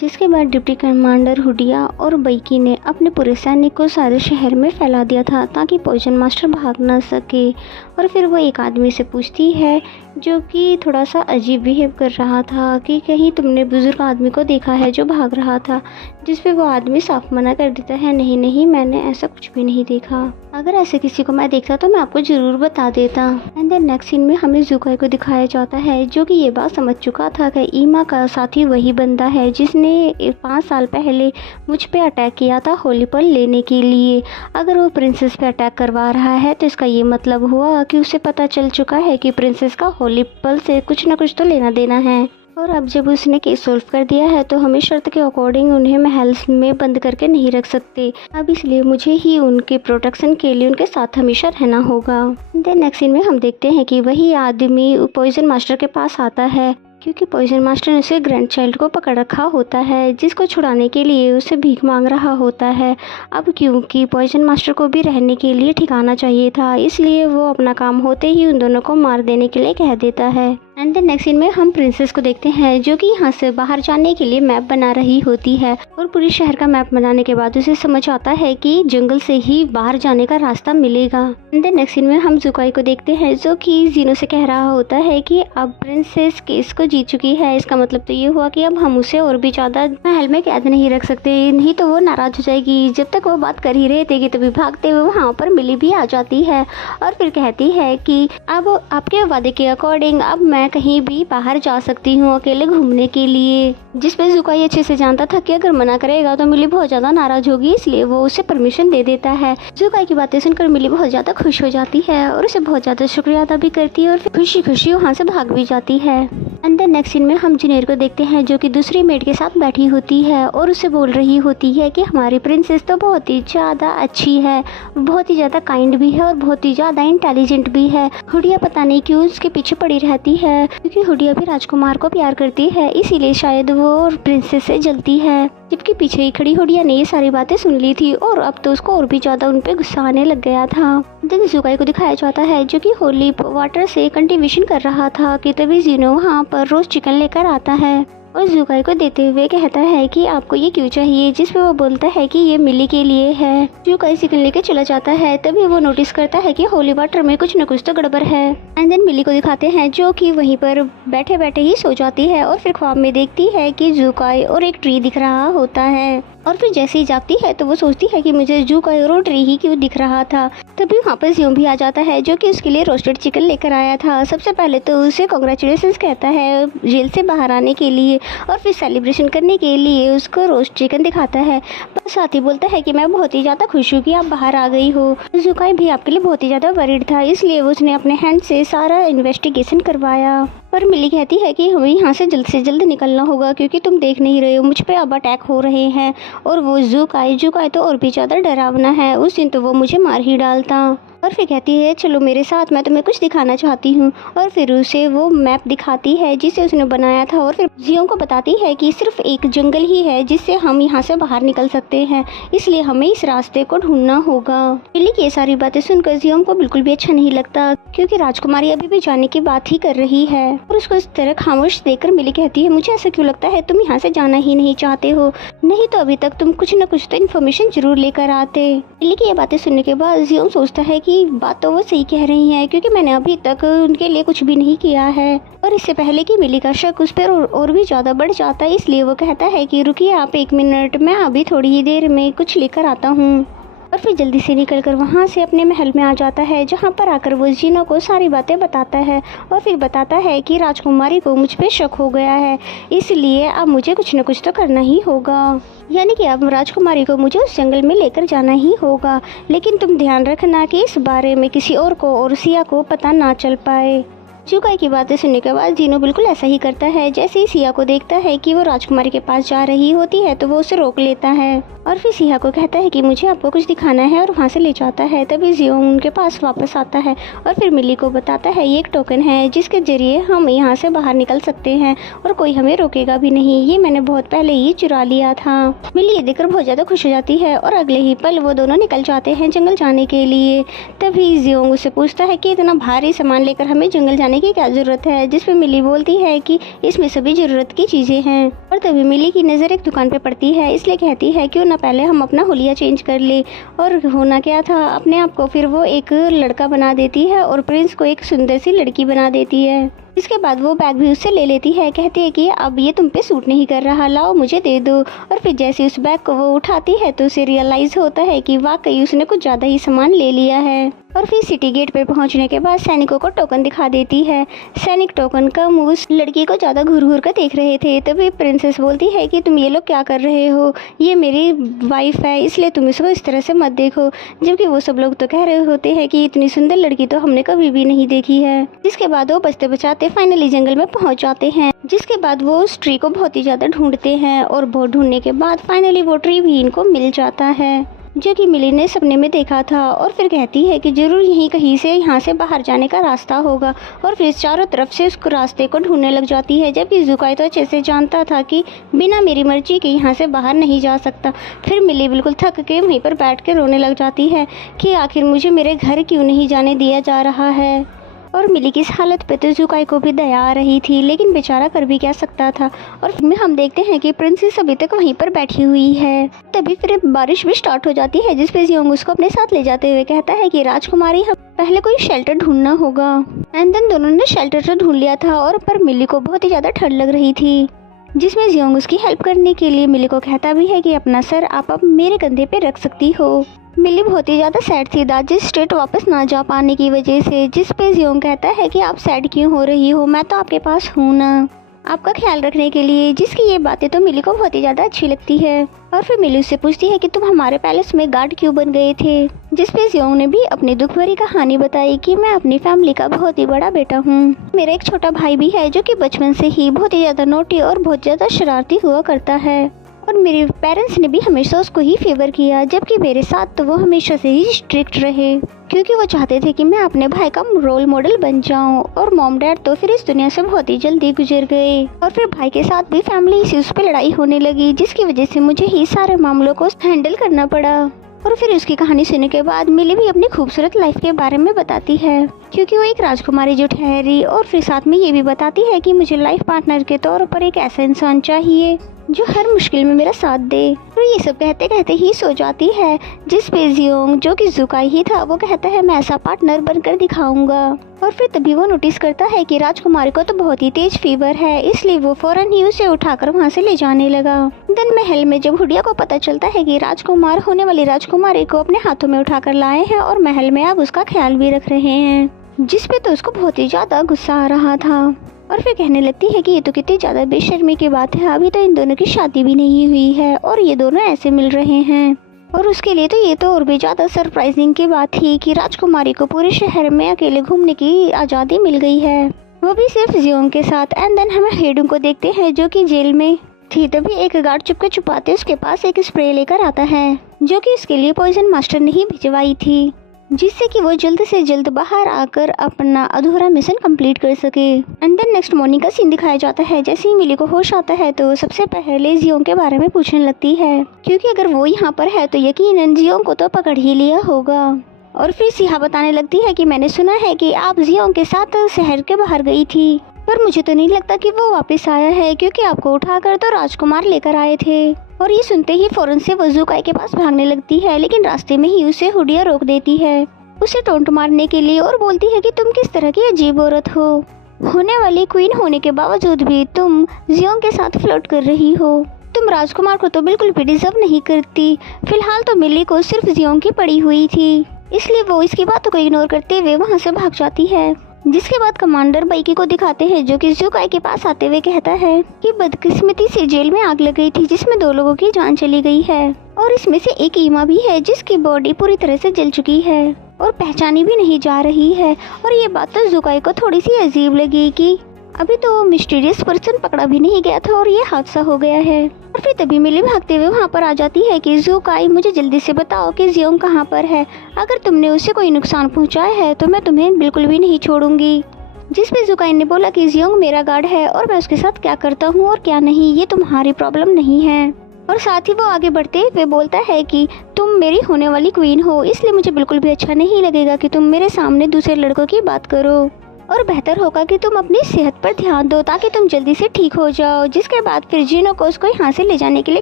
जिसके बाद डिप्टी कमांडर हुडिया और बैकी ने अपने पूरे सैनिक को सारे शहर में फैला दिया था ताकि पॉइजन मास्टर भाग ना सके। और फिर वो एक आदमी से पूछती है जो कि थोड़ा सा अजीब बिहेव कर रहा था कि कहीं तुमने बुजुर्ग आदमी को देखा है जो भाग रहा था, जिस पे वो आदमी साफ मना कर देता है, नहीं नहीं मैंने ऐसा कुछ भी नहीं देखा, अगर ऐसे किसी को मैं देखता तो मैं आपको ज़रूर बता देता। एंड देन नेक्स्ट सीन में हमें ज़ुकाई को दिखाया जाता है जो कि ये बात समझ चुका था कि ईमा का साथी वही बंदा है जिसने 5 साल पहले मुझ पे अटैक किया था होली पल लेने के लिए। अगर वो प्रिंसेस पे अटैक करवा रहा है तो इसका ये मतलब हुआ कि उसे पता चल चुका है कि प्रिंसेस का होली पल से कुछ ना कुछ तो लेना देना है। और अब जब उसने केस सॉल्व कर दिया है तो हमें शर्त के अकॉर्डिंग उन्हें महल में बंद करके नहीं रख सकते, अब इसलिए मुझे ही उनके प्रोटेक्शन के लिए उनके साथ हमेशा रहना होगा। देन नेक्स्ट सीन में हम देखते हैं कि वही आदमी पॉइजन मास्टर के पास आता है, क्योंकि पॉइजन मास्टर ने उसे ग्रैंड चाइल्ड को पकड़ रखा होता है जिसको छुड़ाने के लिए उसे भीख मांग रहा होता है। अब क्योंकि पॉइजन मास्टर को भी रहने के लिए ठिकाना चाहिए था, इसलिए वो अपना काम होते ही उन दोनों को मार देने के लिए कह देता है। एंड देन नेक्स्ट सीन में हम प्रिंसेस को देखते हैं जो कि यहाँ से बाहर जाने के लिए मैप बना रही होती है, और पूरे शहर का मैप बनाने के बाद उसे समझ आता है कि जंगल से ही बाहर जाने का रास्ता मिलेगा। एंड देन नेक्स्ट सीन में हम जुकाई को देखते हैं जो कि जीनो से कह रहा होता है कि अब प्रिंसेस केस को जीत चुकी है, इसका मतलब तो ये हुआ कि अब हम उसे और भी ज्यादा महल में कैद नहीं रख सकते, नहीं तो वो नाराज हो जाएगी। जब तक वो बात कर ही रहे थे कि तभी भागते हुए वहाँ पर मिली भी आ जाती है और फिर कहती है कि अब आपके वादे के अकॉर्डिंग अब मैं कहीं भी बाहर जा सकती हूँ अकेले घूमने के लिए, जिस पे जुकाई अच्छे से जानता था कि अगर मना करेगा तो मिली बहुत ज्यादा नाराज होगी, इसलिए वो उसे परमिशन दे देता है। जुकाई की बातें सुनकर मिली बहुत ज्यादा खुश हो जाती है और उसे बहुत ज्यादा शुक्रिया अदा भी करती है और फिर खुशी खुशी वहाँ से भाग भी जाती है। एंड देन नेक्स्ट सीन में हम जुनेर को देखते हैं जो कि दूसरी मेड के साथ बैठी होती है और उसे बोल रही होती है कि हमारी प्रिंसेस तो बहुत ही ज़्यादा अच्छी है, बहुत ही ज़्यादा काइंड भी है और बहुत ही ज़्यादा इंटेलिजेंट भी है। हुडिया पता नहीं क्यों उसके पीछे पड़ी रहती है, क्योंकि हुडिया भी राजकुमार को प्यार करती है, इसीलिए शायद वो प्रिंसेस से जलती है। जबकि पीछे ही खड़ी हुडिया ने ये सारी बातें सुन ली थी और अब तो उसको और भी ज़्यादा उन पे गुस्सा आने लग गया था। देन जुकाई को दिखाया जाता है जो कि होली वाटर से कंटिन्यूएशन कर रहा था कि तभी जीनो वहाँ पर रोज चिकन लेकर आता है और जुकाई को देते हुए कहता है कि आपको ये क्यों चाहिए, जिस पे वो बोलता है कि ये मिली के लिए है। जुकाई चिकन लेकर चला जाता है, तभी वो नोटिस करता है कि होली वाटर में कुछ न कुछ तो गड़बड़ है। एंड देन मिली को दिखाते हैं जो कि वहीं पर बैठे बैठे ही सो जाती है और फिर ख्वाब में देखती है कि जुकाई और एक ट्री दिख रहा होता है, और फिर जैसे ही जागती है तो वो सोचती है कि मुझे जुकाई और ट्री ही क्यों दिख रहा था। तभी वहाँ पर जियों भी आ जाता है जो कि उसके लिए रोस्टेड चिकन लेकर आया था। सबसे पहले तो उसे कांग्रेचुलेशंस कहता है जेल से बाहर आने के लिए और फिर सेलिब्रेशन करने के लिए उसको रोस्ट चिकन दिखाता है। बस साथ ही बोलता है कि मैं बहुत ही ज़्यादा खुश हूँ कि आप बाहर आ गई हो। जुकाई भी आपके लिए बहुत ही ज़्यादा वरीड था, इसलिए उसने अपने हैंड से सारा इन्वेस्टिगेशन करवाया पर मिली कहती है कि हमें यहाँ से जल्द निकलना होगा क्योंकि तुम देख नहीं रहे हो मुझ पे अब अटैक हो रहे हैं। और वो जुकाई तो और भी ज़्यादा डरावना है, उस दिन तो वो मुझे मार ही डालता। और फिर कहती है चलो मेरे साथ, मैं तुम्हें कुछ दिखाना चाहती हूँ। और फिर उसे वो मैप दिखाती है जिसे उसने बनाया था और फिर जियोंग को बताती है कि सिर्फ एक जंगल ही है जिससे हम यहाँ से बाहर निकल सकते हैं, इसलिए हमें इस रास्ते को ढूंढना होगा। मिली की ये सारी बातें सुनकर जियोंग को बिल्कुल भी अच्छा नहीं लगता क्योंकि राजकुमारी अभी भी जाने की बात ही कर रही है। और उसको इस तरह खामोश देखकर मिली कहती है मुझे ऐसा क्यों लगता है तुम यहाँ से जाना ही नहीं चाहते हो, नहीं तो अभी तक तुम कुछ न कुछ तो इन्फॉर्मेशन जरूर लेकर आते। मिली की ये बातें सुनने के बाद जियोंग सोचता है कि बात तो वो सही कह रही हैं क्योंकि मैंने अभी तक उनके लिए कुछ भी नहीं किया है। और इससे पहले कि मिली का शक उस पर और भी ज़्यादा बढ़ जाता है, इसलिए वो कहता है कि रुकिए आप 1 मिनट, मैं अभी थोड़ी ही देर में कुछ लेकर आता हूँ। और फिर जल्दी से निकलकर वहाँ से अपने महल में आ जाता है, जहाँ पर आकर वो जीनो को सारी बातें बताता है। और फिर बताता है कि राजकुमारी को मुझ पे शक हो गया है, इसलिए अब मुझे कुछ न कुछ तो करना ही होगा, यानी कि अब राजकुमारी को मुझे उस जंगल में लेकर जाना ही होगा। लेकिन तुम ध्यान रखना कि इस बारे में किसी और को और सिया को पता ना चल पाए। जुकाई की बातें सुनने के बाद जीनो बिल्कुल ऐसा ही करता है। जैसे ही सिया को देखता है कि वो राजकुमारी के पास जा रही होती है तो वो उसे रोक लेता है और फिर सिया को कहता है कि मुझे आपको कुछ दिखाना है और वहाँ से ले जाता है। तभी जियोंग उनके पास वापस आता है और फिर मिली को बताता है ये एक टोकन है जिसके जरिए हम यहाँ से बाहर निकल सकते हैं और कोई हमें रोकेगा भी नहीं, ये मैंने बहुत पहले ही चुरा लिया था। मिली ये देखकर बहुत ज़्यादा खुश हो जाती है और अगले ही पल वो दोनों निकल जाते हैं जंगल जाने के लिए। तभी जियोंग उससे पूछता है कि इतना भारी सामान लेकर हमें जंगल जाने की क्या ज़रूरत है, जिस पे मिली बोलती है कि इसमें सभी ज़रूरत की चीज़ें हैं। और तभी मिली की नज़र एक दुकान पे पड़ती है, इसलिए कहती है क्यों ना पहले हम अपना हुलिया चेंज कर ले। और होना क्या था, अपने आप को फिर वो एक लड़का बना देती है और प्रिंस को एक सुंदर सी लड़की बना देती है। इसके बाद वो बैग भी उससे ले लेती है, कहती है कि अब ये तुम पे सूट नहीं कर रहा, लाओ मुझे दे दो। और फिर जैसे उस बैग को वो उठाती है तो उसे रियलाइज़ होता है कि वाकई उसने कुछ ज़्यादा ही सामान ले लिया है। और फिर सिटी गेट पे पहुंचने के बाद सैनिकों को टोकन दिखा देती है। सैनिक टोकन का मुँह उस लड़की को ज़्यादा घूर घूर कर देख रहे थे। तभी प्रिंसेस बोलती है कि तुम ये लोग क्या कर रहे हो, ये मेरी वाइफ है, इसलिए तुम इसको इस तरह से मत देखो। जबकि वो सब लोग तो कह रहे होते हैं कि इतनी सुंदर लड़की तो हमने कभी भी नहीं देखी है। जिसके बाद वो बचते बचाते फाइनली जंगल में पहुंच जाते हैं। जिसके बाद वो उस ट्री को बहुत ही ज़्यादा ढूंढते हैं और बहुत ढूंढने के बाद फाइनली वो ट्री भी इनको मिल जाता है जो कि मिली ने सपने में देखा था। और फिर कहती है कि जरूर यहीं कहीं से यहाँ से बाहर जाने का रास्ता होगा। और फिर चारों तरफ से उस रास्ते को ढूंढने लग जाती है, जबकि जुकाई तो अच्छे से जानता था कि बिना मेरी मर्जी के यहाँ से बाहर नहीं जा सकता। फिर मिली बिल्कुल थक के वहीं पर बैठ के रोने लग जाती है कि आखिर मुझे मेरे घर क्यों नहीं जाने दिया जा रहा है। और मिली की इस हालत पे तो जुकाई को भी दया आ रही थी, लेकिन बेचारा कर भी क्या सकता था। और फिर हम देखते हैं कि प्रिंसेस अभी तक वहीं पर बैठी हुई है। तभी फिर बारिश भी स्टार्ट हो जाती है, जिस पे जियोंग उसको अपने साथ ले जाते हुए कहता है कि राजकुमारी हम पहले कोई शेल्टर ढूंढना होगा। एंड देन दोनों ने शेल्टर तो ढूंढ लिया था और पर मिली को बहुत ही ज़्यादा ठंड लग रही थी, जिसमें जियोंग उसकी हेल्प करने के लिए मिली को कहता भी है कि अपना सर आप अब मेरे कंधे पे रख सकती हो। मिली बहुत ही ज़्यादा सैड थी दाजिश स्टेट वापस ना जा पाने की वजह से, जिस पे जियोंग कहता है कि आप सैड क्यों हो रही हो, मैं तो आपके पास हूँ ना आपका ख्याल रखने के लिए। जिसकी ये बातें तो मिली को बहुत ही ज़्यादा अच्छी लगती है। और फिर मिली उससे पूछती है कि तुम हमारे पैलेस में गार्ड क्यों बन गए थे, जिस पे जियोंग ने भी अपनी दुख भरी कहानी बताई कि मैं अपनी फैमिली का बहुत ही बड़ा बेटा हूँ। मेरा एक छोटा भाई भी है जो कि बचपन से ही बहुत ही ज़्यादा नोटी और बहुत ज़्यादा शरारती हुआ करता है और मेरे पेरेंट्स ने भी हमेशा उसको ही फेवर किया, जबकि मेरे साथ तो वो हमेशा से ही स्ट्रिक्ट रहे क्योंकि वो चाहते थे कि मैं अपने भाई का रोल मॉडल बन जाऊं। और मॉम डैड तो फिर इस दुनिया से बहुत ही जल्दी गुजर गए और फिर भाई के साथ भी फैमिली इश्यूज पे लड़ाई होने लगी, जिसकी वजह से मुझे ही सारे मामलों को हैंडल करना पड़ा। और फिर उसकी कहानी सुनने के बाद मिली भी अपनी खूबसूरत लाइफ के बारे में बताती है क्योंकि वो एक राजकुमारी जो ठहरी, और फिर साथ में ये भी बताती है कि मुझे लाइफ पार्टनर के तौर पर एक ऐसा इंसान चाहिए जो हर मुश्किल में मेरा साथ दे। और ये सब कहते कहते ही सो जाती है, जिस पे जियोंग जो कि जुकाई ही था वो कहता है मैं ऐसा पार्टनर बनकर दिखाऊंगा। और फिर तभी वो नोटिस करता है कि राजकुमारी को तो बहुत ही तेज फीवर है, इसलिए वो फौरन ही उसे उठाकर वहाँ से ले जाने लगा। दिन महल में जब हुडिया को पता चलता है कि राजकुमार होने वाली राजकुमारी को अपने हाथों में उठाकर लाए हैं और महल में अब उसका ख्याल भी रख रहे हैं, जिस पे तो उसको बहुत ही ज्यादा गुस्सा आ रहा था। और फिर कहने लगती है कि ये तो कितनी ज़्यादा बेशर्मी की बात है, अभी तो इन दोनों की शादी भी नहीं हुई है और ये दोनों ऐसे मिल रहे हैं। और उसके लिए तो ये तो और भी ज़्यादा सरप्राइजिंग की बात थी कि राजकुमारी को पूरे शहर में अकेले घूमने की आज़ादी मिल गई है। वो भी सिर्फ जियोंग के साथ। एंड देन हम हेडुंग को देखते हैं जो कि जेल में थी। तभी एक गार्ड चुपके छुपाते उसके पास एक स्प्रे लेकर आता है जो कि उसके लिए पॉइजन मास्टर ने ही भिजवाई थी, जिससे कि वो जल्द से जल्द बाहर आकर अपना अधूरा मिशन कंप्लीट कर सके। एंड देन नेक्स्ट मॉर्निंग का सीन दिखाया जाता है। जैसे ही मिली को होश आता है तो सबसे पहले जियोंग के बारे में पूछने लगती है, क्योंकि अगर वो यहाँ पर है तो यकीनन जियोंग को तो पकड़ ही लिया होगा। और फिर सिहा बताने लगती है कि मैंने सुना है कि आप जियोंग के साथ शहर के बाहर गई थी, पर मुझे तो नहीं लगता कि वो वापस आया है, क्योंकि आपको उठाकर तो राजकुमार लेकर आए थे। और ये सुनते ही फौरन से वो ज़ुकाई के पास भागने लगती है, लेकिन रास्ते में ही उसे हुडिया रोक देती है उसे टोंट मारने के लिए और बोलती है कि तुम किस तरह की अजीब औरत हो, होने वाली क्वीन होने के बावजूद भी तुम जियोंग के साथ फ्लर्ट कर रही हो। तुम राजकुमार को तो बिल्कुल भी डिजर्व नहीं करती। फिलहाल तो मिली को सिर्फ जियोंग की पड़ी हुई थी, इसलिए वो इसकी बातों को इग्नोर करते हुए वहाँ से भाग जाती है। जिसके बाद कमांडर बाइकी को दिखाते हैं जो कि ज़ुकाई के पास आते हुए कहता है कि बदकिस्मती से जेल में आग लग गई थी जिसमें 2 लोगों की जान चली गई है, और इसमें से एक ईमा भी है जिसकी बॉडी पूरी तरह से जल चुकी है और पहचानी भी नहीं जा रही है। और ये बात तो ज़ुकाई को थोड़ी सी अजीब लगी कि अभी तो वो मिस्टीरियस पर्सन पकड़ा भी नहीं गया था और ये हादसा हो गया है। और फिर तभी मिली भागते हुए वहाँ पर आ जाती है कि ज़ुकाई मुझे जल्दी से बताओ कि जियोंग कहाँ पर है, अगर तुमने उसे कोई नुकसान पहुँचाया है तो मैं तुम्हें बिल्कुल भी नहीं छोड़ूंगी। जिस पे ज़ुकाई ने बोला कि जियोंग मेरा गार्ड है और मैं उसके साथ क्या करता हूँ और क्या नहीं ये तुम्हारी प्रॉब्लम नहीं है। और साथ ही वो आगे बढ़ते हुए बोलता है कि तुम मेरी होने वाली क्वीन हो, इसलिए मुझे बिल्कुल भी अच्छा नहीं लगेगा कि तुम मेरे सामने दूसरे लड़कों की बात करो, और बेहतर होगा कि तुम अपनी सेहत पर ध्यान दो ताकि तुम जल्दी से ठीक हो जाओ। जिसके बाद फिर जीनो को उसको यहाँ से ले जाने के लिए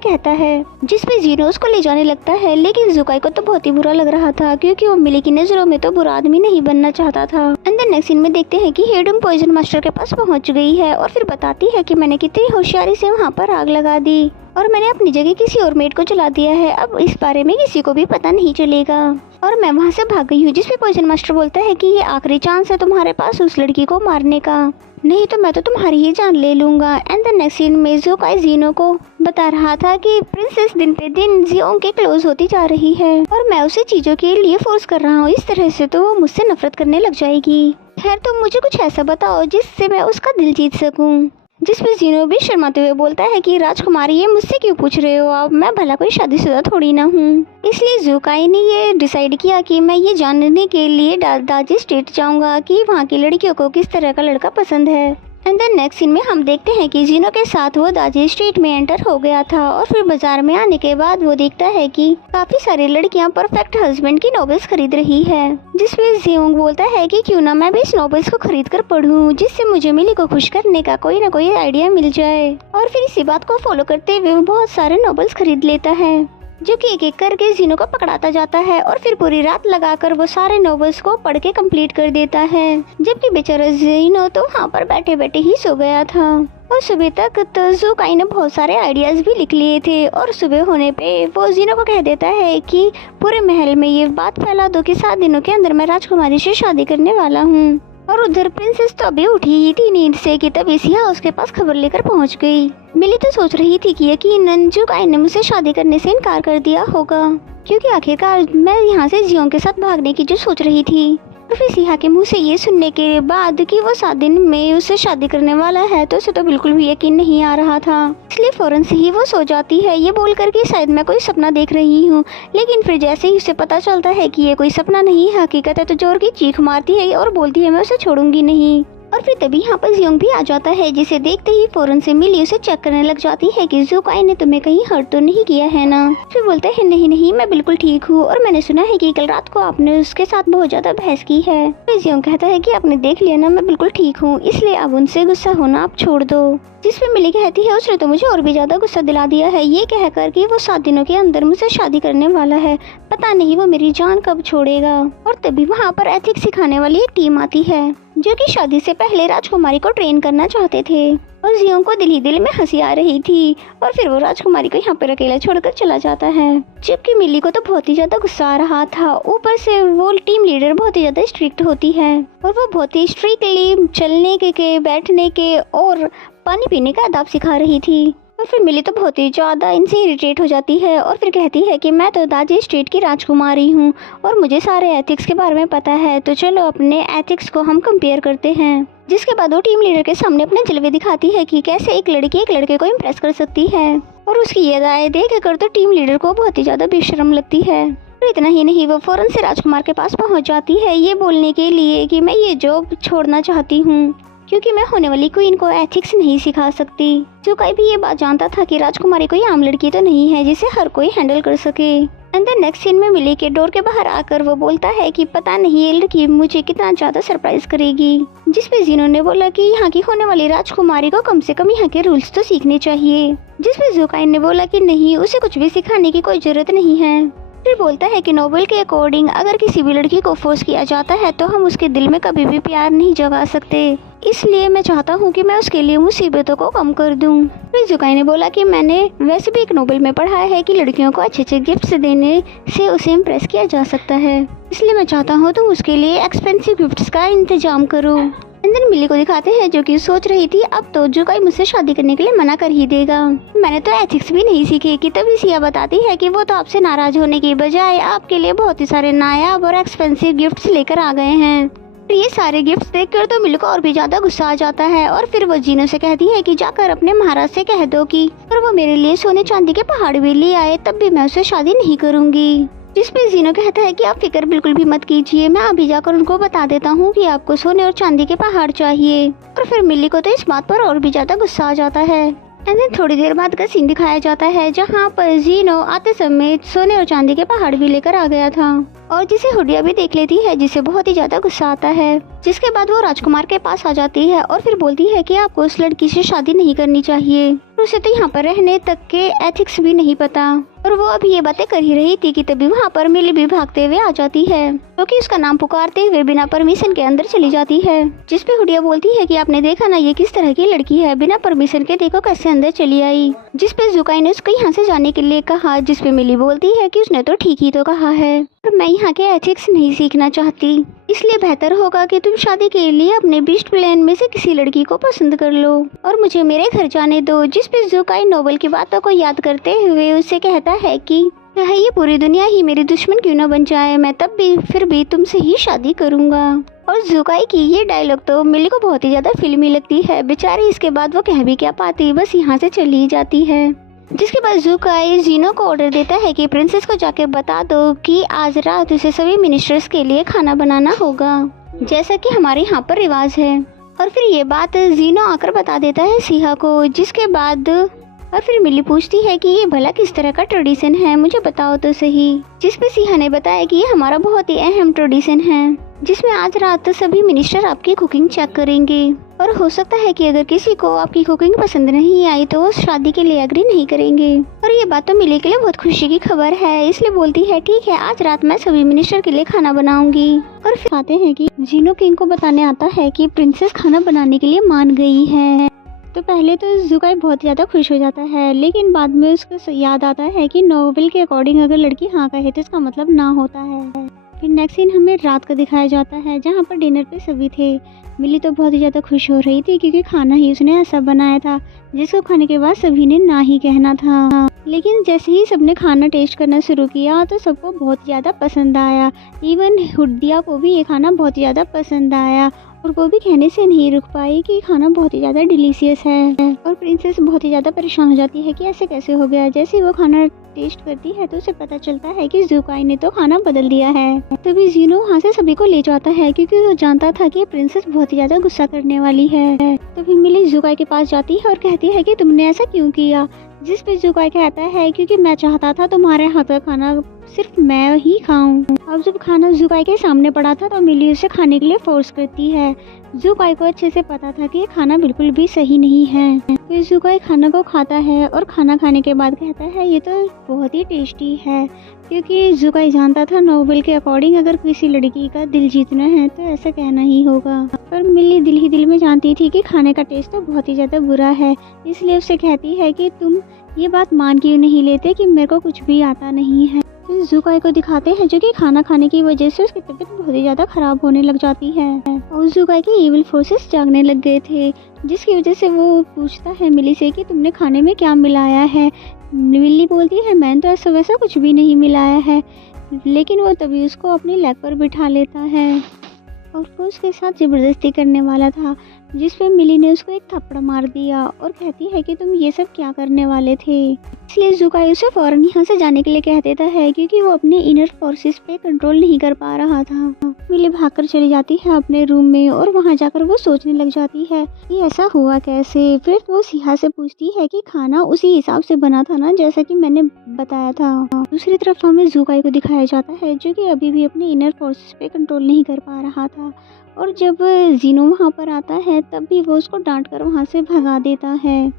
कहता है, जिस पे जीनो उसको ले जाने लगता है, लेकिन ज़ुकाई को तो बहुत ही बुरा लग रहा था क्योंकि वो मिली की नजरों में तो बुरा आदमी नहीं बनना चाहता था। एंड देन नेक्स्ट सीन में देखते हैं कि हेडुंग पॉइजन मास्टर के पास पहुँच गई है और फिर बताती है कि मैंने कितनी होशियारी से वहाँ पर आग लगा दी और मैंने अपनी जगह किसी और मेड को जला दिया है, अब इस बारे में किसी को भी पता नहीं चलेगा और मैं वहाँ से भाग गई हूँ। जिसपे पॉइजन मास्टर बोलता है कि ये आखिरी चांस है तुम्हारे पास उस लड़की को मारने का, नहीं तो मैं तो तुम्हारी ही जान ले लूंगा। एंड द नेक्स्ट सीन में ज़ुकाई जीनो को बता रहा था कि प्रिंसेस दिन पे दिन जियोंग के क्लोज होती जा रही है और मैं उसे चीजों के लिए फोर्स कर रहा हूँ, इस तरह से तो वो मुझसे नफरत करने लग जाएगी। खैर तुम मुझे कुछ ऐसा बताओ जिससे मैं उसका दिल जीत सकूँ। जिसपे जीनो भी शर्माते हुए बोलता है कि राजकुमारी ये मुझसे क्यों पूछ रहे हो आप, मैं भला कोई शादीशुदा थोड़ी ना हूँ। इसलिए ज़ुकाई ने ये डिसाइड किया कि मैं ये जानने के लिए दार्जी स्टेट जाऊँगा कि वहाँ की लड़कियों को किस तरह का लड़का पसंद है। एंड देन नेक्स्ट सीन में हम देखते हैं कि जीनो के साथ वो दार्जी स्ट्रीट में एंटर हो गया था और फिर बाजार में आने के बाद वो देखता है कि काफी सारी लड़कियां परफेक्ट हस्बैंड की नॉवेल्स खरीद रही है। जिसमें जियोंग बोलता है कि क्यों ना मैं भी इस नॉवेल्स को खरीद कर पढूं, जिससे मुझे मिली को खुश करने का कोई ना कोई आइडिया मिल जाए। और फिर इसी बात को फॉलो करते हुए वो बहुत सारे नॉवेल्स खरीद लेता है जो कि एक एक करके जीनो को पकड़ाता जाता है और फिर पूरी रात लगाकर वो सारे नॉवेल्स को पढ़ के कंप्लीट कर देता है। जबकि बेचारा जीनो तो वहाँ पर बैठे बैठे ही सो गया था और सुबह तक तो ज़ुकाई ने बहुत सारे आइडियाज भी लिख लिए थे और सुबह होने पे वो जीनो को कह देता है कि पूरे महल में ये बात फैला दो कि 7 दिनों के अंदर मैं राजकुमारी से शादी करने वाला हूँ। और उधर प्रिंसेस तो अभी उठी ही थी नींद से कि तभी सिहा उसके पास खबर लेकर पहुंच गई। मिली तो सोच रही थी कि यकीनन ज़ुकाई ने मुझसे शादी करने से इनकार कर दिया होगा, क्योंकि आखिरकार मैं यहाँ से जियोंग के साथ भागने की जो सोच रही थी। और फिर सिहा के मुंह से ये सुनने के बाद कि वो 7 दिन में उससे शादी करने वाला है तो उसे तो बिल्कुल भी यकीन नहीं आ रहा था, इसलिए फौरन से ही वो सो जाती है ये बोल कर कि शायद मैं कोई सपना देख रही हूँ। लेकिन फिर जैसे ही उसे पता चलता है कि ये कोई सपना नहीं हकीकत है तो जोर की चीख मारती है और बोलती है मैं उसे छोड़ूंगी नहीं। और फिर तभी यहाँ पर जियोंग भी आ जाता है, जिसे देखते ही फौरन से मिली उसे चेक करने लग जाती है कि ज़ुकाई ने तुम्हें कहीं हर्ट तो नहीं किया है ना। फिर बोलते हैं नहीं नहीं मैं बिल्कुल ठीक हूँ और मैंने सुना है कि कल रात को आपने उसके साथ बहुत ज्यादा बहस की है। फिर जियोंग कहता है कि आपने देख लिया ना मैं बिल्कुल ठीक हूँ, इसलिए अब उनसे गुस्सा होना आप छोड़ दो। जिसपे मिली कहती है उसने तो मुझे और भी ज्यादा गुस्सा दिला दिया है, ये कहकर कि वो 7 दिनों के अंदर मुझसे शादी करने वाला है, पता नहीं वो मेरी जान कब छोड़ेगा। और तभी वहाँ पर एथिक्स सिखाने वाली एक टीम आती है जो कि शादी से पहले राजकुमारी को ट्रेन करना चाहते थे और जियोंग को दिल ही दिल में हंसी आ रही थी और फिर वो राजकुमारी को यहाँ पर अकेला छोड़कर चला जाता है। जबकि मिली को तो बहुत ही ज्यादा गुस्सा आ रहा था, ऊपर से वो टीम लीडर बहुत ही ज्यादा स्ट्रिक्ट होती है और वो बहुत ही स्ट्रिक्टली चलने के बैठने के और पानी पीने का आदाब सिखा रही थी। और फिर मिली तो बहुत ही ज़्यादा इनसे इरिटेट हो जाती है और फिर कहती है कि मैं तो दाजी स्टेट की राजकुमारी हूँ और मुझे सारे एथिक्स के बारे में पता है, तो चलो अपने एथिक्स को हम कंपेयर करते हैं। जिसके बाद वो टीम लीडर के सामने अपने जलवे दिखाती है कि कैसे एक लड़की एक लड़के को इम्प्रेस कर सकती है। और उसकी ये अदाएं देख कर तो टीम लीडर को बहुत ही ज़्यादा बेशर्म लगती है। और इतना ही नहीं, वो फौरन से राजकुमार के पास पहुंच जाती है ये बोलने के लिए कि मैं ये जॉब छोड़ना चाहती हूँ क्योंकि मैं होने वाली क्वीन को एथिक्स नहीं सिखा सकती। जुकाई भी ये बात जानता था कि राजकुमारी कोई आम लड़की तो नहीं है जिसे हर कोई हैंडल कर सके। एंड द नेक्स्ट सीन में मिली के डोर के बाहर आकर वो बोलता है कि पता नहीं ये लड़की मुझे कितना ज्यादा सरप्राइज करेगी। जिस पे जीनो ने बोला कि यहाँ की होने वाली राजकुमारी को कम से कम यहाँ के रूल्स तो सीखने चाहिए। जिस पे जुकाई ने बोला कि नहीं, उसे कुछ भी सिखाने की कोई जरूरत नहीं है। फिर बोलता है कि नोबल के अकॉर्डिंग अगर किसी भी लड़की को फोर्स किया जाता है तो हम उसके दिल में कभी भी प्यार नहीं जगा सकते, इसलिए मैं चाहता हूँ कि मैं उसके लिए मुसीबतों को कम कर दूँ। फिर जुकाई ने बोला कि मैंने वैसे भी एक नोबल में पढ़ा है कि लड़कियों को अच्छे अच्छे गिफ्ट्स देने से उसे इम्प्रेस किया जा सकता है, इसलिए मैं चाहता हूँ तुम उसके लिए एक्सपेंसिव गिफ्ट्स का इंतजाम करो। अंदर मिली को दिखाते हैं जो कि सोच रही थी अब तो जुकाई मुझसे शादी करने के लिए मना कर ही देगा, मैंने तो एथिक्स भी नहीं सीखे कि तभी सिया बताती है कि वो तो आपसे नाराज होने की बजाय आपके लिए बहुत ही सारे नायाब और एक्सपेंसिव गिफ्ट्स लेकर आ गए हैं। तो ये सारे गिफ्ट्स देखकर तो मिली को और भी ज्यादा गुस्सा आ जाता है और फिर वो जीनो से कहती है कि जाकर अपने महाराज से कह दो कि अगर वो मेरे लिए सोने चांदी के पहाड़ भी ले आए तब भी मैं उससे शादी नहीं करूंगी। जिस पे जीनो कहता है कि आप फिक्र बिल्कुल भी मत कीजिए, मैं अभी जाकर उनको बता देता हूँ कि आपको सोने और चांदी के पहाड़ चाहिए। और फिर मिली को तो इस बात पर और भी ज्यादा गुस्सा आ जाता है। एंड थोड़ी देर बाद का सीन दिखाया जाता है जहाँ पर जीनो आते समय सोने और चांदी के पहाड़ भी लेकर आ गया था और जिसे हुडिया भी देख लेती है, जिसे बहुत ही ज्यादा गुस्सा आता है। जिसके बाद वो राजकुमार के पास आ जाती है और फिर बोलती है कि आपको उस लड़की से शादी नहीं करनी चाहिए, उसे तो यहाँ पर रहने तक के एथिक्स भी नहीं पता। और वो अभी ये बातें कर ही रही थी कि तभी वहाँ पर मिली भी भागते हुए आ जाती है, क्योंकि उसका नाम पुकारते हुए बिना परमिशन के अंदर चली जाती है। जिस पे हुडिया बोलती है कि आपने देखा ना ये किस तरह की लड़की है, बिना परमिशन के देखो कैसे अंदर चली आई। जिस पे जुकाई ने उसको यहाँ से जाने के लिए कहा, जिस पे मिली बोलती है कि उसने तो ठीक ही तो कहा है और मैं यहाँ के एथिक्स नहीं सीखना चाहती, इसलिए बेहतर होगा कि तुम शादी के लिए अपने बेस्ट प्लान में से किसी लड़की को पसंद कर लो और मुझे मेरे घर जाने दो। जिस पे जुकाई नोबल की बातों को याद करते हुए उससे कहता है कि चाहे ये पूरी दुनिया ही मेरी दुश्मन क्यों न बन जाए, मैं तब भी फिर भी तुमसे ही शादी करूंगा। और जुकाई की ये डायलॉग तो मिली को बहुत ही ज्यादा फिल्मी लगती है। बेचारी इसके बाद वो कह भी क्या पाती, बस यहाँ से चली जाती है। जिसके बाद जुकाई जीनो को ऑर्डर देता है कि प्रिंसेस को जाके बता दो कि आज रात उसे सभी मिनिस्टर्स के लिए खाना बनाना होगा, जैसा कि हमारे यहाँ पर रिवाज है। और फिर ये बात जीनो आकर बता देता है सिहा को। जिसके बाद और फिर मिली पूछती है कि ये भला किस तरह का ट्रेडिशन है, मुझे बताओ तो सही। जिस पे सिहा ने बताया कि ये हमारा बहुत ही अहम ट्रेडिशन है जिसमें आज रात सभी मिनिस्टर आपकी कुकिंग चेक करेंगे और हो सकता है कि अगर किसी को आपकी कुकिंग पसंद नहीं आई तो वो शादी के लिए एग्री नहीं करेंगे। और ये बात तो मिली के लिए बहुत खुशी की खबर है, इसलिए बोलती है ठीक है आज रात मैं सभी मिनिस्टर के लिए खाना बनाऊंगी। और फिर आते हैं कि जीनो किंग को बताने आता है कि प्रिंसेस खाना बनाने के लिए मान गई है। तो पहले तो जुकाई बहुत ज़्यादा खुश हो जाता है, लेकिन बाद में उसको याद आता है कि नोवेल के अकॉर्डिंग अगर लड़की हाँ कहे तो इसका मतलब ना होता है। फिर नेक्स्ट सीन हमें रात का दिखाया जाता है जहाँ पर डिनर पे सभी थे। मिली तो बहुत ही ज़्यादा खुश हो रही थी क्योंकि खाना ही उसने ऐसा बनाया था जिसको खाने के बाद सभी ने ना ही कहना था। लेकिन जैसे ही सबने खाना टेस्ट करना शुरू किया तो सबको बहुत ज़्यादा पसंद आया। इवन हुडिया को भी ये खाना बहुत ज़्यादा पसंद आया और वो भी कहने से नहीं रुक पाई कि खाना बहुत ही ज़्यादा डिलीशियस है। और प्रिंसेस बहुत ही ज़्यादा परेशान हो जाती है कि ऐसे कैसे हो गया। जैसे ही वो खाना टेस्ट करती है तो उसे पता चलता है कि जुकाई ने तो खाना बदल दिया है। तभी जीनो वहाँ से सभी को ले जाता है क्योंकि वो जानता था कि प्रिंसेस बहुत ही ज़्यादा गुस्सा करने वाली है। तो फिर मिली जुकाई के पास जाती है और कहती है कि तुमने ऐसा क्यों किया। जिस पे जुकाई कहता है क्योंकि मैं चाहता था तुम्हारे हाथ का खाना सिर्फ मैं ही खाऊं। अब जब खाना जुकाई के सामने पड़ा था तो मिली उसे खाने के लिए फोर्स करती है। जुकाई को अच्छे से पता था कि ये खाना बिल्कुल भी सही नहीं है। फिर जुकाई खाना को खाता है और खाना खाने के बाद कहता है ये तो बहुत ही टेस्टी है, क्योंकि जुकाई जानता था नोवेल के अकॉर्डिंग अगर किसी लड़की का दिल जीतना है तो ऐसा कहना ही होगा। पर मिली दिल ही दिल में जानती थी कि खाने का टेस्ट तो बहुत ही ज़्यादा बुरा है, इसलिए उससे कहती है कि तुम ये बात मान क्यों नहीं लेते कि मेरे को कुछ भी आता नहीं है। फिर जुकाई को दिखाते हैं जो कि खाना खाने की वजह से उसकी तबीयत बहुत ही ज़्यादा ख़राब होने लग जाती है और जुकाई के इविल फोर्सेस जागने लग गए थे, जिसकी वजह से वो पूछता है मिली से कि तुमने खाने में क्या मिलाया है। मिली बोलती है मैंने तो ऐसा वैसा कुछ भी नहीं मिलाया है, लेकिन वो तभी उसको अपनी लेग पर बिठा लेता है और वो उसके साथ ज़बरदस्ती करने वाला था, जिस पे मिली ने उसको एक थप्पड़ मार दिया और कहती है कि तुम ये सब क्या करने वाले थे। इसलिए जुकाई उसे फ़ौरन यहाँ से जाने के लिए कह देता है क्योंकि वो अपने इनर फोर्सेस पे कंट्रोल नहीं कर पा रहा था। मिली भागकर चली जाती है अपने रूम में और वहाँ जाकर वो सोचने लग जाती है कि ऐसा हुआ कैसे। फिर वो सिहा से पूछती है कि खाना उसी हिसाब से बना था ना जैसा कि मैंने बताया था। दूसरी तरफ हमें जुकाई को दिखाया जाता है जो कि अभी भी अपने इनर फोर्सेस पे कंट्रोल नहीं कर पा रहा था और जब जीनो वहाँ पर आता है तब भी वो उसको डांट कर वहाँ से भगा देता है।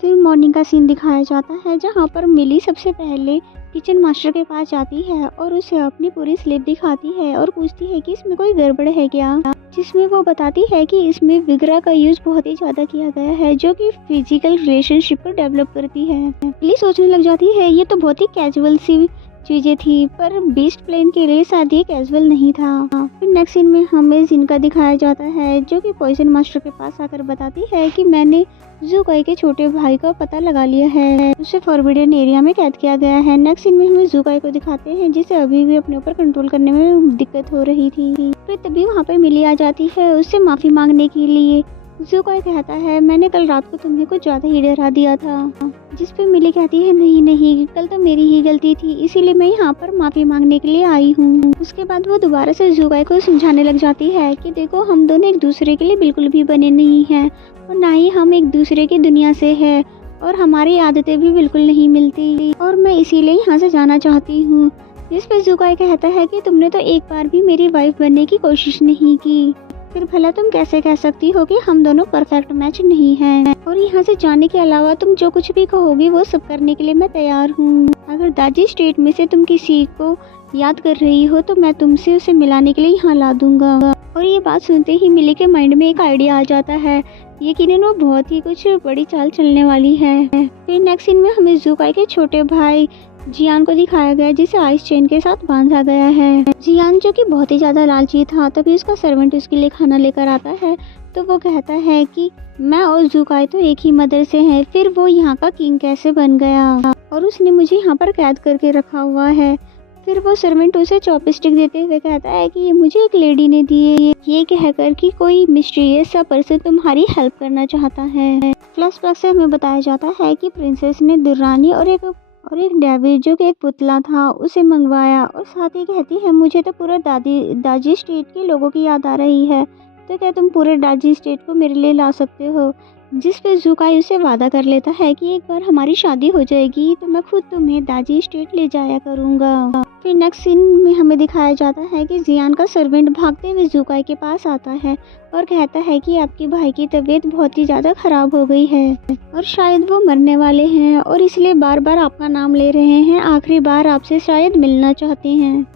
फिर मॉर्निंग का सीन दिखाया जाता है जहाँ पर मिली सबसे पहले किचन मास्टर के पास जाती है और उसे अपनी पूरी स्लिप दिखाती है और पूछती है कि इसमें कोई गड़बड़ है क्या, जिसमें वो बताती है कि इसमें विग्रा का यूज़ बहुत ही ज़्यादा किया गया है जो कि फिजिकल रिलेशनशिप को डेवलप करती है। मिली सोचने लग जाती है ये तो बहुत ही कैजुअल सी चीज़ें थी, पर बीस्ट प्लेन के लिए शायद ये कैजुअल नहीं था। फिर नेक्स्ट सीन में हमें जिनका दिखाया जाता है जो कि पॉइजन मास्टर के पास आकर बताती है कि मैंने जुकाई के छोटे भाई का पता लगा लिया है, उसे फॉरबिडन एरिया में कैद किया गया है। नेक्स्ट सीन में हमें जुकाई को दिखाते हैं जिसे अभी भी अपने ऊपर कंट्रोल करने में दिक्कत हो रही थी। फिर तभी वहाँ पे मिली आ जाती है उससे माफ़ी मांगने के लिए। जुकाई कहता है मैंने कल रात को तुम्हें कुछ ज़्यादा ही डरा दिया था, जिस पे मिली कहती है नहीं नहीं कल तो मेरी ही गलती थी, इसीलिए मैं यहाँ पर माफ़ी मांगने के लिए आई हूँ। उसके बाद वो दोबारा से जुकाई को समझाने लग जाती है कि देखो हम दोनों एक दूसरे के लिए बिल्कुल भी बने नहीं हैं और ना ही हम एक दूसरे की दुनिया से हैं और हमारी आदतें भी बिल्कुल नहीं मिलती और मैं इसीलिए यहाँ से जाना चाहती हूँ। जिस पे जुकाई कहता है कि तुमने तो एक बार भी मेरी वाइफ बनने की कोशिश नहीं की, फिर भला तुम कैसे कह सकती हो कि हम दोनों परफेक्ट मैच नहीं हैं और यहाँ से जाने के अलावा तुम जो कुछ भी कहोगी वो सब करने के लिए मैं तैयार हूँ। अगर दाजी स्टेट में से तुम किसी को याद कर रही हो तो मैं तुमसे उसे मिलाने के लिए यहाँ ला दूंगा। और ये बात सुनते ही मिली के माइंड में एक आइडिया आ जाता है, यकीनन वो बहुत ही कुछ बड़ी चाल चलने वाली है। फिर नेक्स्ट सीन में हमें जुकाई के छोटे भाई जियान को दिखाया गया जिसे आइस चेन के साथ बांधा गया है। जियान जो कि बहुत ही ज़्यादा लालची था, तभी उसका सर्वेंट उसके लिए खाना लेकर आता है तो वो कहता है कि मैं और जुकाई तो एक ही मदर से हैं, फिर वो यहाँ का किंग कैसे बन गया और उसने मुझे यहाँ पर कैद करके रखा हुआ है। फिर वो सर्वेंट उसे चॉपस्टिक देते हुए कहता है कि ये मुझे एक लेडी ने दिए, ये कहकर कि कोई मिस्टीरियस सा पर्सन तुम्हारी हेल्प करना चाहता है। फ्लैशबैक से हमें बताया जाता है कि प्रिंसेस ने दुर्रानी और एक डेविड जो कि एक पुतला था उसे मंगवाया और साथ ही कहती है मुझे तो पूरा दाजी स्टेट के लोगों की याद आ रही है, तो क्या तुम पूरे दाजी स्टेट को मेरे लिए ला सकते हो। जिस पे जुकाई उसे वादा कर लेता है कि एक बार हमारी शादी हो जाएगी तो मैं खुद तुम्हें दाजी स्टेट ले जाया करूँगा। फिर नेक्स्ट सीन में हमें दिखाया जाता है कि जियान का सर्वेंट भागते हुए जुकाई के पास आता है और कहता है कि आपके भाई की तबीयत बहुत ही ज़्यादा ख़राब हो गई है और शायद वो मरने वाले हैं और इसलिए बार बार आपका नाम ले रहे हैं, आखिरी बार आपसे शायद मिलना चाहते हैं।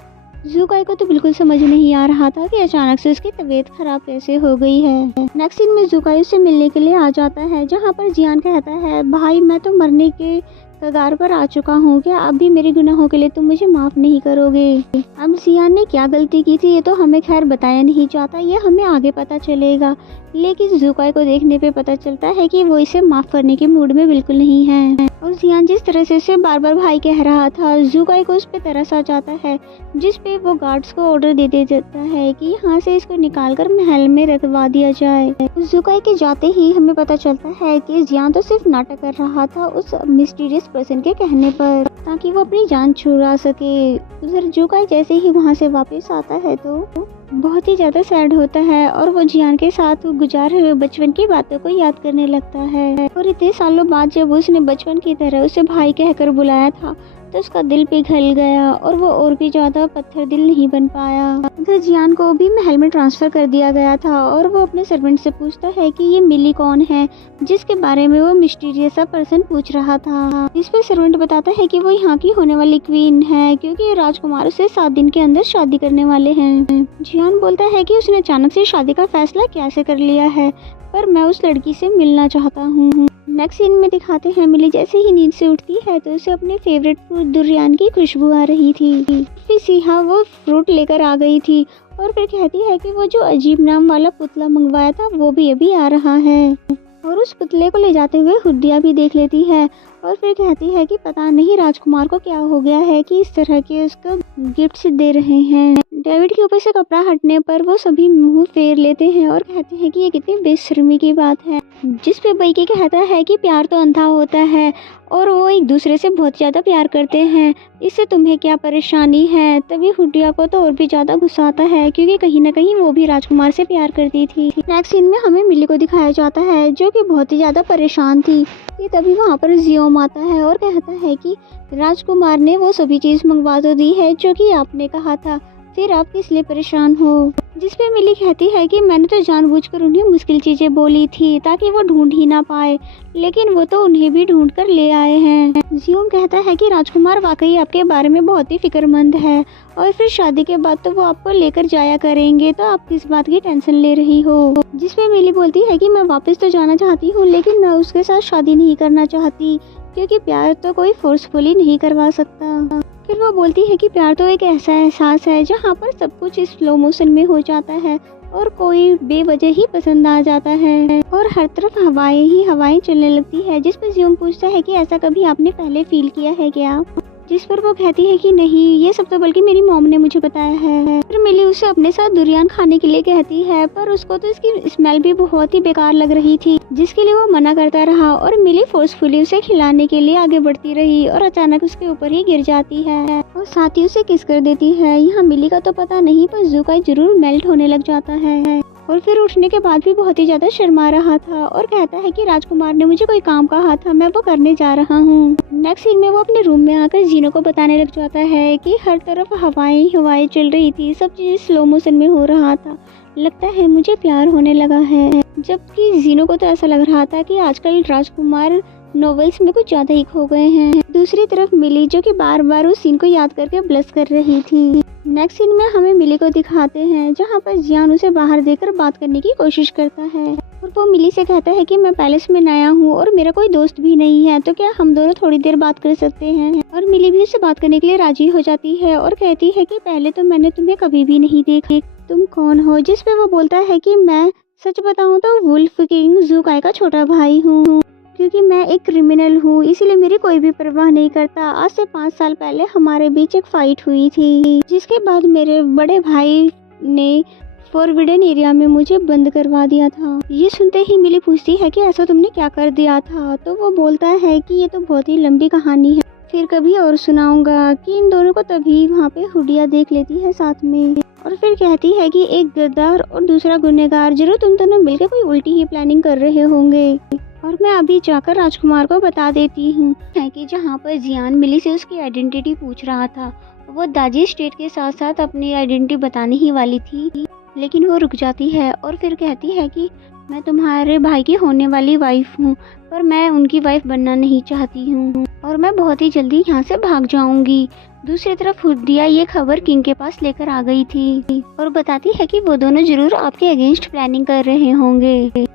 जुकाई को तो बिल्कुल समझ नहीं आ रहा था कि अचानक से उसकी तबीयत खराब कैसे हो गई है। नेक्स्ट सीन में जुकाई उससे मिलने के लिए आ जाता है जहाँ पर जियान कहता है भाई मैं तो मरने के कगार पर आ चुका हूँ, क्या अब भी मेरे गुनाहों के लिए तुम मुझे माफ़ नहीं करोगे। अब जियान ने क्या गलती की थी ये तो हमें खैर बताया नहीं जाता, ये हमें आगे पता चलेगा, लेकिन जुकाई को देखने पे पता चलता है कि वो इसे माफ़ करने के मूड में बिल्कुल नहीं है। और जियान जिस तरह से उसे बार बार भाई कह रहा था, जुकाई को उस पर तरस आ जाता है, जिस पे वो गार्ड्स को ऑर्डर दे देता है कि यहाँ से इसको निकाल कर महल में रखवा दिया जाए। जुकाई के जाते ही हमें पता चलता है कि जियान तो सिर्फ नाटक कर रहा था उस मिस्टीरियस पर्सन के कहने पर, ताकि वो अपनी जान छुड़ा सके। उधर जुकाई जैसे ही वहाँ से वापस आता है तो बहुत ही ज़्यादा सैड होता है और वो जियान के साथ गुजारे हुए बचपन की बातों को याद करने लगता है। और इतने सालों बाद जब उसने बचपन की तरह उसे भाई कहकर बुलाया था तो उसका दिल पिघल गया और वो और भी ज़्यादा पत्थर दिल नहीं बन पाया। उधर जियान को भी महल में ट्रांसफ़र कर दिया गया था और वो अपने सर्वेंट से पूछता है कि ये मिली कौन है जिसके बारे में वो मिस्टीरियस सा पर्सन पूछ रहा था। जिस पर सर्वेंट बताता है कि वो यहाँ की होने वाली क्वीन है क्योंकि राजकुमार से 7 दिन के अंदर शादी करने वाले हैं। जियान बोलता है कि उसने अचानक से शादी का फैसला कैसे कर लिया है, पर मैं उस लड़की से मिलना चाहता हूँ। नेक्स्ट सीन में दिखाते हैं मिली जैसे ही नींद से उठती है तो उसे अपने फेवरेट फ्रूट दुर्यान की खुशबू आ रही थी। फिर सिहा वो फ्रूट लेकर आ गई थी और फिर कहती है कि वो जो अजीब नाम वाला पुतला मंगवाया था वो भी अभी आ रहा है। और उस पुतले को ले जाते हुए हुड्डिया भी देख लेती है और फिर कहती है कि पता नहीं राजकुमार को क्या हो गया है कि इस तरह के उसको गिफ्ट्स दे रहे हैं। डेविड के ऊपर से कपड़ा हटने पर वो सभी मुंह फेर लेते हैं और कहते हैं कि ये कितनी बेशर्मी की बात है। जिस पे बैकी कहता है कि प्यार तो अंधा होता है और वो एक दूसरे से बहुत ज़्यादा प्यार करते हैं, इससे तुम्हें क्या परेशानी है। तभी हुड्डिया को तो और भी ज़्यादा गुस्सा आता है क्योंकि कहीं ना कहीं वो भी राजकुमार से प्यार करती थी। नेक्स्ट सीन में हमें मिली को दिखाया जाता है जो कि बहुत ही ज़्यादा परेशान थी कि तभी वहाँ पर जियोम आता है और कहता है कि राजकुमार ने वो सभी चीज़ मंगवा तो दी है जो कि आपने कहा था, फिर आप किस लिए परेशान हो। जिस पे मिली कहती है कि मैंने तो जानबूझकर उन्हें मुश्किल चीज़ें बोली थी ताकि वो ढूंढ ही ना पाए, लेकिन वो तो उन्हें भी ढूंढ कर ले आए हैं। जियोम कहता है कि राजकुमार वाकई आपके बारे में बहुत ही फिक्रमंद है और फिर शादी के बाद तो वो आपको लेकर जाया करेंगे, तो आप किस बात की टेंशन ले रही हो। जिसपे मिली बोलती है कि मैं वापस तो जाना चाहती हूँ लेकिन मैं उसके साथ शादी नहीं करना चाहती क्योंकि प्यार तो कोई फोर्सफुली नहीं करवा सकता। फिर वो बोलती है कि प्यार तो एक ऐसा एहसास है जहाँ पर सब कुछ स्लो मोशन में हो जाता है और कोई बेवजह ही पसंद आ जाता है और हर तरफ हवाएं ही हवाएं चलने लगती है। जिस पर जियोम पूछता है कि ऐसा कभी आपने पहले फील किया है क्या। जिस पर वो कहती है कि नहीं, ये सब तो बल्कि मेरी मॉम ने मुझे बताया है। फिर मिली उसे अपने साथ दुरियान खाने के लिए कहती है पर उसको तो इसकी स्मेल भी बहुत ही बेकार लग रही थी, जिसके लिए वो मना करता रहा और मिली फोर्सफुली उसे खिलाने के लिए आगे बढ़ती रही और अचानक उसके ऊपर ही गिर जाती है और साथ ही उसे किस कर देती है। यहाँ मिली का तो पता नहीं पर ज़ूकाई जरूर मेल्ट होने लग जाता है और फिर उठने के बाद भी बहुत ही ज्यादा शर्मा रहा था और कहता है कि राजकुमार ने मुझे कोई काम कहा था, मैं वो करने जा रहा हूँ। नेक्स्ट सीन में वो अपने रूम में आकर जीनो को बताने लग जाता है कि हर तरफ हवाएं हवाएं चल रही थी, सब चीज़ स्लो मोशन में हो रहा था, लगता है मुझे प्यार होने लगा है। जबकि जीनो को तो ऐसा लग रहा था कि आजकल राजकुमार नॉवेल्स में कुछ ज़्यादा ही खो गए हैं। दूसरी तरफ मिली जो कि बार बार उस सीन को याद करके ब्लश कर रही थी। नेक्स्ट सीन में हमें मिली को दिखाते हैं जहाँ पर जियान उसे बाहर देकर बात करने की कोशिश करता है और वो मिली से कहता है कि मैं पैलेस में नया हूँ और मेरा कोई दोस्त भी नहीं है, तो क्या हम दोनों थोड़ी देर बात कर सकते हैं। और मिली भी उससे बात करने के लिए राजी हो जाती है और कहती है कि पहले तो मैंने तुम्हें कभी भी नहीं देखा, तुम कौन हो। जिस पे वो बोलता है कि मैं सच बताऊँ तो वुल्फ किंग ज़ूकाई का छोटा भाई हूँ, क्योंकि मैं एक क्रिमिनल हूँ इसीलिए मेरी कोई भी परवाह नहीं करता। आज से 5 साल पहले हमारे बीच एक फाइट हुई थी जिसके बाद मेरे बड़े भाई ने फॉरबिडन एरिया में मुझे बंद करवा दिया था। ये सुनते ही मिली पूछती है कि ऐसा तुमने क्या कर दिया था। तो वो बोलता है कि ये तो बहुत ही लंबी कहानी है, फिर कभी और सुनाऊंगा। कि इन दोनों को तभी वहाँ पे हुडिया देख लेती है साथ में और फिर कहती है कि एक गद्दार और दूसरा गुनहगार, जरूर तुम दोनों मिलकर कोई उल्टी ही प्लानिंग कर रहे होंगे और मैं अभी जाकर राजकुमार को बता देती हूँ। है कि जहाँ पर जियान मिली से उसकी आइडेंटिटी पूछ रहा था, वो दाजी स्टेट के साथ साथ अपनी आइडेंटिटी बताने ही वाली थी, लेकिन वो रुक जाती है और फिर कहती है कि मैं तुम्हारे भाई की होने वाली वाइफ हूँ, पर मैं उनकी वाइफ बनना नहीं चाहती हूँ और मैं बहुत ही जल्दी यहाँ से भाग जाऊँगी। दूसरी तरफ हुडिया ये खबर किंग के पास लेकर आ गई थी और बताती है कि वो दोनों जरूर आपके अगेंस्ट प्लानिंग कर रहे होंगे।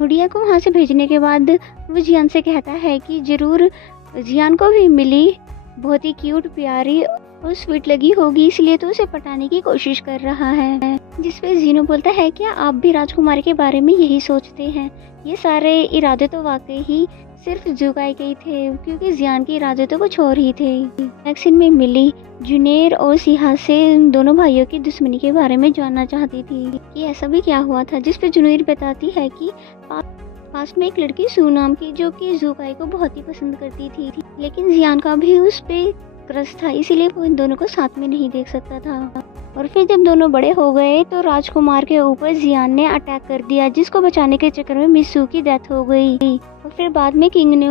हुडिया को वहाँ से भेजने के बाद वो जियान से कहता है कि जरूर जियान को भी मिली बहुत ही क्यूट प्यारी और स्वीट लगी होगी, इसलिए तो उसे पटाने की कोशिश कर रहा है। जिसपे जीनो बोलता है क्या आप भी राजकुमार के बारे में यही सोचते हैं। ये सारे इरादे तो वाकई ही सिर्फ ज़ूकाई के ही थे, क्योंकि जियान के इरादे तो कुछ और ही थे। नेक्स्ट सीन में मिली जुनेर और सिहा से उन दोनों भाइयों की दुश्मनी के बारे में जानना चाहती थी कि ऐसा भी क्या हुआ था। जिसपे जुनेर बताती है कि पास में एक लड़की सू नाम की जो कि ज़ूकाई को बहुत ही पसंद करती थी, लेकिन जियान का भी उस पे क्रश था, इसीलिए वो इन दोनों को साथ में नहीं देख सकता था। और फिर जब दोनों बड़े हो गए तो राजकुमार के ऊपर जियान ने अटैक कर दिया, जिसको बचाने के चक्कर में मिस सू की डेथ हो गई और फिर बाद में किंग ने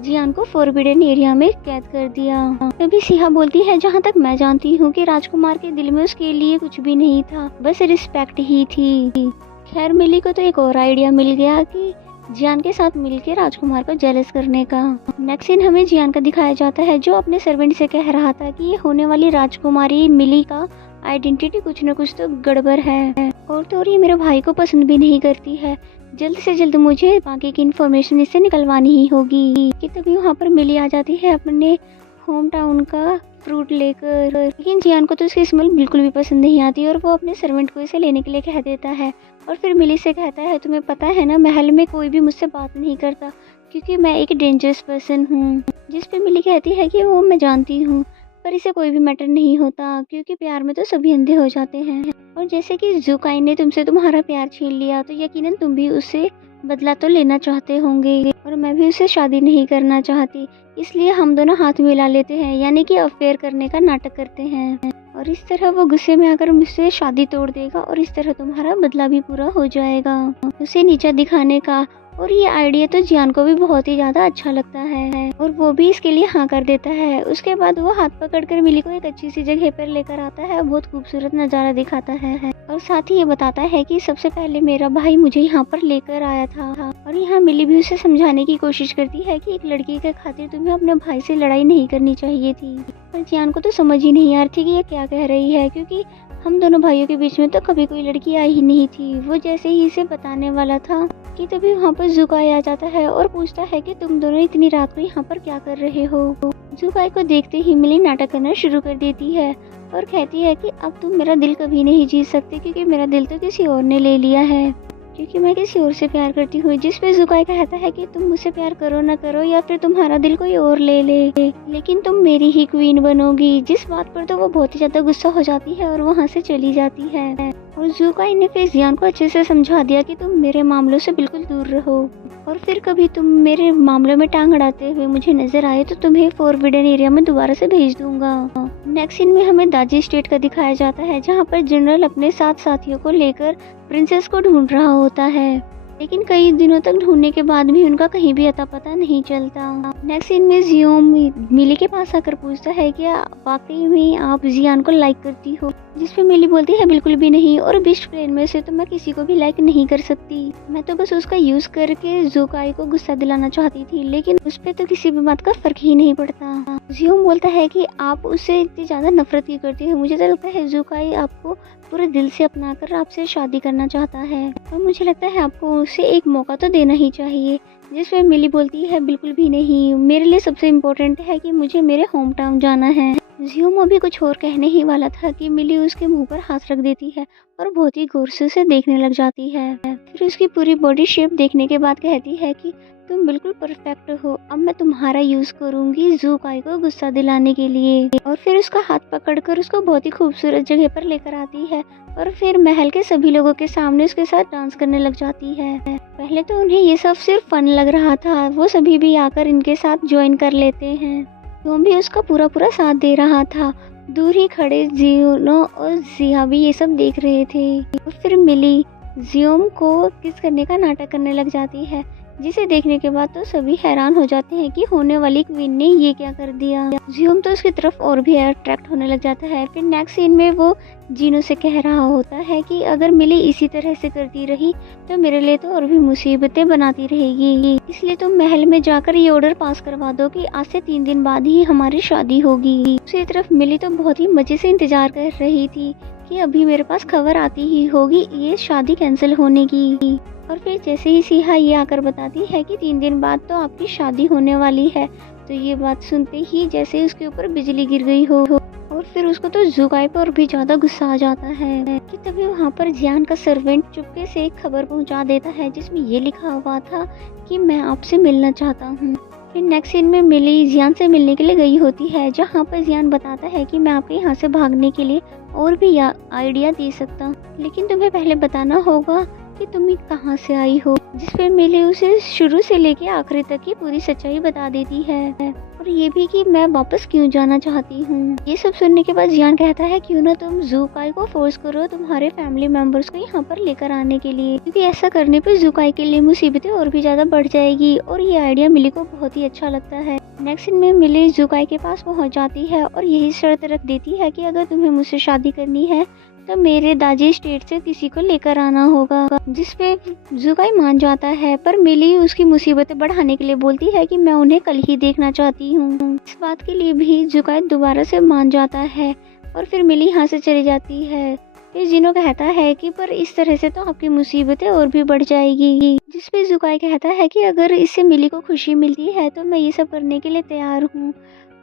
जियान को फॉरबिडन एरिया में कैद कर दिया। तभी सिहा बोलती है जहाँ तक मैं जानती हूँ कि राजकुमार के दिल में उसके लिए कुछ भी नहीं था, बस रिस्पेक्ट ही थी। खैर मिली को तो एक और आइडिया मिल गया कि जियान के साथ मिलकर राजकुमार को जेलस करने का। नेक्स्ट सीन हमें जियान का दिखाया जाता है जो अपने सर्वेंट से कह रहा था कि ये होने वाली राजकुमारी मिली का आइडेंटिटी कुछ न कुछ तो गड़बड़ है और तो ये मेरे भाई को पसंद भी नहीं करती है। जल्द से जल्द मुझे बाकी की इन्फॉर्मेशन इससे निकलवानी ही होगी। कि तभी वहाँ पर मिली आ जाती है अपने होम टाउन का फ्रूट लेकर, लेकिन जियान को तो उसकी स्मेल बिल्कुल भी पसंद नहीं आती और वो अपने सर्वेंट को इसे लेने के लिए कह देता है। और फिर मिली से कहता है, तुम्हें पता है ना, महल में कोई भी मुझसे बात नहीं करता क्योंकि मैं एक डेंजरस पर्सन हूँ। जिस पे मिली कहती है कि वो मैं जानती हूँ, पर इसे कोई भी मैटर नहीं होता क्योंकि प्यार में तो सभी अंधे हो जाते हैं। और जैसे कि ज़ुकाई ने तुमसे तुम्हारा प्यार छीन लिया तो यकीनन तुम भी उससे बदला तो लेना चाहते होंगे, और मैं भी उससे शादी नहीं करना चाहती, इसलिए हम दोनों हाथ मिला लेते हैं, यानी कि अफेयर करने का नाटक करते हैं। और इस तरह वो गुस्से में आकर मुझसे शादी तोड़ देगा और इस तरह तुम्हारा बदला भी पूरा हो जाएगा। उसे नीचा दिखाने का और ये आइडिया तो जियान को भी बहुत ही ज़्यादा अच्छा लगता है और वो भी इसके लिए हाँ कर देता है। उसके बाद वो हाथ पकड़कर मिली को एक अच्छी सी जगह पर लेकर आता है, बहुत खूबसूरत नज़ारा दिखाता है और साथ ही ये बताता है कि सबसे पहले मेरा भाई मुझे यहाँ पर लेकर आया था। और यहाँ मिली भी उसे समझाने की कोशिश करती है कि एक लड़की के खातिर तुम्हें अपने भाई से लड़ाई नहीं करनी चाहिए थी। पर जियान को तो समझ ही नहीं आ रही थी कि ये क्या कह रही है, क्योंकि हम दोनों भाइयों के बीच में तो कभी कोई लड़की आई ही नहीं थी। वो जैसे ही इसे बताने वाला था कि तभी वहाँ पर ज़ुकाई आ जाता है और पूछता है कि तुम दोनों इतनी रात को यहाँ पर क्या कर रहे हो। ज़ुकाई को देखते ही मिली नाटक करना शुरू कर देती है और कहती है कि अब तुम मेरा दिल कभी नहीं जीत सकते क्योंकि मेरा दिल तो किसी और ने ले लिया है, क्योंकि मैं किसी और से प्यार करती हूँ। जिस पे ज़ुकाई कहता है कि तुम मुझसे प्यार करो ना करो या फिर तुम्हारा दिल कोई और ले ले, लेकिन तुम मेरी ही क्वीन बनोगी। जिस बात पर तो वो बहुत ही ज्यादा गुस्सा हो जाती है और वहाँ से चली जाती है। और ज़ुकाई ने फिर जियान को अच्छे से समझा दिया कि तुम मेरे मामलों से बिल्कुल दूर रहो और फिर कभी तुम मेरे मामलों में टांग अड़ाते हुए मुझे नजर आए तो तुम्हें फॉरबिडन एरिया में दोबारा से भेज दूंगा। नेक्स्ट सीन में हमें दाजी स्टेट का दिखाया जाता है, जहाँ पर जनरल अपने 7 साथियों को लेकर प्रिंसेस को ढूंढ रहा होता है, लेकिन कई दिनों तक ढूंढने के बाद भी उनका कहीं भी अता पता नहीं चलता। नेक्स्ट सीन में जियोम मिली के पास आकर पूछता है कि वाकई में आप जियान को लाइक करती हो, जिस पे मिली बोलती है बिल्कुल भी नहीं, और बिस्ट प्लेन में से तो मैं किसी को भी लाइक नहीं कर सकती, मैं तो बस उसका यूज करके ज़ुकाई को गुस्सा दिलाना चाहती थी, लेकिन उस पे तो किसी भी बात का फर्क ही नहीं पड़ता। जियोम बोलता है कि आप उससे इतनी ज्यादा नफरत क्यों करती है, मुझे तो लगता है ज़ुकाई आपको पूरे दिल से अपनाकर आपसे शादी करना चाहता है और मुझे लगता है आपको उसे एक मौका तो देना ही चाहिए। जिस पे मिली बोलती है बिल्कुल भी नहीं, मेरे लिए सबसे इम्पोर्टेंट है कि मुझे मेरे होम टाउन जाना है। जियोम अभी कुछ और कहने ही वाला था कि मिली उसके मुंह पर हाथ रख देती है और बहुत ही गौर से उसे देखने लग जाती है। फिर उसकी पूरी बॉडी शेप देखने के बाद कहती है कि तुम बिल्कुल परफेक्ट हो, अब मैं तुम्हारा यूज करूंगी ज़ुकाई को गुस्सा दिलाने के लिए। और फिर उसका हाथ पकड़कर उसको बहुत ही खूबसूरत जगह पर लेकर आती है और फिर महल के सभी लोगों के सामने उसके साथ डांस करने लग जाती है। पहले तो उन्हें ये सब सिर्फ फन लग रहा था, वो सभी भी आकर इनके साथ ज्वाइन कर लेते हैं। तो भी उसका पूरा साथ दे रहा था। दूर ही खड़े जियोनो और जिया भी ये सब देख रहे थे। और फिर मिली जियोम को किस करने का नाटक करने लग जाती है, जिसे देखने के बाद तो सभी हैरान हो जाते हैं कि होने वाली क्वीन ने ये क्या कर दिया। जियोम तो उसकी तरफ और भी अट्रैक्ट होने लग जाता है। फिर नेक्स्ट सीन में वो जीनो से कह रहा होता है कि अगर मिली इसी तरह से करती रही तो मेरे लिए तो और भी मुसीबतें बनाती रहेगी, इसलिए तुम महल में जाकर ये ऑर्डर पास करवा दो कि आज से 3 दिन बाद ही हमारी शादी होगी। दूसरी तरफ मिली तो बहुत ही मजे से इंतजार कर रही थी कि अभी मेरे पास खबर आती ही होगी ये शादी कैंसिल होने की। और फिर जैसे ही सिहा ये आकर बताती है कि 3 दिन बाद तो आपकी शादी होने वाली है, तो ये बात सुनते ही जैसे उसके ऊपर बिजली गिर गई हो। और फिर उसको तो ज़ुकाई पर भी ज्यादा गुस्सा आ जाता है कि तभी वहाँ पर जियान का सर्वेंट चुपके से एक खबर पहुँचा देता है जिसमें ये लिखा हुआ था कि मैं आपसे मिलना चाहता हूँ। फिर नेक्स्ट सीन में मिली जियान से मिलने के लिए गई होती है, जहाँ पर जियान बताता है कि मैं आपके यहाँ से भागने के लिए और भी आइडिया दे सकता हूँ, लेकिन तुम्हें पहले बताना होगा कि तुम कहाँ से आई हो। जिस पे मिली उसे शुरू से लेके आखिरी तक की पूरी सच्चाई बता देती है और ये भी कि मैं वापस क्यों जाना चाहती हूँ। ये सब सुनने के बाद जियान कहता है क्यों ना तुम ज़ुकाई को फोर्स करो तुम्हारे फैमिली मेंबर्स को यहाँ पर लेकर आने के लिए, क्योंकि ऐसा करने पे ज़ुकाई के लिए मुसीबतें और भी ज्यादा बढ़ जाएगी। और ये आइडिया मिली को बहुत ही अच्छा लगता है। नेक्स्ट सीन में मिली ज़ुकाई के पास पहुँच जाती है और यही शर्त रख देती है कि अगर तुम्हें मुझसे शादी करनी है तो मेरे दाजी स्टेट से किसी को लेकर आना होगा, जिस पे ज़ुकाई मान जाता है। पर मिली उसकी मुसीबतें बढ़ाने के लिए बोलती है कि मैं उन्हें कल ही देखना चाहती हूँ। इस बात के लिए भी ज़ुकाई दोबारा से मान जाता है और फिर मिली यहाँ से चली जाती है। फिर जिनो कहता है कि पर इस तरह से तो आपकी मुसीबतें और भी बढ़ जाएगी। जिस पे जुकाई कहता है कि अगर इससे मिली को खुशी मिलती है तो मैं ये सब करने के लिए तैयार हूँ।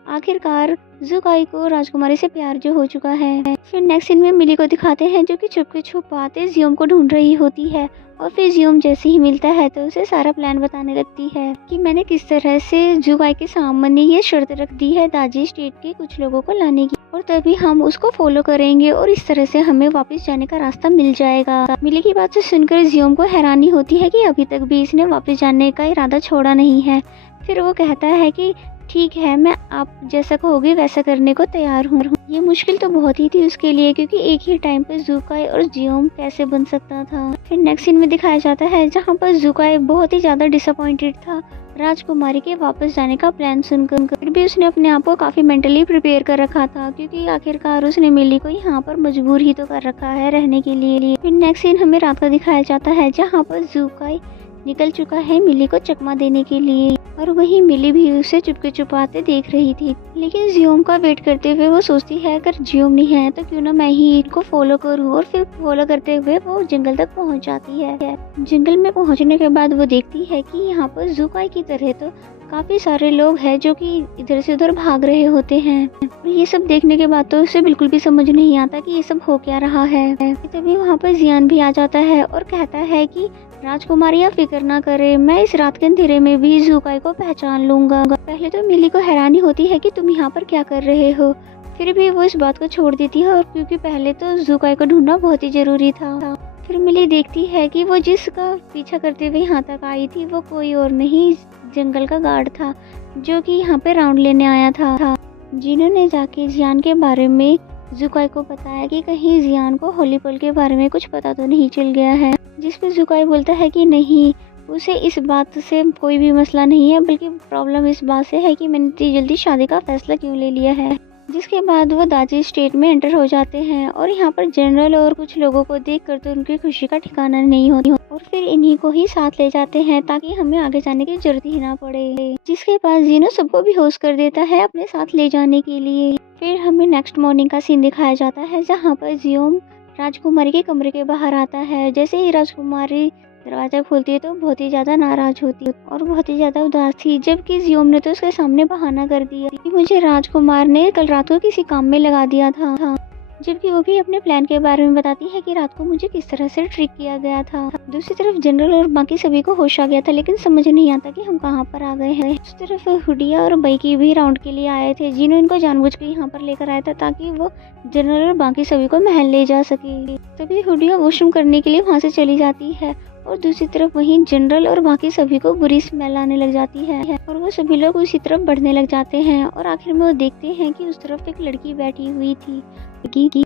आखिरकार जुकाई को राजकुमारी से प्यार जो हो चुका है। फिर नेक्स्ट सीन में मिली को दिखाते हैं जो कि चुपके छुपाते जियोम को ढूंढ रही होती है और फिर जियोम जैसे ही मिलता है तो उसे सारा प्लान बताने लगती है कि मैंने किस तरह से जुकाई के सामने ये शर्त रख दी है दाजी स्टेट के कुछ लोगों को लाने की, और तभी हम उसको फॉलो करेंगे और इस तरह से हमें वापस जाने का रास्ता मिल जाएगा। मिली की बात से सुनकर जियोम को हैरानी होती है कि अभी तक भी इसने वापस जाने का इरादा छोड़ा नहीं है। फिर वो कहता है कि ठीक है, मैं आप जैसा कहोगे वैसा करने को तैयार हूँ। ये मुश्किल तो बहुत ही थी उसके लिए, क्योंकि एक ही टाइम पर जुकाई और जियोम कैसे बन सकता था। फिर नेक्स्ट सीन में दिखाया जाता है जहाँ पर जुकाई बहुत ही ज्यादा डिसअपॉइंटेड था राजकुमारी के वापस जाने का प्लान सुनकर। फिर भी उसने अपने आप को काफी मेंटली प्रिपेयर कर रखा था, क्योंकि आखिरकार उसने मिली को यहाँ पर मजबूर ही तो कर रखा है रहने के लिए। फिर नेक्स्ट सीन हमें रात का दिखाया जाता है जहाँ पर जुकाई निकल चुका है मिली को चकमा देने के लिए, और वहीं मिली भी उसे चुपके छुपाते देख रही थी। लेकिन जियोम का वेट करते हुए वो सोचती है अगर जियोम नहीं है तो क्यों ना मैं ही इनको फॉलो करूं, और फिर फॉलो करते हुए वो जंगल तक पहुंच जाती है। जंगल में पहुंचने के बाद वो देखती है कि यहाँ पर जुकाई की तरह तो काफी सारे लोग हैं जो कि इधर से उधर भाग रहे होते हैं। और ये सब देखने के बाद तो उसे बिल्कुल भी समझ नहीं आता कि ये सब हो क्या रहा है। तभी वहाँ पर जियान भी आ जाता है और कहता है कि राजकुमारी आप फिक्र ना करे, मैं इस रात के अंधेरे में भी जुकाई को पहचान लूंगा। पहले तो मिली को हैरानी होती है कि तुम यहाँ पर क्या कर रहे हो, फिर भी वो इस बात को छोड़ देती है, और क्योंकि पहले तो जुकाई को ढूंढना बहुत ही जरूरी था। फिर मिली देखती है कि वो जिसका पीछा करते हुए यहाँ तक आई थी वो कोई और नहीं, जंगल का गार्ड था जो कि यहाँ पे राउंड लेने आया था। जिन्होंने जाके जियान के बारे में जुकाई को बताया कि कहीं जियान को होलीपल के बारे में कुछ पता तो नहीं चल गया है, जिस पे जुकाई बोलता है कि नहीं, उसे इस बात से कोई भी मसला नहीं है, बल्कि प्रॉब्लम इस बात से है कि मैंने इतनी जल्दी शादी का फैसला क्यों ले लिया है। जिसके बाद वो दाजी स्टेट में एंटर हो जाते हैं और यहाँ पर जनरल और कुछ लोगों को देखकर तो उनकी खुशी का ठिकाना नहीं होती, और फिर इन्हीं को ही साथ ले जाते हैं ताकि हमें आगे जाने की जरूरत ही ना पड़े। जिसके बाद जिनो सबको भी होस्ट कर देता है अपने साथ ले जाने के लिए। फिर हमें नेक्स्ट मॉर्निंग का सीन दिखाया जाता है जहाँ पर जियोम राजकुमारी के कमरे के बाहर आता है। जैसे ही राजकुमारी दरवाजा खोलती है तो बहुत ही ज्यादा नाराज होती है और बहुत ही ज्यादा उदास थी, जबकि जियोम ने तो उसके सामने बहाना कर दिया कि मुझे राजकुमार ने कल रात को किसी काम में लगा दिया था। जबकि वो भी अपने प्लान के बारे में बताती है कि रात को मुझे किस तरह से ट्रिक किया गया था। दूसरी तरफ जनरल और बाकी सभी को होश आ गया था, लेकिन समझ नहीं आता कि हम कहाँ पर आ गए हैं। उस तरफ हुडिया और बैकी भी राउंड के लिए आए थे, जिन्होंने इनको जानबूझ के यहाँ पर लेकर आया था ताकि वो जनरल और बाकी सभी को महल ले जा सके। तभी हुडिया वॉशरूम करने के लिए वहाँ से चली जाती है और दूसरी तरफ वहीं जनरल और बाकी सभी को बुरी स्मेल आने लग जाती है और वो सभी लोग उसी तरफ बढ़ने लग जाते हैं और आखिर में वो देखते हैं कि उस तरफ एक लड़की बैठी हुई थी।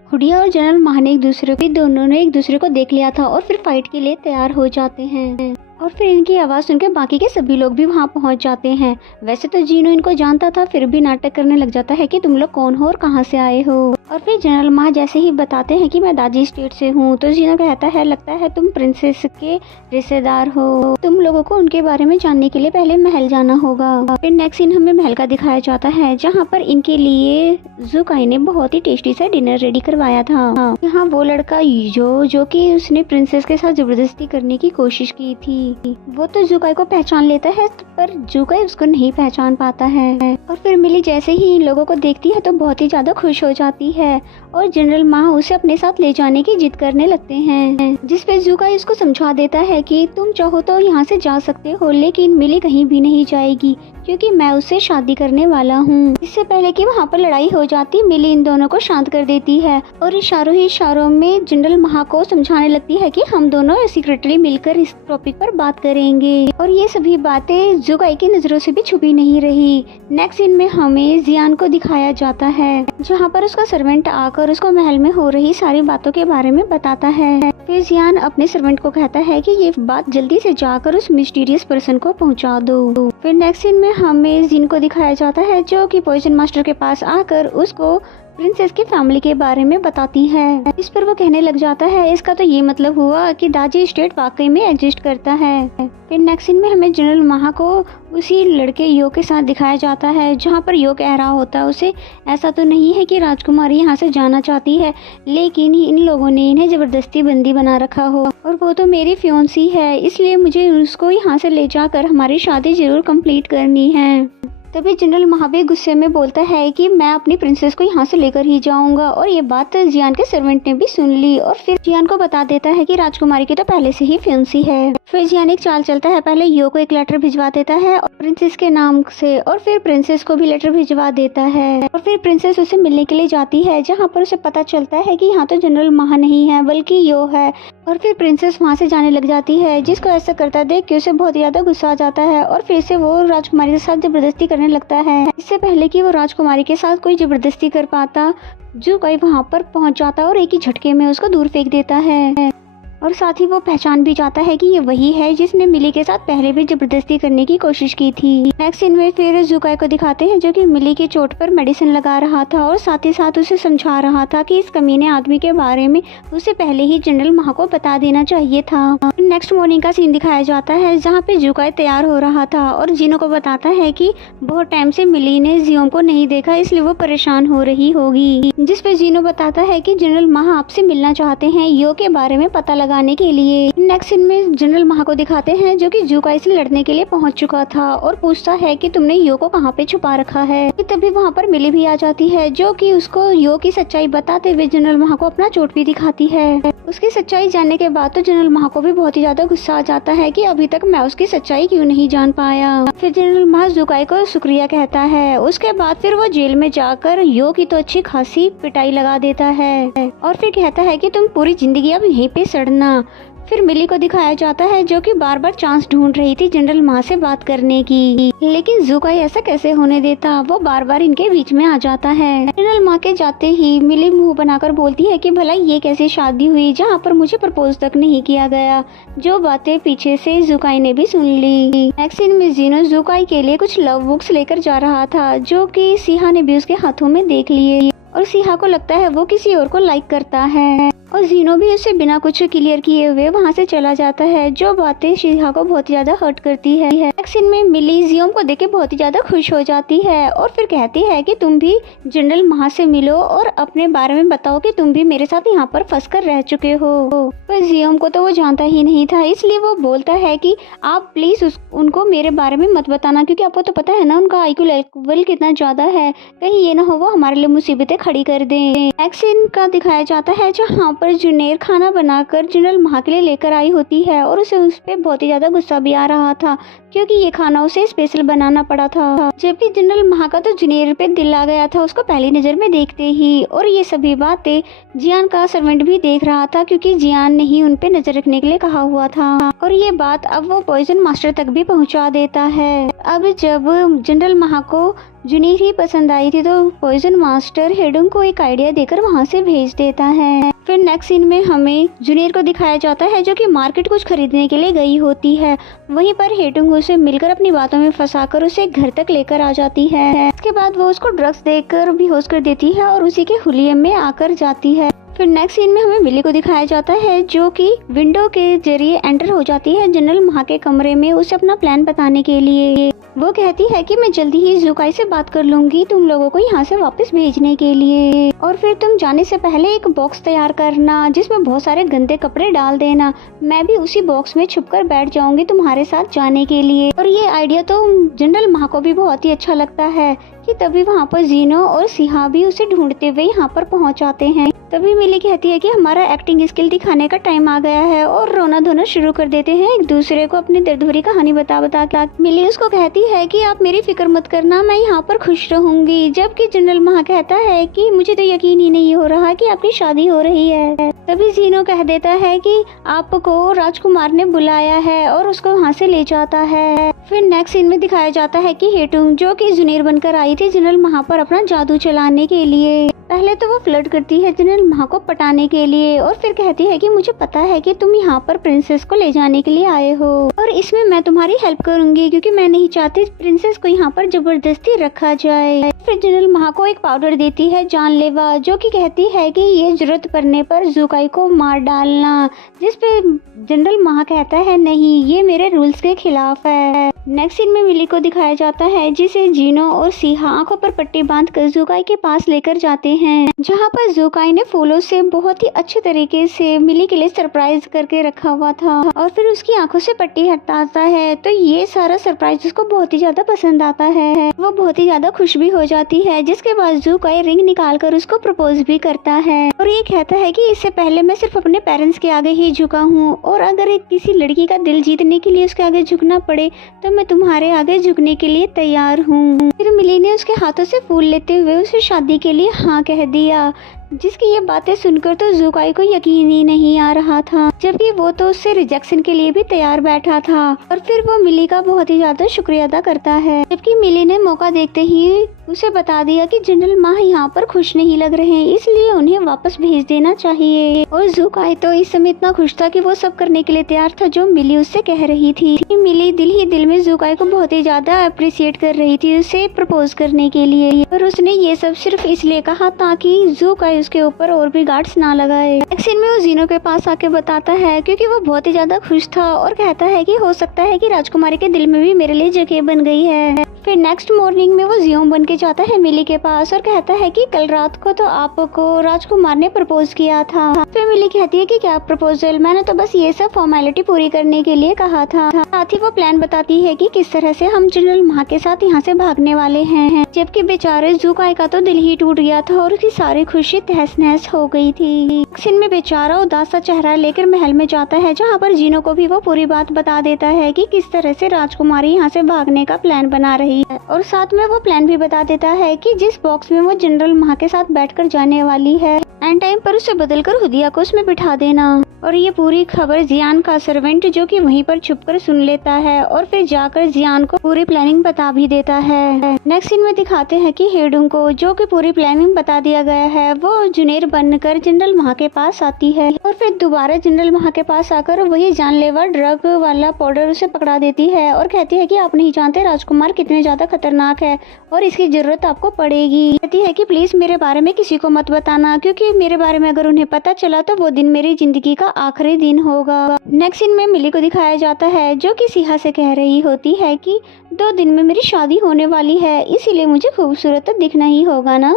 हुडिया और जनरल माह ने एक दूसरे को दोनों ने एक दूसरे को देख लिया था और फिर फाइट के लिए तैयार हो जाते हैं और फिर इनकी आवाज सुनकर बाकी के सभी लोग भी वहाँ पहुँच जाते हैं। वैसे तो जिनो इनको जानता था, फिर भी नाटक करने लग जाता है कि तुम लोग कौन हो और कहाँ से आए हो। और फिर जनरल माह जैसे ही बताते हैं कि मैं दाजी स्टेट से हूँ तो जिनो कहता है लगता है तुम प्रिंसेस के रिश्तेदार हो, तुम लोगों को उनके बारे में जानने के लिए पहले महल जाना होगा। फिर नेक्स्ट सीन हमें महल का दिखाया जाता है जहाँ पर इनके लिए जुकाई ने बहुत ही टेस्टी सा डिनर रेडी करवाया था। यहाँ वो लड़का जो कि उसने प्रिंसेस के साथ जबरदस्ती करने की कोशिश की थी, वो तो जुकाई को पहचान लेता है पर जुकाई उसको नहीं पहचान पाता है। और फिर मिली जैसे ही इन लोगों को देखती है तो बहुत ही ज्यादा खुश हो जाती है और जनरल माह उसे अपने साथ ले जाने की जिद करने लगते हैं, जिस पे जुकाई उसको समझा देता है कि तुम चाहो तो यहाँ से जा सकते हो, लेकिन मिली कहीं भी नहीं जाएगी क्योंकि मैं उससे शादी करने वाला हूँ। इससे पहले कि वहाँ पर लड़ाई हो जाती मिली इन दोनों को शांत कर देती है और इशारों ही इशारों में जनरल माह को समझाने लगती है कि हम दोनों सीक्रेटली मिलकर इस टॉपिक पर बात करेंगे। और ये सभी बातें जुकाई की नजरों से भी छुपी नहीं रही। नेक्स्ट सीन में हमें जियान को दिखाया जाता है जहाँ पर उसका सर्वेंट आकर उसको महल में हो रही सारी बातों के बारे में बताता है। फिर जियान अपने सर्वेंट को कहता है कि ये बात जल्दी से जाकर उस मिस्टीरियस पर्सन को पहुंचा दो। फिर नेक्स्ट सीन में हमें जिन को दिखाया जाता है जो कि पॉइजन मास्टर के पास आकर उसको प्रिंसेस की फैमिली के बारे में बताती है। इस पर वो कहने लग जाता है, इसका तो ये मतलब हुआ कि दाजी स्टेट वाकई में एग्जिस्ट करता है। फिर नेक्स्ट सीन में हमें जनरल महा को उसी लड़के यो के साथ दिखाया जाता है, जहाँ पर यो कह रहा होता है उसे, ऐसा तो नहीं है कि राजकुमारी यहाँ से जाना चाहती है, लेकिन इन लोगों ने इन्हें जबरदस्ती बंदी बना रखा हो, और वो तो मेरी फियोंसी है, इसलिए मुझे उसको यहाँ से ले जाकर हमारी शादी जरूर कंप्लीट करनी है। तभी जनरल महाबीर गुस्से में बोलता है कि मैं अपनी प्रिंसेस को यहाँ से लेकर ही जाऊंगा, और ये बात जियान के सर्वेंट ने भी सुन ली और फिर जियान को बता देता है कि राजकुमारी की तो पहले से ही फियांसी है। फिर जियान एक चाल चलता है, पहले यो को एक लेटर भिजवा देता है और प्रिंसेस के नाम से, और फिर प्रिंसेस को भी लेटर भिजवा देता है, और फिर प्रिंसेस उसे मिलने के लिए जाती है, जहाँ पर उसे पता चलता है कि यहाँ तो जनरल महा नहीं है बल्कि यो है, और फिर प्रिंसेस वहाँ से जाने लग जाती है, जिसको ऐसा करता देख के उसे बहुत ज्यादा गुस्सा आ जाता है, और फिर से वो राजकुमारी के साथ जबरदस्ती करने लगता है। इससे पहले कि वो राजकुमारी के साथ कोई जबरदस्ती कर पाता, जो कोई वहाँ पर पहुँच जाता और एक ही झटके में उसको दूर फेंक देता है, और साथ ही वो पहचान भी जाता है कि ये वही है जिसने मिली के साथ पहले भी जबरदस्ती करने की कोशिश की थी। नेक्स्ट सीन में फिर जुकाई को दिखाते हैं, जो कि मिली की चोट पर मेडिसिन लगा रहा था और साथ ही साथ उसे समझा रहा था कि इस कमीने आदमी के बारे में उसे पहले ही जनरल महा को बता देना चाहिए था। नेक्स्ट मॉर्निंग का सीन दिखाया जाता है, जहाँ पे जुकाई तैयार हो रहा था और जीनो को बताता है कि बहुत टाइम से मिली ने जियोंग को नहीं देखा, इसलिए वो परेशान हो रही होगी। जिस पे जीनो बताता है कि जनरल महा आपसे मिलना चाहते हैं यो के बारे में पता लगाने के लिए। नेक्स्ट सीन में जनरल महा को दिखाते हैं, जो कि जुकाई से लड़ने के लिए पहुंच चुका था और पूछता है कि तुमने यो को कहाँ पे छुपा रखा है। तभी वहाँ पर मिली भी आ जाती है, जो कि उसको यो की सच्चाई बताते हुए जनरल महा को अपना चोट भी दिखाती है। उसकी सच्चाई जानने के बाद तो जनरल महा को भी बहुत ही ज्यादा गुस्सा आ जाता है कि अभी तक मैं उसकी सच्चाई क्यों नहीं जान पाया। फिर जनरल महा जुकाई को शुक्रिया कहता है। उसके बाद फिर वो जेल में जाकर यो की तो अच्छी खासी पिटाई लगा देता है और फिर कहता है कि तुम पूरी जिंदगी अब यहीं पे सड़ना। फिर मिली को दिखाया जाता है, जो कि बार बार चांस ढूंढ रही थी जनरल महा से बात करने की, लेकिन जुकाई ऐसा कैसे होने देता, वो बार बार इनके बीच में आ जाता है। जनरल महा के जाते ही मिली मुंह बनाकर बोलती है कि भला ये कैसी शादी हुई जहाँ पर मुझे प्रपोज तक नहीं किया गया, जो बातें पीछे से जुकाई ने भी सुन ली। नेक्स्ट सीन में जीनो जुकाई के लिए कुछ लव बुक्स लेकर जा रहा था, जो कि सिहा ने भी उसके हाथों में देख लिए और सिहा को लगता है वो किसी और को लाइक करता है, और जीनो भी उसे बिना कुछ क्लियर किए हुए वहाँ से चला जाता है, जो बातें सिहा को बहुत ज्यादा हर्ट करती है। नेक्स्ट सीन में मिली जियोंग को देख के बहुत ही ज्यादा खुश हो जाती है और फिर कहती है कि तुम भी जनरल महा से मिलो और अपने बारे में बताओ कि तुम भी मेरे साथ यहाँ पर फंस कर रह चुके हो। पर जियोंग को तो वो जानता ही नहीं था, इसलिए वो बोलता है कि आप प्लीज उनको मेरे बारे में मत बताना, क्योंकि आपको तो पता है ना उनका आईक्यू लेवल कितना ज्यादा है, कहीं ये ना हो वो हमारे लिए मुसीबतें खड़ी कर दे। नेक्स्ट सीन का दिखाया जाता है, जहाँ पर जुनेर खाना बनाकर जनरल महा के लिए लेकर आई होती है और उसे उस पे बहुत ही ज्यादा गुस्सा भी आ रहा था, क्योंकि ये खाना उसे स्पेशल बनाना पड़ा था, जबकि जनरल महा का तो जुनेर पे दिल आ गया था उसको पहली नजर में देखते ही। और ये सभी बातें जियान का सर्वेंट भी देख रहा था, क्योंकि जियान ने ही उन पे नजर रखने के लिए कहा हुआ था, और ये बात अब वो पॉइजन मास्टर तक भी पहुंचा देता है। अब जब जनरल महा को जुनेर ही पसंद आई थी, तो पॉइजन मास्टर हेडुंग को एक आइडिया देकर वहाँ से भेज देता है। फिर नेक्स्ट सीन में हमें जुनेर को दिखाया जाता है, जो कि मार्केट कुछ खरीदने के लिए गई होती है। वहीं पर हेडुंग उसे मिलकर अपनी बातों में फंसाकर उसे घर तक लेकर आ जाती है। इसके बाद वो उसको ड्रग्स देकर बेहोश कर देती है और उसी के हुलिये में आकर जाती है। फिर नेक्स्ट सीन में हमें मिली को दिखाया जाता है, जो कि विंडो के जरिए एंटर हो जाती है जनरल महा के कमरे में उसे अपना प्लान बताने के लिए। वो कहती है कि मैं जल्दी ही जुकाई से बात कर लूंगी तुम लोगों को यहाँ से वापस भेजने के लिए, और फिर तुम जाने से पहले एक बॉक्स तैयार करना जिसमें बहुत सारे गंदे कपड़े डाल देना, मैं भी उसी बॉक्स में छुपकर बैठ जाऊंगी तुम्हारे साथ जाने के लिए। और ये आइडिया तो जनरल महा को भी बहुत ही अच्छा लगता है कि तभी वहाँ पर जीनो और सिहा भी उसे ढूंढते हुए यहाँ पर पहुँच आते हैं। तभी मिली कहती है कि हमारा एक्टिंग स्किल दिखाने का टाइम आ गया है, और रोना धोना शुरू कर देते हैं एक दूसरे को अपनी दर्द भरी कहानी बता बता के। मिली उसको कहती है कि आप मेरी फिक्र मत करना, मैं यहाँ पर खुश रहूंगी, जबकि जनरल महा कहता है कि मुझे तो यकीन ही नहीं हो रहा कि आपकी शादी हो रही है। तभी जीनो कह देता है कि आपको राजकुमार ने बुलाया है और उसको वहाँ से ले जाता है। फिर नेक्स्ट सीन में दिखाया जाता है कि हेटुंग, जो कि जुनेर बनकर आई थी जनरल महा पर अपना जादू चलाने के लिए, पहले तो वो फ्लर्ट करती है जनरल महा को पटाने के लिए और फिर कहती है कि मुझे पता है कि तुम यहाँ पर प्रिंसेस को ले जाने के लिए आए हो और इसमें मैं तुम्हारी हेल्प करूंगी क्योंकि मैं नहीं चाहती प्रिंसेस को यहाँ पर जबरदस्ती रखा जाए। फिर जनरल महा को एक पाउडर देती है जानलेवा, जो कि कहती है कि ये जरूरत पड़ने पर ज़ुकाई को मार डालना, जिस पे जनरल महा कहता है नहीं, ये मेरे रूल्स के खिलाफ है। नेक्स्ट सीन में मिली को दिखाया जाता है जिसे जीनो और सीहा आंखों पर पट्टी बांधकर ज़ुकाई के पास लेकर जाते हैं, जहां पर ज़ुकाई ने फूलों से बहुत ही अच्छे तरीके से मिली के लिए सरप्राइज करके रखा हुआ था और फिर उसकी आंखों से पट्टी हटाता है तो ये सारा सरप्राइज उसको बहुत ही ज्यादा पसंद आता है। वो बहुत ही ज्यादा खुश भी हो जाती है, जिसके बाद ज़ुकाई रिंग निकाल कर उसको प्रपोज भी करता है और ये कहता है कि इससे पहले मैं सिर्फ अपने पेरेंट्स के आगे ही झुका हूँ और अगर किसी लड़की का दिल जीतने के लिए उसके आगे झुकना पड़े तो मैं तुम्हारे आगे झुकने के लिए तैयार हूँ। फिर मिली ने उसके हाथों से फूल लेते हुए उसे शादी के लिए हाँ कह दिया, जिसकी ये बातें सुनकर तो ज़ुकाई को यकीन ही नहीं आ रहा था, जबकि वो तो उससे रिजेक्शन के लिए भी तैयार बैठा था। और फिर वो मिली का बहुत ही ज्यादा शुक्रिया अदा करता है, जबकि मिली ने मौका देखते ही उसे बता दिया कि जनरल महा यहाँ पर खुश नहीं लग रहे हैं, इसलिए उन्हें वापस भेज देना चाहिए। और ज़ुकाई तो इस समय इतना खुश था कि वो सब करने के लिए तैयार था जो मिली उससे कह रही थी। मिली दिल ही दिल में ज़ुकाई को बहुत ही ज्यादा अप्रिशिएट कर रही थी उसे प्रपोज करने के लिए, और उसने ये सब सिर्फ इसलिए कहा ताकि ज़ुकाई उसके ऊपर और भी गार्ड्स ना लगाए। नेक्स्ट सीन में वो जीनो के पास आके बताता है क्योंकि वो बहुत ही ज्यादा खुश था और कहता है कि हो सकता है कि राजकुमारी के दिल में भी मेरे लिए जगह बन गई है। फिर नेक्स्ट मॉर्निंग में वो जियों बन के जाता है मिली के पास और कहता है कि कल रात को तो आपको राजकुमार ने प्रपोज किया था। फिर मिली कहती है कि क्या प्रपोजल, मैंने तो बस ये सब फॉर्मेलिटी पूरी करने के लिए कहा था। साथ ही वो प्लान बताती है कि किस तरह से हम जनरल महा के साथ यहाँ से भागने वाले हैं, जबकि बेचारे ज़ुकाई का तो दिल ही टूट गया था और उसकी सारी खुशी तहस नहस हो गई थी। सीन में बेचारा उदास सा चेहरा लेकर महल में जाता है, जहाँ पर जीनो को भी वो पूरी बात बता देता है कि किस तरह से राजकुमारी यहाँ से भागने का प्लान बना रही है, और साथ में वो प्लान भी बता देता है कि जिस बॉक्स में वो जनरल महा के साथ बैठकर जाने वाली है एंड टाइम पर उसे बदलकर हुदिया को उसमें बिठा देना। और ये पूरी खबर जियान का सर्वेंट जो कि वहीं पर छुपकर सुन लेता है और फिर जाकर जियान को पूरी प्लानिंग बता भी देता है। नेक्स्ट सीन में दिखाते हैं कि हेडुंग को, जो कि पूरी प्लानिंग बता दिया गया है, वो जुनेर बनकर जनरल महा के पास आती है और फिर दोबारा जनरल महा के पास आकर वही जानलेवा ड्रग वाला पाउडर उसे पकड़ा देती है और कहती है कि आप नहीं जानते राजकुमार कितने ज्यादा खतरनाक है और इसकी जरूरत आपको पड़ेगी। कहती है कि प्लीज मेरे बारे में किसी को मत बताना, क्योंकि मेरे बारे में अगर उन्हें पता चला तो वो दिन मेरी जिंदगी का आखिरी दिन होगा। नेक्स्ट सीन में मिली को दिखाया जाता है जो कि सीहा से कह रही होती है कि 2 दिन में मेरी शादी होने वाली है, इसीलिए मुझे खूबसूरत तो दिखना ही होगा ना।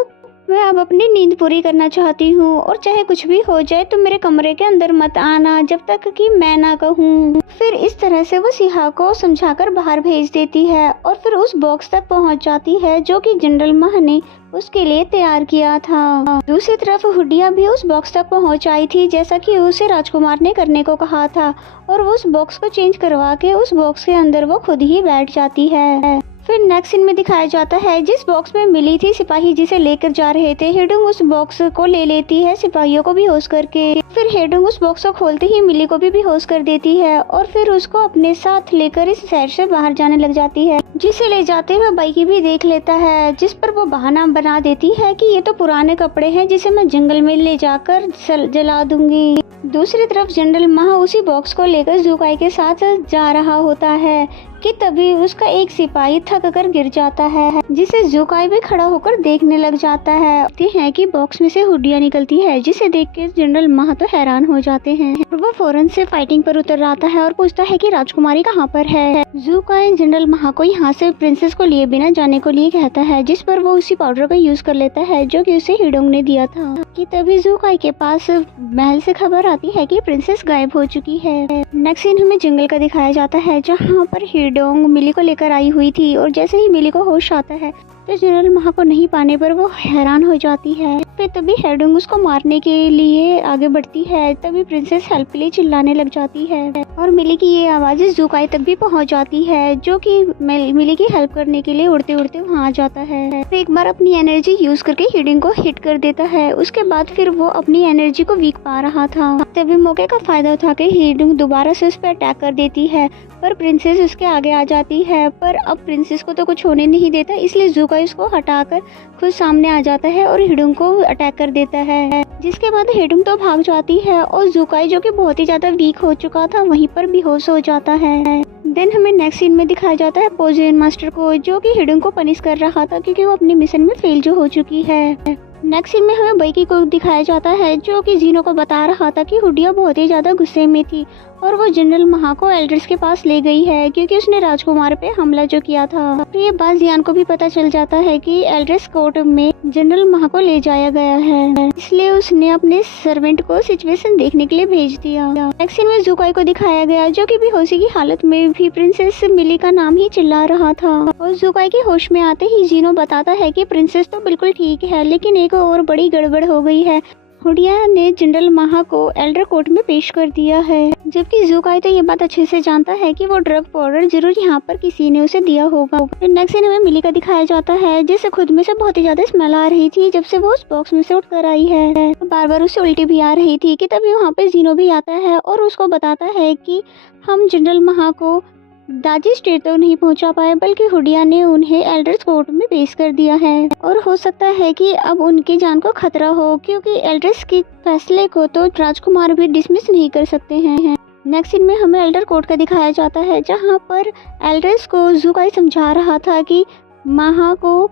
मैं अब अपनी नींद पूरी करना चाहती हूँ और चाहे कुछ भी हो जाए तो मेरे कमरे के अंदर मत आना जब तक कि मैं ना कहूँ। फिर इस तरह से वो सीहा को समझाकर बाहर भेज देती है और फिर उस बॉक्स तक पहुँच जाती है जो कि जनरल महा ने उसके लिए तैयार किया था। दूसरी तरफ हुडिया भी उस बॉक्स तक पहुंच आई थी जैसा कि उसे राजकुमार ने करने को कहा था, और वो उस बॉक्स को चेंज करवा के उस बॉक्स के अंदर वो खुद ही बैठ जाती है। फिर नेक्स्ट सीन में दिखाया जाता है जिस बॉक्स में मिली थी सिपाही जिसे लेकर जा रहे थे, हेडुंग उस बॉक्स को ले लेती है सिपाहियों को बेहोश करके। फिर हेडुंग उस बॉक्स को खोलते ही मिली को भी बेहोश कर देती है और फिर उसको अपने साथ लेकर इस शहर से बाहर जाने लग जाती है, जिसे ले जाते हुए बाइकी भी देख लेता है, जिस पर वो बहाना बना देती है कि ये तो पुराने कपड़े हैं जिसे मैं जंगल में ले जाकर जला दूंगी। दूसरी तरफ जनरल महा उसी बॉक्स को लेकर ज़ुकाई के साथ जा रहा होता है कि तभी उसका एक सिपाही थक कर गिर जाता है, जिसे ज़ुकाई भी खड़ा होकर देखने लग जाता है। देखते हैं कि बॉक्स में से हुडिया निकलती है, जिसे देख के जनरल महा तो हैरान हो जाते हैं। वो फौरन से फाइटिंग पर उतर आता है और पूछता है कि राजकुमारी कहाँ पर है। ज़ुकाई जनरल महा को यहाँ से प्रिंसेस को लिए बिना जाने को लिए कहता है, जिस पर वो उसी पाउडर का यूज कर लेता है जो कि उसे हेडुंग ने दिया था। कि तभी ज़ुकाई के पास महल से खबर आती है कि प्रिंसेस गायब हो चुकी है। नेक्स्ट सीन हमें जंगल का दिखाया जाता है, जहाँ पर हेडुंग मिली को लेकर आई हुई थी, और जैसे ही मिली को होश आता है तो जनरल महा को नहीं पाने पर वो हैरान हो जाती है। फिर तभी हेडुंग उसको मारने के लिए आगे बढ़ती है, तभी प्रिंसेस हेल्प के लिए चिल्लाने लग जाती है और मिली की ये आवाज़ ज़ुकाई तक भी पहुंच जाती है, जो कि मिली की हेल्प करने के लिए उड़ते उड़ते वहाँ आ जाता है। फिर एक बार अपनी एनर्जी यूज करके हेडुंग को हिट कर देता है। उसके बाद फिर वो अपनी एनर्जी को वीक पा रहा था, तभी मौके का फायदा उठा के हेडुंग दोबारा से उस पर अटैक कर देती है पर प्रिंसेस उसके आगे आ जाती है। पर अब प्रिंसेस को तो कुछ होने नहीं देता, इसलिए ज़ुकाई उसको हटाकर खुद सामने आ जाता है और हिडुंग को अटैक कर देता है। जिसके बाद हिडुंग तो भाग जाती है और ज़ुकाई जो कि बहुत ही ज़्यादा वीक हो चुका था वहीं पर बेहोश हो जाता है। देन हमें नेक्स्ट सीन में दिखाया जाता है पोजियन मास्टर को, जो कि हिडुंग को पनिश कर रहा था क्योंकि वो अपने मिशन में फेल जो हो चुकी है। नेक्स्ट सीन में हमें बैकी को दिखाया जाता है, जो कि जीनो को बता रहा था कि हुडिया बहुत ही ज़्यादा गुस्से में थी और वो जनरल महा को एल्ड्रिस के पास ले गई है क्योंकि उसने राजकुमार पे हमला जो किया था। तो ये बात जियान को भी पता चल जाता है कि एल्ड्रिस कोर्ट में जनरल महा को ले जाया गया है, इसलिए उसने अपने सर्वेंट को सिचुएशन देखने के लिए भेज दिया। नेक्स्ट सीन में ज़ुकाई को दिखाया गया, जो कि बेहोशी की हालत में भी प्रिंसेस मिली का नाम ही चिल्ला रहा था। और ज़ुकाई के होश में आते ही जीनो बताता है कि प्रिंसेस तो बिल्कुल ठीक है, लेकिन एक और बड़ी गड़बड़ हो गई है। हुडिया ने जनरल महा को एल्डर कोर्ट में पेश कर दिया है, जबकि ज़ुकाई तो ये बात अच्छे से जानता है कि वो ड्रग पाउडर जरूर यहाँ पर किसी ने उसे दिया होगा। फिर नेक्स्ट सीन में मिली का दिखाया जाता है, जिसे खुद में से बहुत ही ज्यादा स्मेल आ रही थी जब से वो उस बॉक्स में से उठ कर आई है। बार बार उसे उल्टी भी आ रही थी कि तभी वहाँ पे जीनो भी आता है और उसको बताता है कि हम जनरल महा को दाजी स्टेट तो नहीं पहुंचा पाए, बल्कि हुडिया ने उन्हें एल्डर्स कोर्ट में पेश कर दिया है और हो सकता है कि अब उनकी जान को खतरा हो, क्योंकि एल्डर्स के फैसले को तो राजकुमार भी डिसमिस नहीं कर सकते हैं। नेक्स्ट सीन में हमें एल्डर कोर्ट का दिखाया जाता है, जहां पर एल्डर्स को ज़ुकाई समझा रहा था कि महा को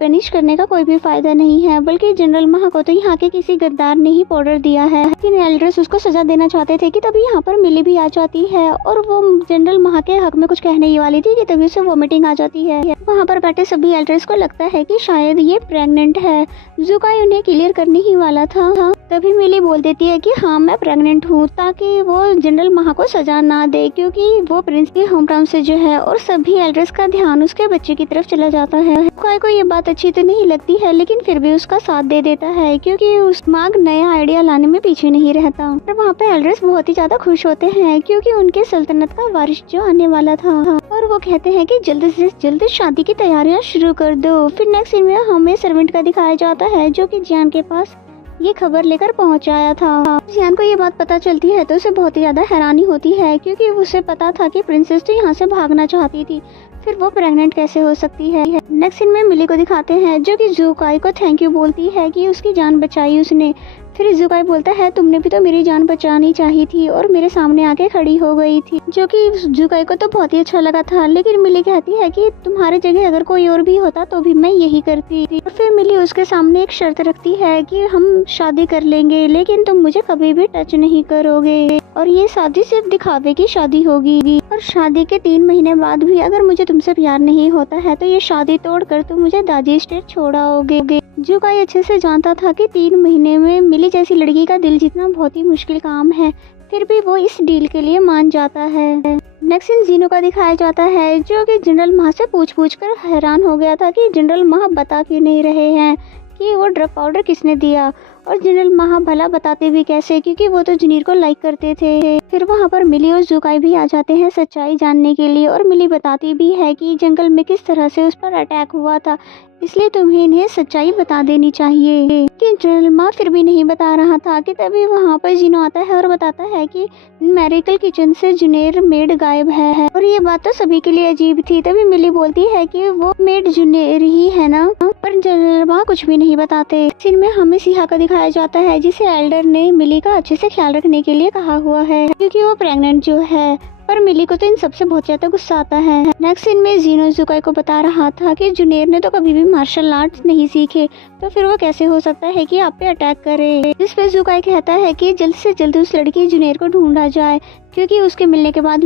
पनिश करने का कोई भी फायदा नहीं है, बल्कि जनरल महा को तो यहाँ के किसी गद्दार ने ही पाउडर दिया है। लेकिन एल्ड्रिस उसको सजा देना चाहते थे कि तभी यहाँ पर मिली भी आ जाती है और वो जनरल महा के हक में कुछ कहने ही वाली थी कि तभी उसे वोमिटिंग आ जाती है। वहाँ पर बैठे सभी एल्ड्रिस को लगता है कि शायद ये प्रेग्नेंट है। ज़ुकाई उन्हें क्लियर करने ही वाला था, तभी मिली बोल देती है कि हाँ मैं प्रेग्नेंट हूँ, ताकि वो जनरल महा को सजा ना दे, क्योंकि वो प्रिंस के होम टाउन से जो है। और सभी एल्ड्रिस का ध्यान उसके बच्चे की तरफ चला जाता है। ज़ुकाई को ये बात अच्छी तो नहीं लगती है, लेकिन फिर भी उसका साथ दे देता है, क्योंकि उस माग नया आइडिया लाने में पीछे नहीं रहता। और वहाँ पे एल्ड्रिस बहुत ही ज्यादा खुश होते हैं, क्योंकि उनके सल्तनत का वारिस जो आने वाला था, और वो कहते हैं कि जल्द से जल्द शादी की तैयारियां शुरू कर दो। फिर नेक्स्ट सीन में हमें सर्वेंट का दिखाया जाता है, जो कि जियान के पास ये खबर लेकर पहुंच आया था। जियान को ये बात पता चलती है तो उसे बहुत ही ज्यादा हैरानी होती है, क्योंकि उसे पता था कि प्रिंसेस तो यहाँ से भागना चाहती थी, फिर वो प्रेग्नेंट कैसे हो सकती है। नेक्स्ट सीन में मिली को दिखाते हैं, जो कि ज़ुकाई को थैंक यू बोलती है कि उसकी जान बचाई उसने। फिर ज़ुकाई बोलता है तुमने भी तो मेरी जान बचानी चाहिए थी और मेरे सामने आके खड़ी हो गई थी, जो कि ज़ुकाई को तो बहुत ही अच्छा लगा था। लेकिन मिली कहती है कि तुम्हारे जगह अगर कोई और भी होता तो भी मैं यही करती। और फिर मिली उसके सामने एक शर्त रखती है कि हम शादी कर लेंगे, लेकिन तुम मुझे कभी भी टच नहीं करोगे, और ये शादी सिर्फ दिखावे की शादी होगी। और शादी के 3 महीने बाद भी अगर मुझे तुमसे प्यार नहीं होता है तो ये शादी तोड़कर तुम मुझे दादी स्टेट छोड़ाओगे। ज़ुकाई अच्छे से जानता था कि 3 महीने में मिली जैसी लड़की का दिल जीतना बहुत ही मुश्किल काम है, फिर भी वो इस डील के लिए मान जाता है। नेक्स्ट सीन जीनो का दिखाया जाता है, जो कि जनरल महा से पूछ कर हैरान हो गया था कि जनरल महा बता क्यों नहीं रहे हैं कि वो ड्रग पाउडर किसने दिया। और जनरल महा भला बताते भी कैसे, क्योंकि वो तो जुनीर को लाइक करते थे। फिर वहाँ पर मिली और ज़ुकाई भी आ जाते हैं सच्चाई जानने के लिए, और मिली बताती भी है कि जंगल में किस तरह से उस पर अटैक हुआ था, इसलिए तुम्हें इन्हें सच्चाई बता देनी चाहिए। कि जनरल महा फिर भी नहीं बता रहा था कि तभी वहाँ पर जिनो आता है और बताता है कि मेरिकल किचन से जुनेर मेड गायब है। और ये बात तो सभी के लिए अजीब थी। तभी मिली बोलती है कि वो मेड जुनेर ही है ना, पर जनरल महा कुछ भी नहीं बताते। सीन में हमें सिहा का दिखाया जाता है, जिसे एल्डर ने मिली का अच्छे से ख्याल रखने के लिए कहा हुआ है, क्योंकि वो प्रेग्नेंट जो है। पर मिली को तो इन सबसे बहुत ज्यादा गुस्सा आता है। नेक्स्ट सीन में जीनो ज़ुकाई को बता रहा था कि जुनेर ने तो कभी भी मार्शल आर्ट्स नहीं सीखे, तो फिर वो कैसे हो सकता है कि आप पे अटैक करे। जिस पे ज़ुकाई कहता है कि जल्द से जल्द उस लड़की जुनेर को ढूंढा जाए, क्योंकि उसके मिलने के बाद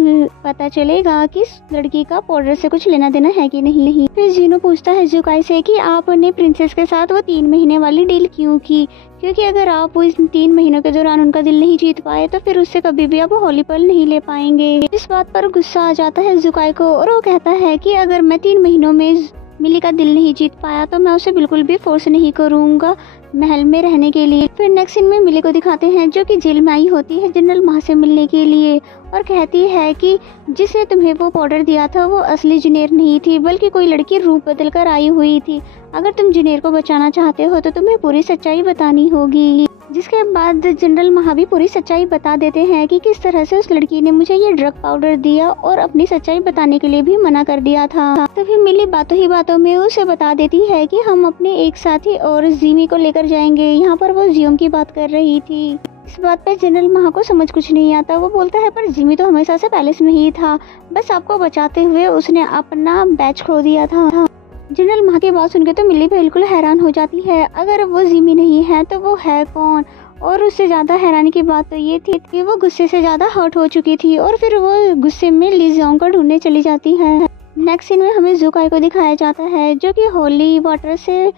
पता चलेगा कि इस लड़की का पाउडर से कुछ लेना देना है कि नहीं। फिर जीनो पूछता है ज़ुकाई से कि आपने प्रिंसेस के साथ वो 3 महीने वाली डील क्यों की, क्योंकि अगर आप इस 3 महीनों के दौरान उनका दिल नहीं जीत पाए तो फिर उससे कभी भी आप होली पल नहीं ले पाएंगे। इस बात पर गुस्सा आ जाता है ज़ुकाई को, और वो कहता है कि अगर मैं 3 महीनों में मिली का दिल नहीं जीत पाया तो मैं उसे बिल्कुल भी फोर्स नहीं करूँगा महल में रहने के लिए। फिर नेक्स्ट सीन में मिली को दिखाते हैं, जो कि जेल में आई होती है जनरल महा से मिलने के लिए, और कहती है कि जिसने तुम्हें वो पाउडर दिया था वो असली जुनेर नहीं थी, बल्कि कोई लड़की रूप बदल कर आई हुई थी। अगर तुम जुनेर को बचाना चाहते हो तो तुम्हें पूरी सच्चाई बतानी होगी। जिसके बाद जनरल महा भी पूरी सच्चाई बता देते हैं कि किस तरह से उस लड़की ने मुझे ये ड्रग पाउडर दिया और अपनी सच्चाई बताने के लिए भी मना कर दिया था। तभी मिली बातों ही बातों में उसे बता देती है कि हम अपने एक साथी और जिमी को लेकर जाएंगे। यहाँ पर वो जियोम की बात कर रही थी। इस बात पे जनरल महा को समझ कुछ नहीं आता। वो बोलता है पर जिमी तो हमेशा से पैलेस में ही था, बस आपको बचाते हुए उसने अपना बैच खो दिया था। जनरल महा की बात सुनकर तो मिली बिल्कुल हैरान हो जाती है। अगर वो जिमी नहीं है तो वो है कौन? और उससे ज़्यादा हैरानी की बात तो ये थी कि वो गुस्से से ज़्यादा हर्ट हो चुकी थी और फिर वो गुस्से में ली जियोंग को ढूंढने चली जाती है। नेक्स्ट सीन में हमें जुकाई को दिखाया जाता है जो कि होली वाटर से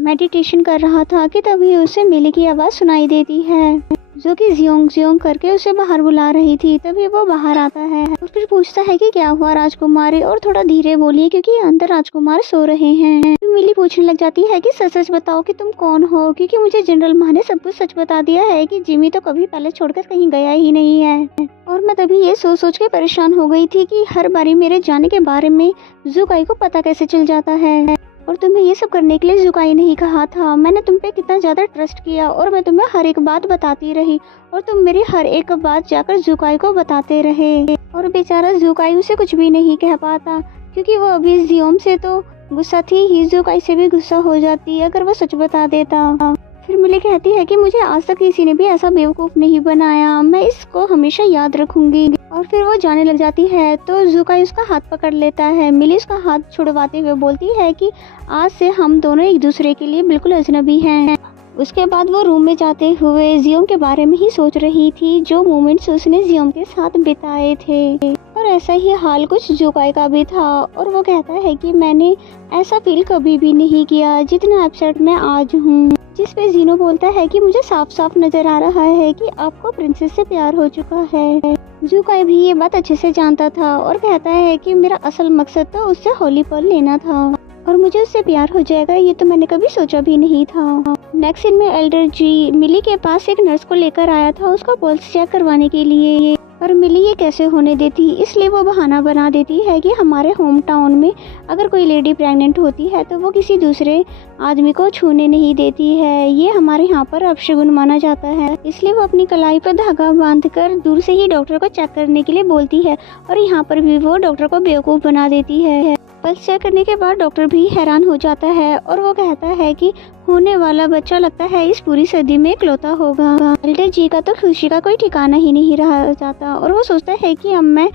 मेडिटेशन कर रहा था कि तभी उसे मिली की आवाज़ सुनाई देती है जो कि जियोंग जियोंग करके उसे बाहर बुला रही थी। तभी वो बाहर आता है और फिर पूछता है कि क्या हुआ राजकुमारी, और थोड़ा धीरे बोलिए क्योंकि अंदर राजकुमार सो रहे हैं। मिली पूछने लग जाती है कि सच सच बताओ कि तुम कौन हो, क्योंकि मुझे जनरल महा ने सब कुछ सच बता दिया है कि जिमी तो कभी पैलेस छोड़कर कहीं गया ही नहीं है। और मैं तभी ये सोच सोच के परेशान हो गई थी कि हर बारी मेरे जाने के बारे में जुकाई को पता कैसे चल जाता है। और तुम्हें ये सब करने के लिए जुकाई ने ही कहा था। मैंने तुम पे कितना ज़्यादा ट्रस्ट किया और मैं तुम्हें हर एक बात बताती रही और तुम मेरी हर एक बात जाकर जुकाई को बताते रहे। और बेचारा जुकाई उसे कुछ भी नहीं कह पाता क्योंकि वो अभी जियोम से तो गुस्सा थी ही, जुकाई से भी गुस्सा हो जाती अगर वो सच बता देता। फिर मिली कहती है कि मुझे आज तक किसी ने भी ऐसा बेवकूफ़ नहीं बनाया, मैं इसको हमेशा याद रखूंगी। और फिर वो जाने लग जाती है तो जुकाई उसका हाथ पकड़ लेता है। मिली उसका हाथ छुड़वाते हुए बोलती है कि आज से हम दोनों एक दूसरे के लिए बिल्कुल अजनबी हैं। उसके बाद वो रूम में जाते हुए जियोंग के बारे में ही सोच रही थी, जो मोमेंट्स उसने जियोंग के साथ बिताए थे। और ऐसा ही हाल कुछ जुकाई का भी था और वो कहता है कि मैंने ऐसा फील कभी भी नहीं किया जितना अपसेट मैं आज हूँ। जिस पे जीनो बोलता है कि मुझे साफ साफ नजर आ रहा है कि आपको प्रिंसेस से प्यार हो चुका है। जुकाई भी ये बात अच्छे से जानता था और कहता है कि मेरा असल मकसद तो उससे होली पर्ल लेना था और मुझे उससे प्यार हो जाएगा ये तो मैंने कभी सोचा भी नहीं था। नेक्स्ट सीन में एल्डर जी मिली के पास एक नर्स को लेकर आया था उसका पल्स चेक करवाने के लिए। पर मिली ये कैसे होने देती, इसलिए वो बहाना बना देती है कि हमारे होम टाउन में अगर कोई लेडी प्रेग्नेंट होती है तो वो किसी दूसरे आदमी को छूने नहीं देती है, ये हमारे यहाँ पर अपशगुन माना जाता है। इसलिए वो अपनी कलाई पर धागा बांधकर दूर से ही डॉक्टर को चेक करने के लिए बोलती है और यहाँ पर भी वो डॉक्टर को बेवकूफ़ बना देती है। पल्स चेक करने के बाद डॉक्टर भी हैरान हो जाता है और वो कहता है कि होने वाला बच्चा लगता है इस पूरी सदी में इकलौता होगा। एल्डर जी का तो खुशी का कोई ठिकाना ही नहीं रहा जाता और वो सोचता है कि अब मैं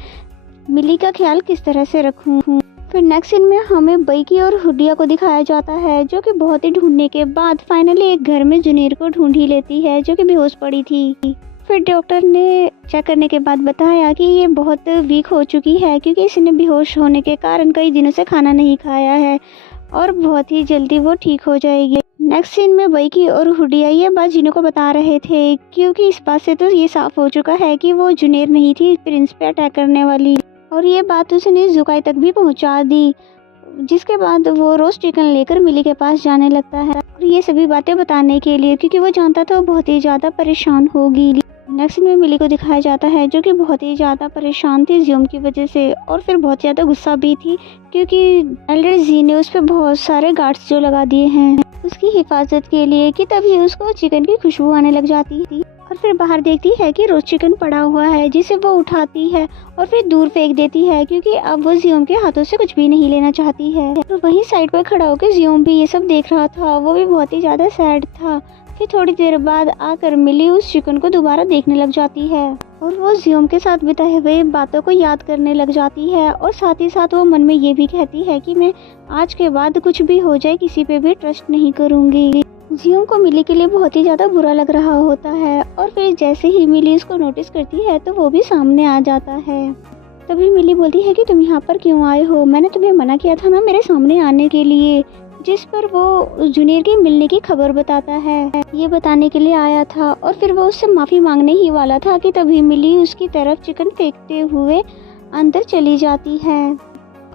मिली का ख्याल किस तरह से रखूं। फिर नेक्स्ट सीन में हमें बैकी और हुडिया को दिखाया जाता है जो कि बहुत ही ढूंढने के बाद फाइनली एक घर में जुनेर को ढूंढ ही लेती है जो कि बेहोश पड़ी थी। फिर डॉक्टर ने चेक करने के बाद बताया कि ये बहुत वीक हो चुकी है क्योंकि इसने बेहोश होने के कारण कई दिनों से खाना नहीं खाया है और बहुत ही जल्दी वो ठीक हो जाएगी। नेक्स्ट सीन में बैकी और हुडिया ये बात जिनो को बता रहे थे क्योंकि इस बात से तो ये साफ हो चुका है कि वो जुनेर नहीं थी प्रिंस पे अटैक करने वाली और ये बात उसने जुकाई तक भी पहुंचा दी। जिसके बाद वो रोस्ट चिकन लेकर मिली के पास जाने लगता है और ये सभी बातें बताने के लिए क्योंकि वो जानता था वो बहुत ही ज़्यादा परेशान होगी। नेक्स्ट में मिली को दिखाया जाता है जो कि बहुत ही ज़्यादा परेशान थी जियोम की वजह से और फिर बहुत ज़्यादा गुस्सा भी थी क्योंकि एल्डर जी ने उस पर बहुत सारे गार्ड्स जो लगा दिए हैं उसकी हिफाजत के लिए कि तभी उसको चिकन की खुशबू आने लग जाती थी। और फिर बाहर देखती है कि रोस्ट चिकन पड़ा हुआ है जिसे वो उठाती है और फिर दूर फेंक देती है क्योंकि अब वो जियोम के हाथों से कुछ भी नहीं लेना चाहती है। तो वहीं साइड पर खड़ा होकर जियोम भी ये सब देख रहा था, वो भी बहुत ही ज़्यादा सैड था। फिर थोड़ी देर बाद आकर मिली उस चिकन को दोबारा देखने लग जाती है और वो जियोम के साथ बिताए हुए बातों को याद करने लग जाती है और साथ ही साथ वो मन में ये भी कहती है कि मैं आज के बाद कुछ भी हो जाए किसी पे भी ट्रस्ट नहीं करूँगी। जियोम को मिली के लिए बहुत ही ज़्यादा बुरा लग रहा होता है और फिर जैसे ही मिली उसको नोटिस करती है तो वो भी सामने आ जाता है। तभी मिली बोलती है कि तुम यहाँ पर क्यों आए हो, मैंने तुम्हें मना किया था ना मेरे सामने आने के लिए। जिस पर वो जूनियर के मिलने की खबर बताता है, ये बताने के लिए आया था और फिर वो उससे माफ़ी मांगने ही वाला था कि तभी मिली उसकी तरफ चिकन फेंकते हुए अंदर चली जाती है।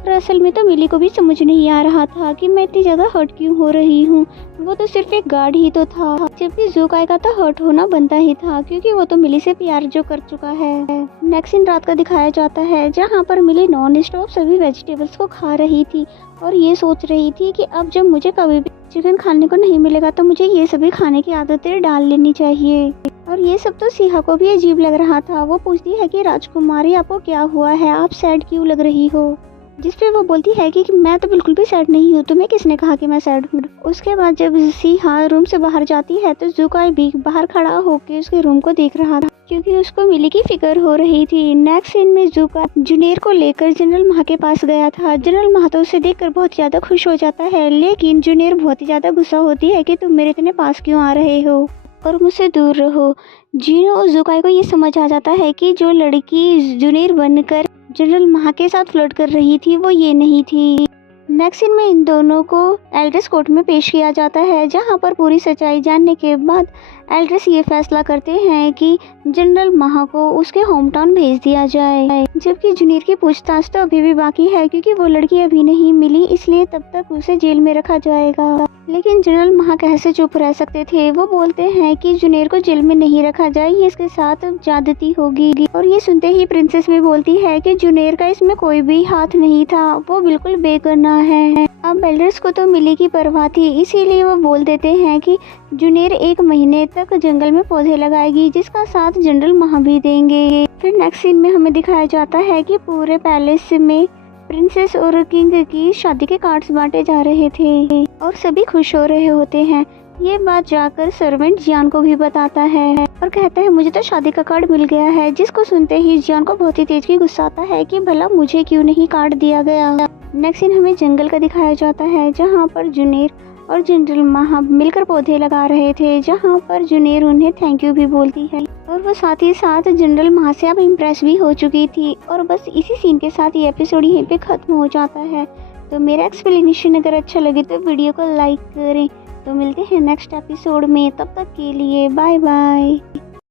और असल में तो मिली को भी समझ नहीं आ रहा था कि मैं इतनी ज़्यादा हर्ट क्यों हो रही हूँ। वो तो सिर्फ एक गार्ड ही तो था, जबकि ज़ुकाई का तो हर्ट होना बनता ही था क्योंकि वो तो मिली से प्यार जो कर चुका है। नेक्स्ट सीन रात का दिखाया जाता है जहाँ पर मिली नॉन स्टॉप सभी वेजिटेबल्स को खा रही थी और ये सोच रही थी कि अब जब मुझे कभी भी चिकन खाने को नहीं मिलेगा तो मुझे ये सभी खाने की आदतें डाल लेनी चाहिए। और ये सब तो सिहा को भी अजीब लग रहा था। वो पूछती है कि राजकुमारी आपको क्या हुआ है, आप सैड क्यों लग रही हो। जिस पे वो बोलती है कि मैं तो बिल्कुल भी सैड नहीं हूँ, तुम्हें किसने कहा कि मैं सैड हूँ। उसके बाद जब सिहा रूम से बाहर जाती है तो ज़ुकाई भी बाहर खड़ा होकर उसके रूम को देख रहा था क्योंकि उसको मिली की फिक्र हो रही थी। नेक्स्ट सीन में ज़ुकाई जुनेर को लेकर जनरल माह के पास गया था। जनरल माह तो उसे देखकर बहुत ज़्यादा खुश हो जाता है, लेकिन जुनेर बहुत ही ज़्यादा गुस्सा होती है कि तुम मेरे इतने पास क्यों आ रहे हो और मुझसे दूर रहो। जीनो और ज़ुकाई को ये समझ आ जाता है कि जो लड़की जुनेर बनकर जनरल माह के साथ फ्लर्ट कर रही थी वो ये नहीं थी। नेक्स्ट सीन में इन दोनों को एल्ड्रेस कोर्ट में पेश किया जाता है जहां पर पूरी सच्चाई जानने के बाद एल्ड्रेस ये फैसला करते हैं कि जनरल माह को उसके होम टाउन भेज दिया जाए, जबकि जुनेर की पूछताछ तो अभी भी बाकी है क्योंकि वो लड़की अभी नहीं मिली, इसलिए तब तक उसे जेल में रखा जाएगा। लेकिन जनरल माह कैसे चुप रह सकते थे। वो बोलते हैं कि जुनेर को जेल में नहीं रखा जाए, ये इसके साथ ज्यादती होगी। और ये सुनते ही प्रिंसेस भी बोलती है कि जुनेर का इसमें कोई भी हाथ नहीं था, वो बिल्कुल बेगुनाह है। अब एल्डर्स को तो मिली की परवाह थी, इसीलिए वो बोल देते हैं कि जुनेर 1 महीने तक जंगल में पौधे लगाएगी जिसका साथ जनरल माह भी देंगे। फिर नेक्स्ट सीन में हमें दिखाया जाता है कि पूरे पैलेस में प्रिंसेस और किंग की शादी के कार्ड्स बांटे जा रहे थे और सभी खुश हो रहे होते हैं। ये बात जाकर सर्वेंट जियान को भी बताता है और कहता है मुझे तो शादी का कार्ड मिल गया है, जिसको सुनते ही जियान को बहुत ही तेज की गुस्सा आता है कि भला मुझे क्यों नहीं कार्ड दिया गया। नेक्स्ट सीन हमें जंगल का दिखाया जाता है जहाँ पर जुनेर और जनरल माह मिलकर पौधे लगा रहे थे, जहाँ पर जुनेर उन्हें थैंक यू भी बोलती है और वो साथ ही साथ जनरल माह से अब इम्प्रेस भी हो चुकी थी। और बस इसी सीन के साथ ये एपिसोड यहीं पे खत्म हो जाता है। तो मेरा एक्सप्लेनेशन अगर अच्छा लगे तो वीडियो को लाइक करें। तो मिलते हैं नेक्स्ट एपिसोड में, तब तक के लिए बाय बाय।